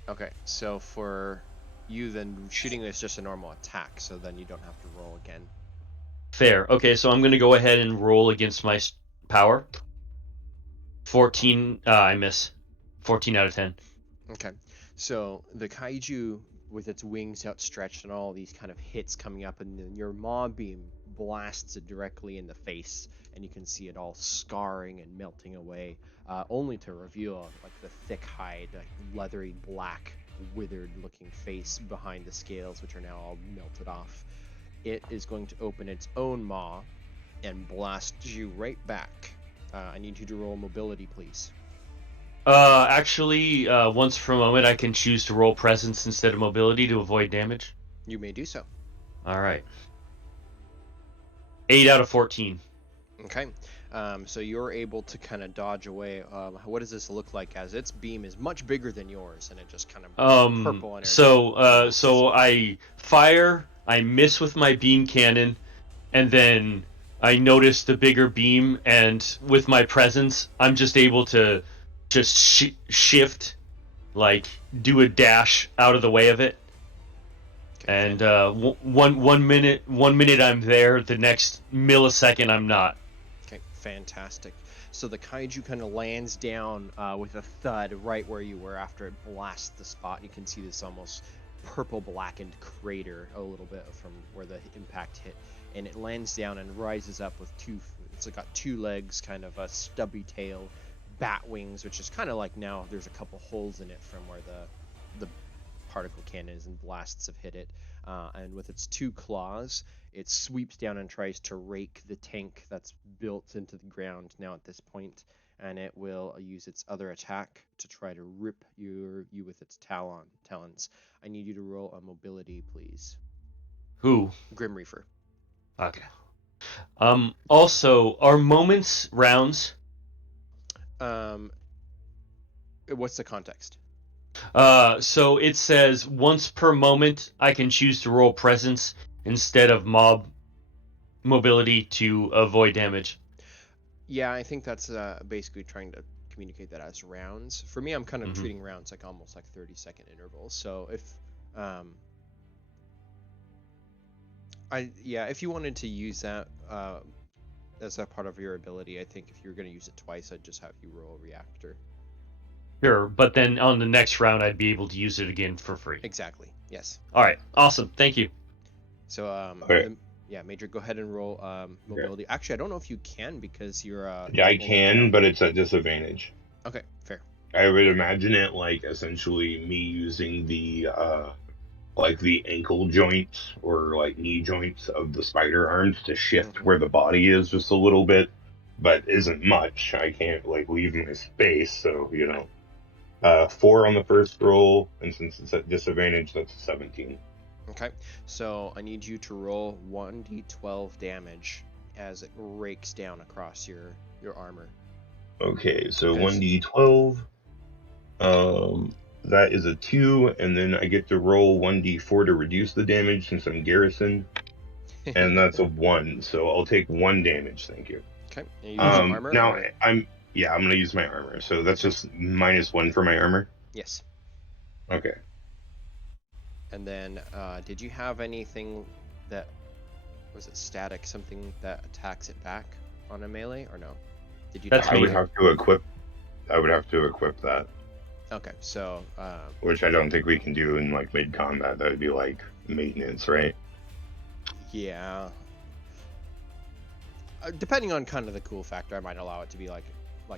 Okay. So for you, then shooting is just a normal attack. So then you don't have to roll again. Fair. Okay, so I'm gonna go ahead and roll against my power. 14. I miss. 14 out of 10. Okay. So the kaiju, with its wings outstretched and all these kind of hits coming up, and then your Maw Beam blasts it directly in the face, and you can see it all scarring and melting away, only to reveal like the thick hide, like leathery black, withered-looking face behind the scales, which are now all melted off. It is going to open its own maw and blast you right back. I need you to roll mobility, please. Actually, once for a moment, I can choose to roll presence instead of mobility to avoid damage. You may do so. All right. 8 out of 14. Okay. So you're able to kind of dodge away. What does this look like? As its beam is much bigger than yours, and it just kind of purple energy. So I fire. I miss with my beam cannon, and then I notice the bigger beam, and with my presence, I'm just able to shift, like do a dash out of the way of it. And 1 minute I'm there, the next millisecond I'm not. Okay, fantastic. So the kaiju kind of lands down with a thud right where you were after it blasts the spot. You can see this almost purple blackened crater a little bit from where the impact hit, and it lands down and rises up with it's got two legs, kind of a stubby tail, bat wings, which is kind of like now there's a couple holes in it from where the particle cannons and blasts have hit it, and with its two claws it sweeps down and tries to rake the tank that's built into the ground now at this point, and it will use its other attack to try to rip you with its talons. I need you to roll a mobility, please. Who? Grim Reaper. Okay. Also, are moments rounds? What's the context? So it says once per moment I can choose to roll presence instead of mob mobility to avoid damage. Yeah, I think that's basically trying to communicate that as rounds. For me, I'm kind of treating rounds like almost like 30-second intervals. So if if you wanted to use that as a part of your ability, I think if you were going to use it twice, I'd just have you roll a reactor. Sure, but then on the next round I'd be able to use it again for free. Exactly. Yes. All right. Awesome. Thank you. So Okay. Major, go ahead and roll mobility. Yeah. Actually, I don't know if you can because you're I can, but it's at disadvantage. Okay, fair. I would imagine it like essentially me using the like the ankle joints or like knee joints of the spider arms to shift where the body is just a little bit, but isn't much. I can't like leave my space, so 4 on the first roll, and since it's at disadvantage, that's a 17. Okay, so I need you to roll 1d12 damage as it rakes down across your armor. Okay, so 1d12. That is a 2, and then I get to roll 1d4 to reduce the damage since I'm garrisoned, and that's a 1. So I'll take 1 damage. Thank you. Okay. And you use armor? Now or... I'm gonna use my armor, so that's just -1 for my armor. Yes. Okay. And then, did you have anything that was it static? Something that attacks it back on a melee, or no? Did you? That's I would have to equip that. Okay, so. Which I don't think we can do in like mid combat. That would be like maintenance, right? Yeah. Depending on kind of the cool factor, I might allow it to be like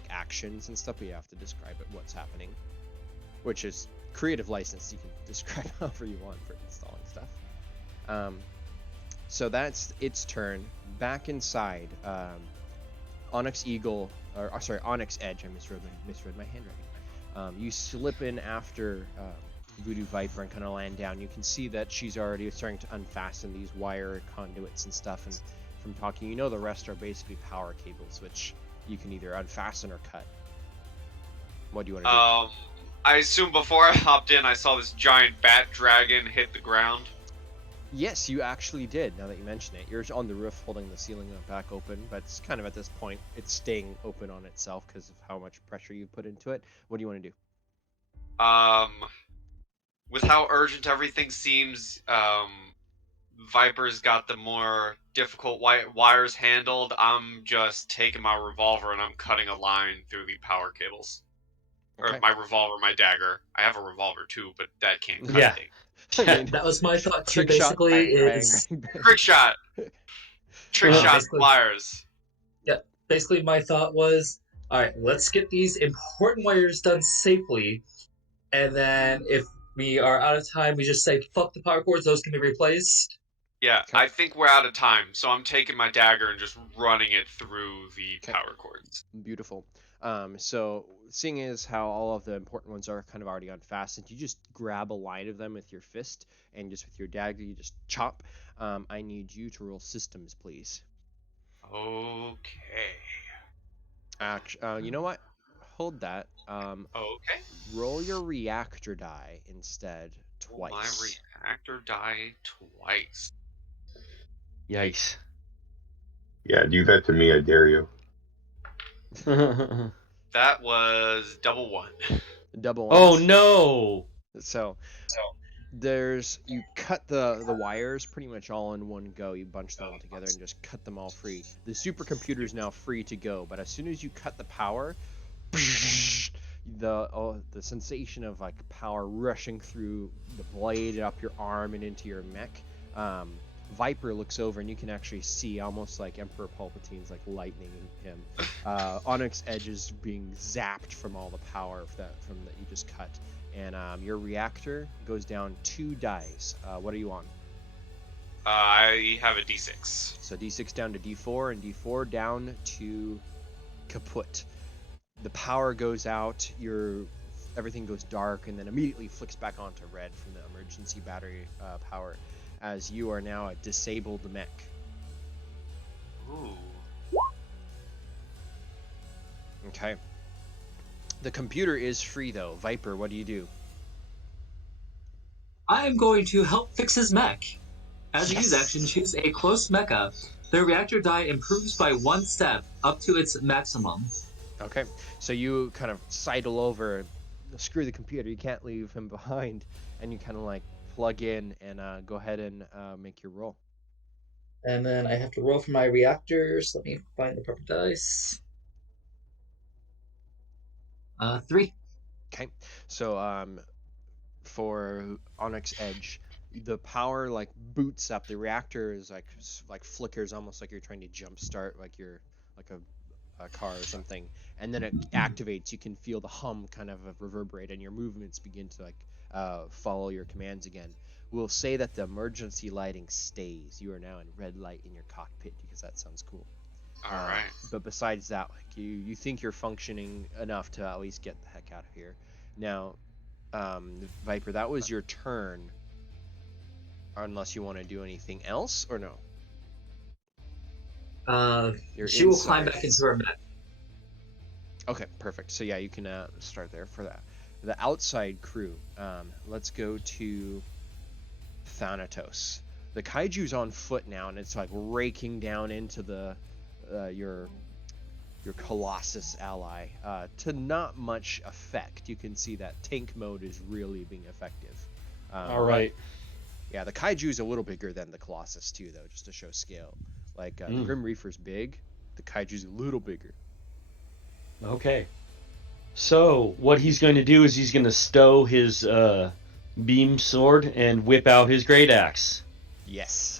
actions and stuff, but you have to describe it what's happening, which is creative license. You can describe however you want for installing stuff. So that's its turn. Back inside, Onyx Edge. I misread my handwriting. You slip in after Voodoo Viper and kind of land down. You can see that she's already starting to unfasten these wire conduits and stuff, and from talking, the rest are basically power cables, which you can either unfasten or cut. What do you want to do? I assume before I hopped in, I saw this giant bat dragon hit the ground. Yes, you actually did, now that you mention it. You're on the roof holding the ceiling back open, but it's kind of at this point, it's staying open on itself because of how much pressure you put into it. What do you want to do? With how urgent everything seems, Viper's got the more difficult wires handled. I'm just taking my revolver and I'm cutting a line through the power cables. Okay. Or my revolver, my dagger. I have a revolver too, but that can't cut anything. That was my thought too. Trick shot, Basically, bang, is bang, bang. Trick shot. Trick shot wires. Yeah. Basically, my thought was, all right, let's get these important wires done safely, and then if we are out of time, we just say fuck the power cords. Those can be replaced. Yeah, Okay. I think we're out of time, so I'm taking my dagger and just running it through the power cords. Beautiful. So seeing as how all of the important ones are kind of already unfastened, you just grab a line of them with your fist, and just with your dagger, you just chop. I need you to roll systems, please. Okay. You know what? Hold that. Okay. Roll your reactor die instead twice. My reactor die twice. Yikes. Yeah, do that to me, I dare you. That was double 1. Double Oh ones. no! So You cut the wires pretty much all in one go. You bunch them all together and just cut them all free. The supercomputer is now free to go, but as soon as you cut the power, the sensation of like power rushing through the blade up your arm and into your mech. Viper looks over and you can actually see, almost like Emperor Palpatine's like lightning in him. Onyx Edge is being zapped from all the power that you just cut, and your reactor goes down 2 dice. What are you on? I have a D6. So D6 down to D4 and D4 down to kaput. The power goes out, everything goes dark, and then immediately flicks back onto red from the emergency battery power, as you are now a disabled mech. Ooh. Okay. The computer is free though. Viper, what do you do? I am going to help fix his mech. As a Yes. use action, choose a close mecha. The reactor die improves by 1 step up to its maximum. Okay, so you kind of sidle over, screw the computer, you can't leave him behind, and you kind of like plug in and go ahead and make your roll. And then I have to roll for my reactors. Let me find the proper dice. 3. Okay, so for Onyx Edge, the power like boots up. The reactor is like flickers, almost like you're trying to jump start, like you're like a car or something, and then it activates. You can feel the hum kind of reverberate, and your movements begin to like follow your commands again. We'll say that the emergency lighting stays. You are now in red light in your cockpit because that sounds cool. All right. But besides that, like you think you're functioning enough to at least get the heck out of here. Now, Viper, that was your turn. Unless you want to do anything else, or no? You're She will climb inside. back into her mech. Okay, perfect. So yeah, you can start there for that. The outside crew. Let's go to Thanatos. The kaiju's on foot now, and it's like raking down into the your Colossus ally to not much effect. You can see that tank mode is really being effective. All right. Yeah, the kaiju's a little bigger than the Colossus too, though, just to show scale. Like the Grim Reaper's big, the kaiju's a little bigger. Okay. So what he's going to do is he's going to stow his beam sword and whip out his great axe. Yes.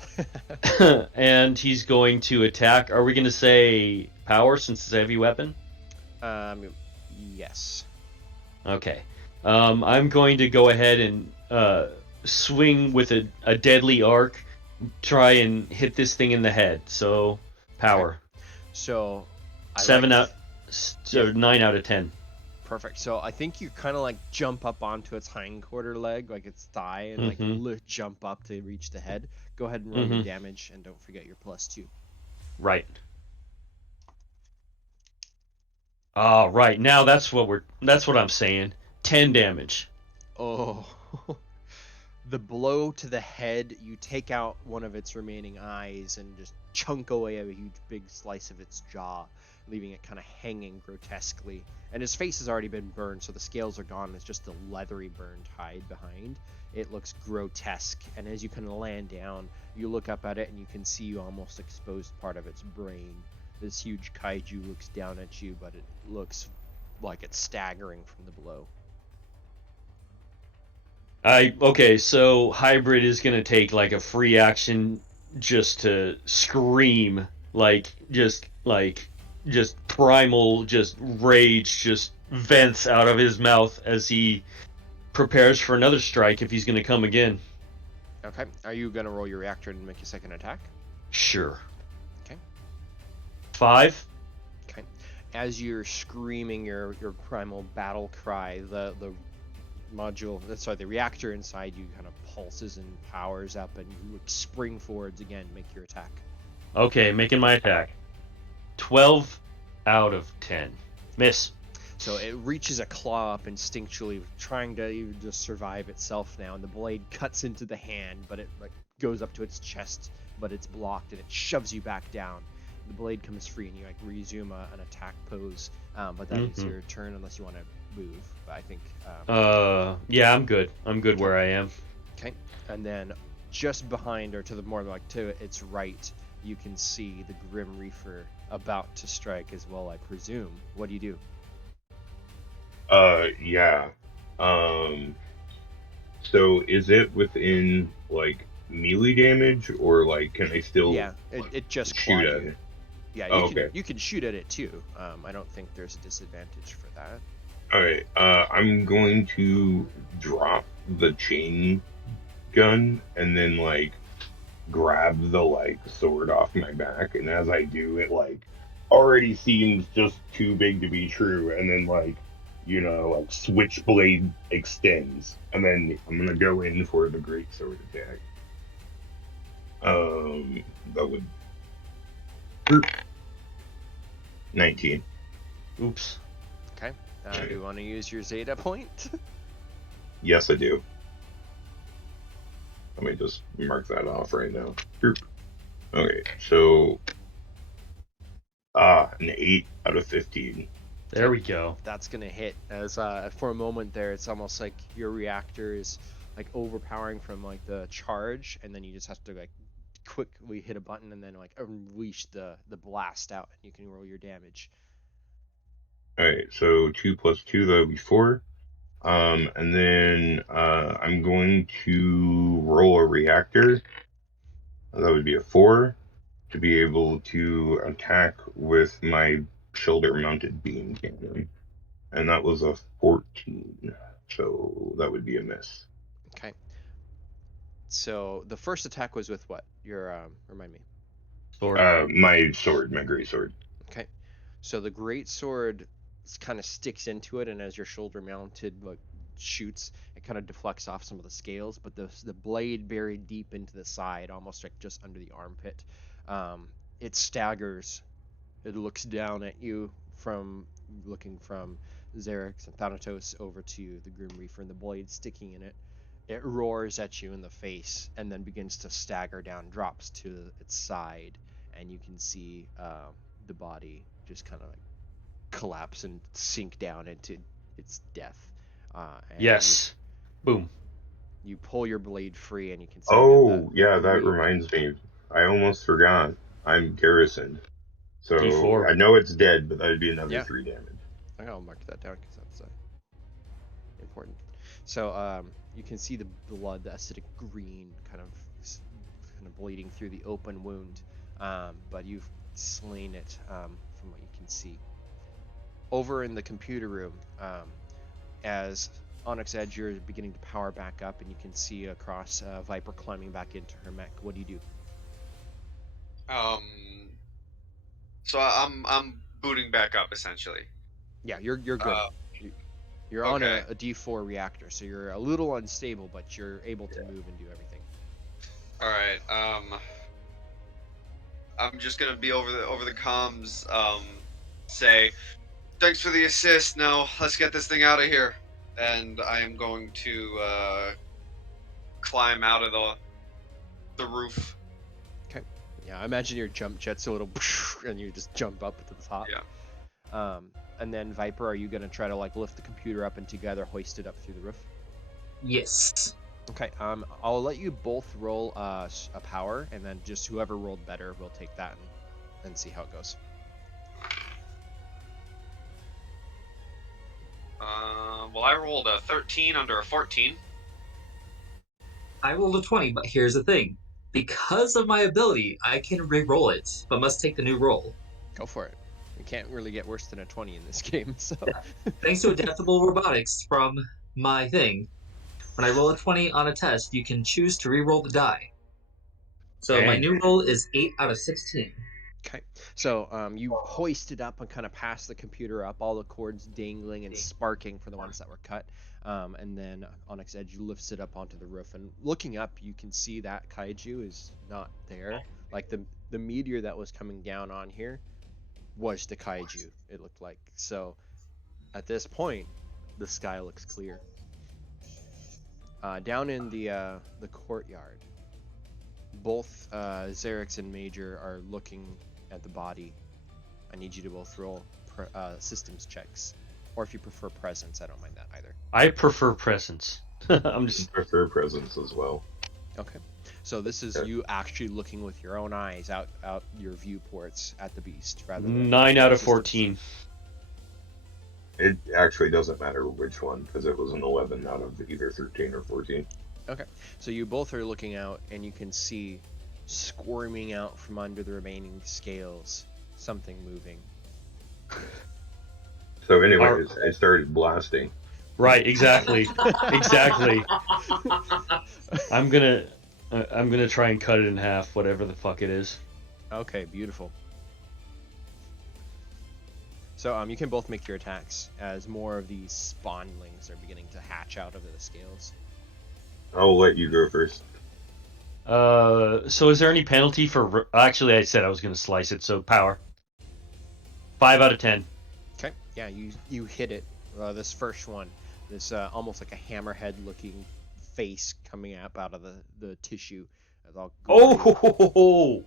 And he's going to attack. Are we going to say power since it's a heavy weapon? Yes. Okay. I'm going to go ahead and swing with a deadly arc, try and hit this thing in the head. So power. So 9 out of 10. Perfect. So I think you kind of like jump up onto its hindquarter leg, like its thigh, and like jump up to reach the head. Go ahead and roll your damage, and don't forget your +2. Right. All right. Now that's what I'm saying. 10 damage. Oh. The blow to the head, you take out one of its remaining eyes and just chunk away a huge big slice of its jaw, leaving it kind of hanging grotesquely. And his face has already been burned, so the scales are gone. It's just a leathery burned hide behind. It looks grotesque, and as you kind of land down, you look up at it and you can see you almost exposed part of its brain. This huge kaiju looks down at you, but it looks like it's staggering from the blow. Okay, so Hybrid is gonna take like a free action just to scream, just primal, just rage, just vents out of his mouth as he prepares for another strike if he's gonna come again. Okay, are you gonna roll your reactor and make a second attack? Sure. Okay. 5. Okay. As you're screaming your primal battle cry, the reactor inside you kind of pulses and powers up, and you spring forwards again. Make your attack. Okay, making my attack. 12 out of 10. Miss. So it reaches a claw up instinctually, trying to even just survive itself now, and the blade cuts into the hand, but it like goes up to its chest, but it's blocked, and it shoves you back down. The blade comes free, and you like resume an attack pose, but that is your turn unless you want to move. But I think Yeah, I'm good. I'm good where I am. Okay, and then just behind, or to the more like to its right, you can see the Grim Reaper about to strike as well, I presume. What do you do? Yeah. Um, so is it within like melee damage, or like can I still Yeah, it just shoot clawed at you. it? Yeah, Oh, okay. you can shoot at it too. I don't think there's a disadvantage for that. All right. I'm going to drop the chain gun and then like grab the like sword off my back, and as I do, it like already seems just too big to be true, and then like like switchblade extends, and then I'm gonna go in for the great sword attack. That would 19. Oops. Okay. Do you want to use your Zeta point? Yes, I do. Let me just mark that off right now. Okay, so an 8 out of 15. There we go. That's gonna hit. As for a moment there, it's almost like your reactor is like overpowering from like the charge, and then you just have to like quickly hit a button and then like unleash the blast out, and you can roll your damage. All right, so 2 plus 2, that would be 4. And then I'm going to roll a reactor. That would be a 4 to be able to attack with my shoulder-mounted beam cannon, and that was a 14. So that would be a miss. Okay. So the first attack was with what? Your remind me. Sword. My sword, my great sword. Okay. So the great sword kind of sticks into it, and as your shoulder mounted like shoots, it kind of deflects off some of the scales, but the blade buried deep into the side, almost like just under the armpit, it staggers. It looks down at you from looking from Xerix and Thanatos over to the Grim Reaper, and the blade sticking in it. It roars at you in the face and then begins to stagger down, drops to its side, and you can see the body just kind of like collapse and sink down into its death. And Yes. Boom. you pull your blade free, and you can see Oh, the yeah, that great. reminds me. I almost forgot. I'm garrisoned. So D4. I know it's dead, but that would be another Yeah, 3 damage. I'll mark that down because that's important. So you can see the blood, the acidic green, kind of bleeding through the open wound, but you've slain it from what you can see. Over in the computer room, as Onyx Edge, you're beginning to power back up, and you can see across Viper climbing back into her mech. What do you do? So I'm booting back up essentially. Yeah, you're good. You're on Okay. a D4 reactor, so you're a little unstable, but you're able to move and do everything. All right. I'm just gonna be over the comms. Say, thanks for the assist. Now let's get this thing out of here. And I am going to climb out of the roof. Okay. Yeah, I imagine your jump jet's a little, and you just jump up to the top. Yeah. And then Viper, are you gonna try to like lift the computer up and together hoist it up through the roof? Yes. Okay. I'll let you both roll a power, and then just whoever rolled better will take that and see how it goes. Well, I rolled a 13 under a 14. I rolled a 20, but here's the thing. Because of my ability, I can re-roll it, but must take the new roll. Go for it. You can't really get worse than a 20 in this game, so. Thanks to adaptable robotics from my thing, when I roll a 20 on a test, you can choose to re-roll the die. So my Dang. new roll is 8 out of 16. Okay, so you hoist it up and kind of pass the computer up, all the cords dangling and sparking for the ones that were cut, and then Onyx Edge lifts it up onto the roof, and looking up, you can see that kaiju is not there. Like the meteor that was coming down on here was the kaiju, it looked like. So at this point, the sky looks clear. Down in the courtyard, both Xerix and Major are looking at the body. I need you to both roll systems checks, or if you prefer presence, I don't mind that either. I prefer presence. I'm just. prefer presence as well. Okay. So this is Okay. you actually looking with your own eyes out your viewports at the beast, rather than 9 out of systems. 14. It actually doesn't matter which one, because it was an 11 out of either 13 or 14. Okay. So you both are looking out, and you can see squirming out from under the remaining scales something moving. So anyways, I started blasting. Right, exactly. Exactly. I'm gonna try and cut it in half, whatever the fuck it is. Okay, beautiful. So you can both make your attacks as more of these spawnlings are beginning to hatch out of the scales. I'll let you go first. So is there any penalty for? Actually, I said I was gonna slice it. So power. 5 out of 10. Okay, yeah, you hit it. This first one, this almost like a hammerhead-looking face coming up out of the tissue. It's all gory. Oh,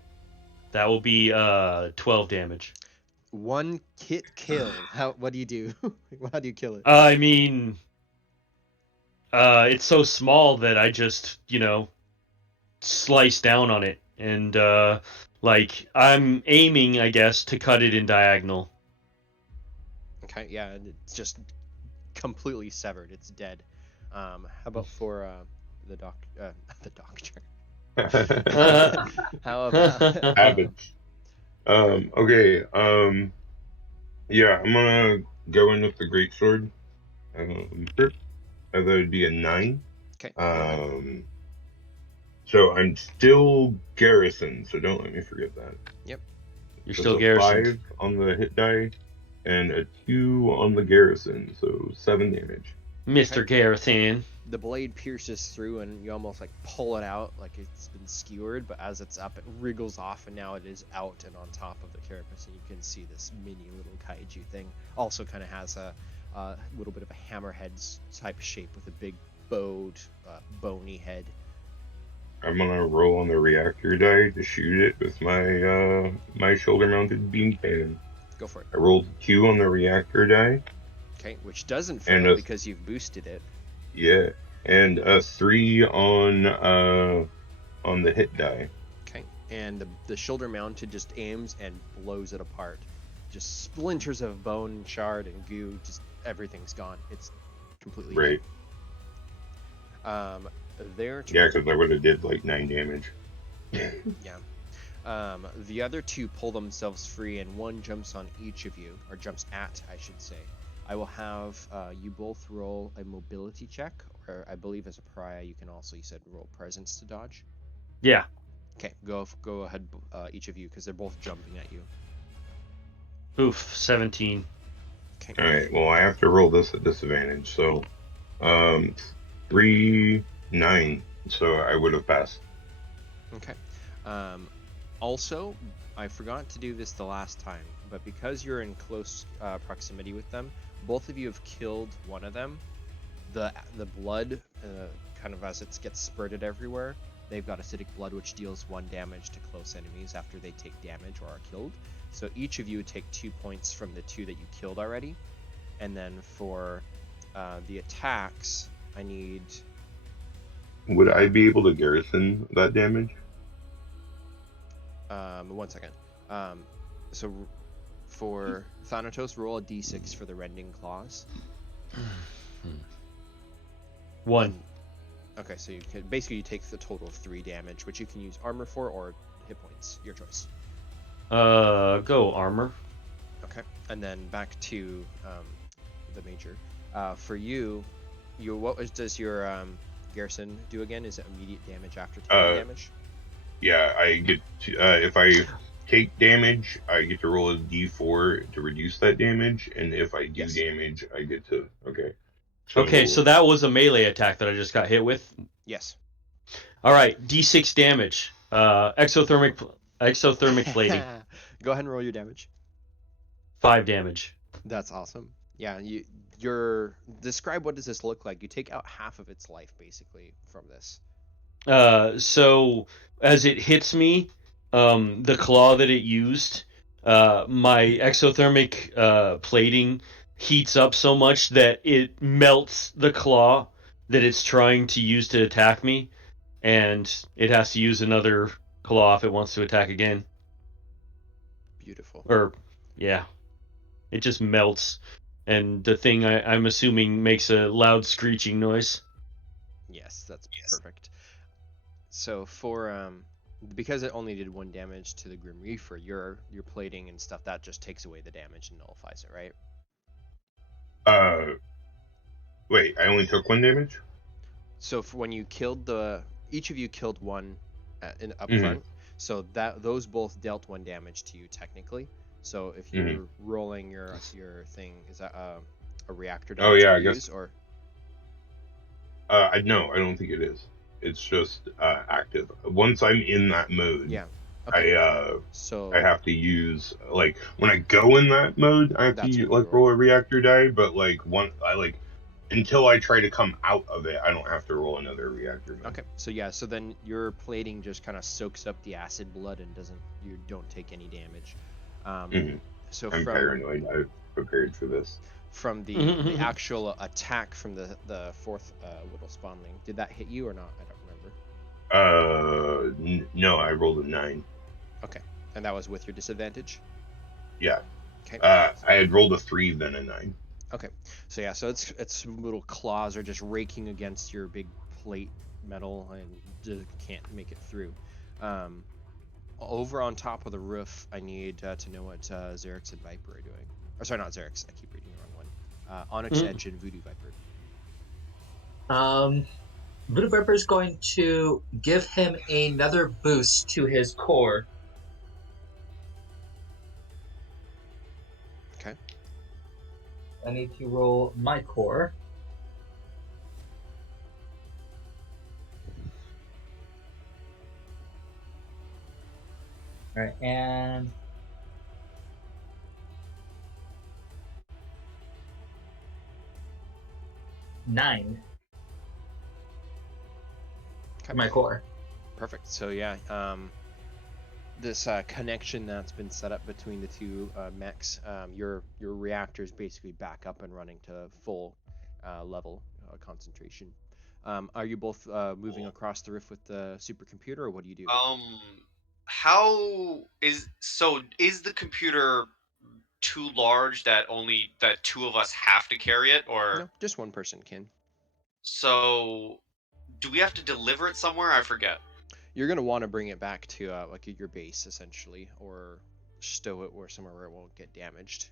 that will be 12 damage. One kit kill. What do you do? How do you kill it? I mean, it's so small that I just slice down on it, and like I'm aiming, I guess, to cut it in diagonal. Okay, yeah, and it's just completely severed. It's dead. How about for the doctor? How about Habits. Okay. Yeah, I'm gonna go in with the greatsword. That would be a 9. Okay. So I'm still garrisoned, so don't let me forget that. Yep. You're So still it's a garrisoned. 5 on the hit die, and a 2 on the garrison, so 7 damage. Mr. Garrison. The blade pierces through, and you almost like pull it out like it's been skewered, but as it's up, it wriggles off, and now it is out and on top of the carapace, and you can see this mini little kaiju thing. Also, kind of has a little bit of a hammerhead type shape with a big bowed, bony head. I'm gonna roll on the reactor die to shoot it with my my shoulder-mounted beam cannon. Go for it. I rolled 2 on the reactor die. Okay, which doesn't And fail a- because you've boosted it. Yeah, and a 3 on the hit die. Okay, and the shoulder mounted just aims and blows it apart. Just splinters of bone, shard, and goo. Just everything's gone. It's completely Right. dead. Their turn. Yeah, because I would have did like 9 damage. Yeah. The other two pull themselves free, and one jumps on each of you, or jumps at, I should say. I will have you both roll a mobility check, or I believe as a pariah you can also, you said, roll presence to dodge. Yeah. Okay, go ahead, each of you, because they're both jumping at you. Oof, 17. Okay. Alright, well I have to roll this at disadvantage, so 3, 9, so I would have passed. Okay. Also, I forgot to do this the last time, but because you're in close proximity with them, both of you have killed one of them. The blood, kind of as it gets spurted everywhere, they've got acidic blood, which deals 1 damage to close enemies after they take damage or are killed. So each of you would take 2 points from the 2 that you killed already. And then for the attacks, I need... Would I be able to garrison that damage? 1 second. So for Thanatos, roll a d6 for the rending claws. 1. Okay, so you can basically you take the total of 3 damage, which you can use armor for or hit points, your choice. Go armor. Okay, and then back to the major. For you, does your garrison do again? Is it immediate damage after taking damage? Yeah, I get to, if I take damage, I get to roll a d4 to reduce that damage, and if I do Yes. damage, I get to Okay, so that was a melee attack that I just got hit with. Yes. All right, D6 damage. Exothermic plating. Go ahead and roll your damage. 5 damage. That's awesome. Yeah, you're describe what does this look like? You take out half of its life basically from this. So as it hits me, the claw that it used, my exothermic plating heats up so much that it melts the claw that it's trying to use to attack me, and it has to use another claw if it wants to attack again. Beautiful. Or, yeah, it just melts, and the thing I'm assuming makes a loud screeching noise. Yes, that's perfect. So for because it only did 1 damage to the Grim Reaper, your plating and stuff that just takes away the damage and nullifies it, right? Wait, I only took 1 damage? So for when you killed each of you killed one up Mhm. front, so that those both dealt 1 damage to you technically. So if you're rolling your thing, is that a reactor die Oh, that yeah, I you guess. use, or No, I don't think it is. It's just active. Once I'm in that mode, yeah? Okay. I So have to use, like, when I go in that mode, I have that's to when you like roll a reactor die. But like until I try to come out of it, I don't have to roll another reactor mode. Okay, so yeah, so then your plating just kind of soaks up the acid blood and you don't take any damage. So I'm from paranoid. I've prepared for this. the actual attack from the fourth little spawnling, did that hit you or not? I don't remember. No, I rolled a 9. Okay, and that was with your disadvantage. Yeah. Okay. I had rolled a 3, then a 9. Okay, so yeah, so its little claws are just raking against your big plate metal and just can't make it through. Over on top of the roof, I need to know what Xerix and Viper are doing. Or sorry, not Xerix. I keep reading the wrong one. Onyx Edge and Voodoo Viper. Voodoo Viper is going to give him another boost to his core. Okay. I need to roll my core. All right, and 9 for my core. Perfect. So yeah, this connection that's been set up between the two mechs, your reactors basically back up and running to full level concentration. Are you both moving across the roof with the supercomputer, or what do you do? How is the computer too large that only that 2 of us have to carry it, or No, just one person can. so do we have to deliver it somewhere? I forget. You're gonna want to bring it back to like your base essentially, or stow it somewhere where it won't get damaged.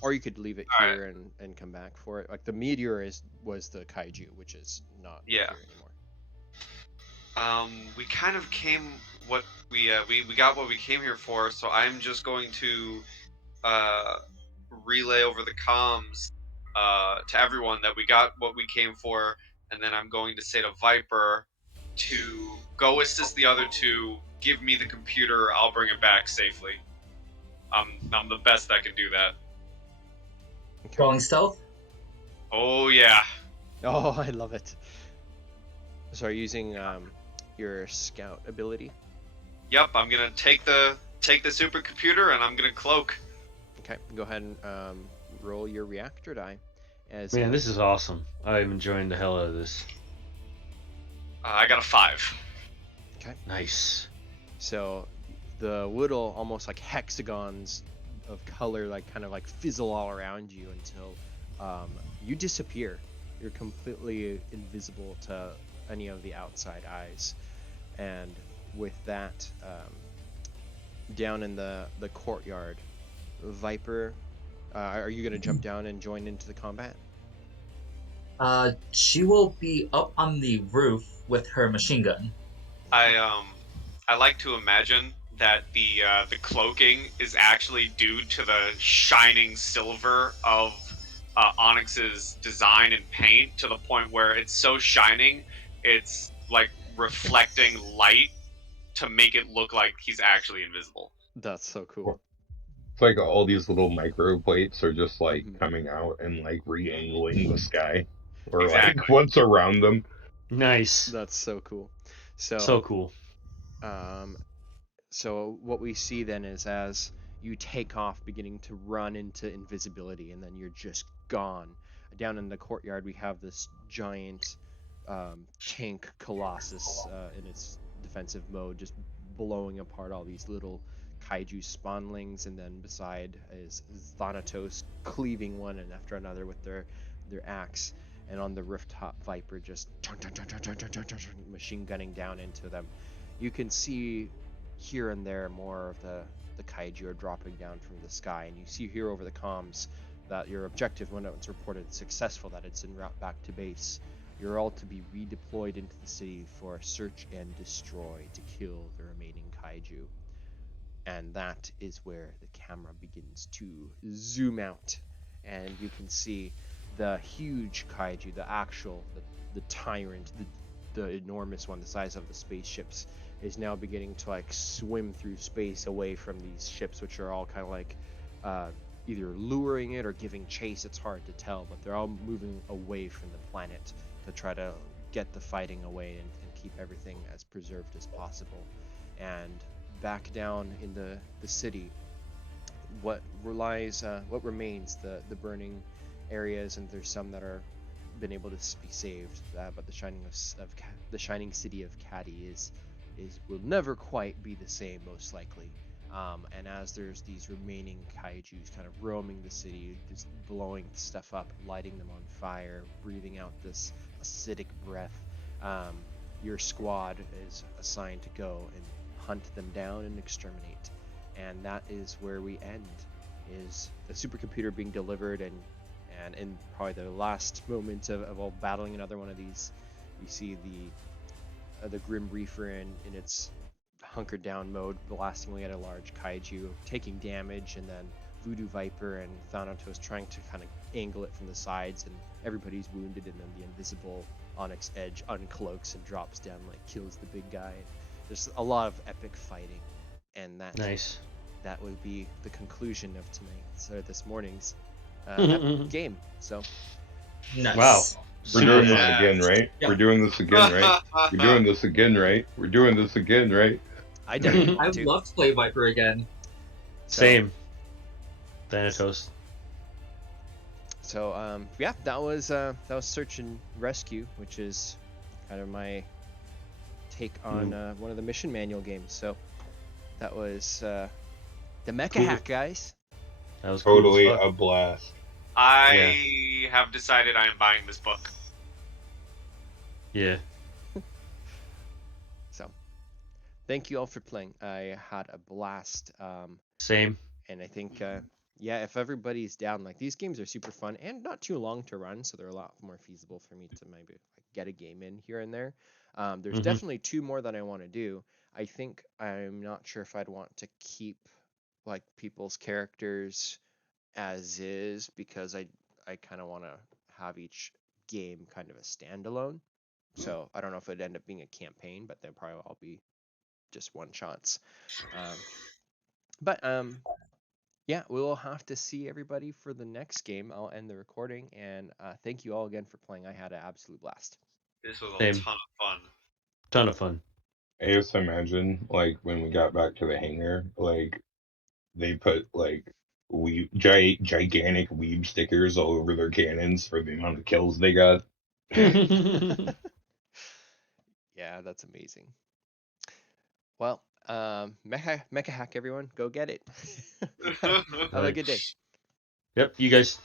Or you could leave it All right. here and come back for it. Like the meteor was the kaiju, which is not Yeah. here anymore. We kind of came what we got what we came here for, so I'm just going to uh relay over the comms to everyone that we got what we came for, and then I'm going to say to Viper to go assist the other 2, give me the computer, I'll bring it back safely. I'm the best that can do that. Okay. Rolling stealth? Oh yeah. Oh, I love it. So are you using your scout ability? Yep, I'm gonna take the supercomputer and I'm gonna cloak. Okay, go ahead and roll your reactor die. Man, this is awesome. I'm enjoying the hell out of this. I got a 5. Okay. Nice. So the little almost like hexagons of color like kind of like fizzle all around you until you disappear. You're completely invisible to any of the outside eyes. And with that, down in the courtyard, Viper, are you going to jump down and join into the combat? She will be up on the roof with her machine gun. I like to imagine that the cloaking is actually due to the shining silver of Onyx's design and paint, to the point where it's so shining, it's like reflecting light to make it look like he's actually invisible. That's so cool. It's like all these little micro plates are just like Mhm. coming out and like re-angling the sky, or Exactly. like what's around them. Nice. That's so cool. So cool. So what we see then is as you take off, beginning to run into invisibility, and then you're just gone. Down in the courtyard, we have this giant tank colossus in its defensive mode, just blowing apart all these little kaiju spawnlings, and then beside is Thanatos cleaving one and after another with their axe, and on the rooftop Viper just machine gunning down into them. You can see here and there more of the kaiju are dropping down from the sky, and you see here over the comms that your objective, when it's reported successful, that it's en route back to base. You're all to be redeployed into the city for search and destroy to kill the remaining kaiju. And that is where the camera begins to zoom out, and you can see the huge kaiju, the tyrant, the enormous one, the size of the spaceships, is now beginning to like swim through space away from these ships, which are all kind of like either luring it or giving chase. It's hard to tell, but they're all moving away from the planet to try to get the fighting away and keep everything as preserved as possible. And back down in the city, what remains, the burning areas, and there's some that are been able to be saved, but the shining city of Caddy is will never quite be the same, most likely. And as there's these remaining kaijus kind of roaming the city, just blowing stuff up, lighting them on fire, breathing out this acidic breath, your squad is assigned to go and hunt them down and exterminate. And that is where we end, is the supercomputer being delivered, and in probably the last moment of all battling another one of these, you see the Grim Reaper in its hunkered down mode, blasting away at a large kaiju, taking damage, and then Voodoo Viper and Thanatos trying to kind of angle it from the sides, and everybody's wounded, and then the invisible Onyx Edge uncloaks and drops down, like kills the big guy. There's a lot of epic fighting, and Nice. that would be the conclusion of this morning's game. So Nice. Wow. We're doing this Yes. again, right? Yeah. We're doing this again, right? We're doing this again, right? We're doing this again, right? I definitely I want would to. love to play Viper again. Same. Thanatos. So yeah, that was search and rescue, which is kind of my take on one of the mission manual games. So that was the MechaHack, guys. That was cool as Totally fuck. a blast. I have decided I am buying this book. Yeah. So thank you all for playing. I had a blast. Same. And I think yeah, if everybody's down, like, these games are super fun and not too long to run, so they're a lot more feasible for me to maybe like get a game in here and there. There's definitely 2 more that I want to do. I think I'm not sure if I'd want to keep like people's characters as is, because I kind of want to have each game kind of a standalone. So I don't know if it'd end up being a campaign, but they'll probably all be just one shots. But yeah, we will have to see everybody for the next game. I'll end the recording, and thank you all again for playing. I had an absolute blast. This was a Same. ton of fun. Ton of fun. I just imagine, like, when we got back to the hangar, like, they put, like, gigantic weeb stickers all over their cannons for the amount of kills they got. Yeah, that's amazing. Well, MechaHack, everyone, go get it. Have a good day. Yep, you guys.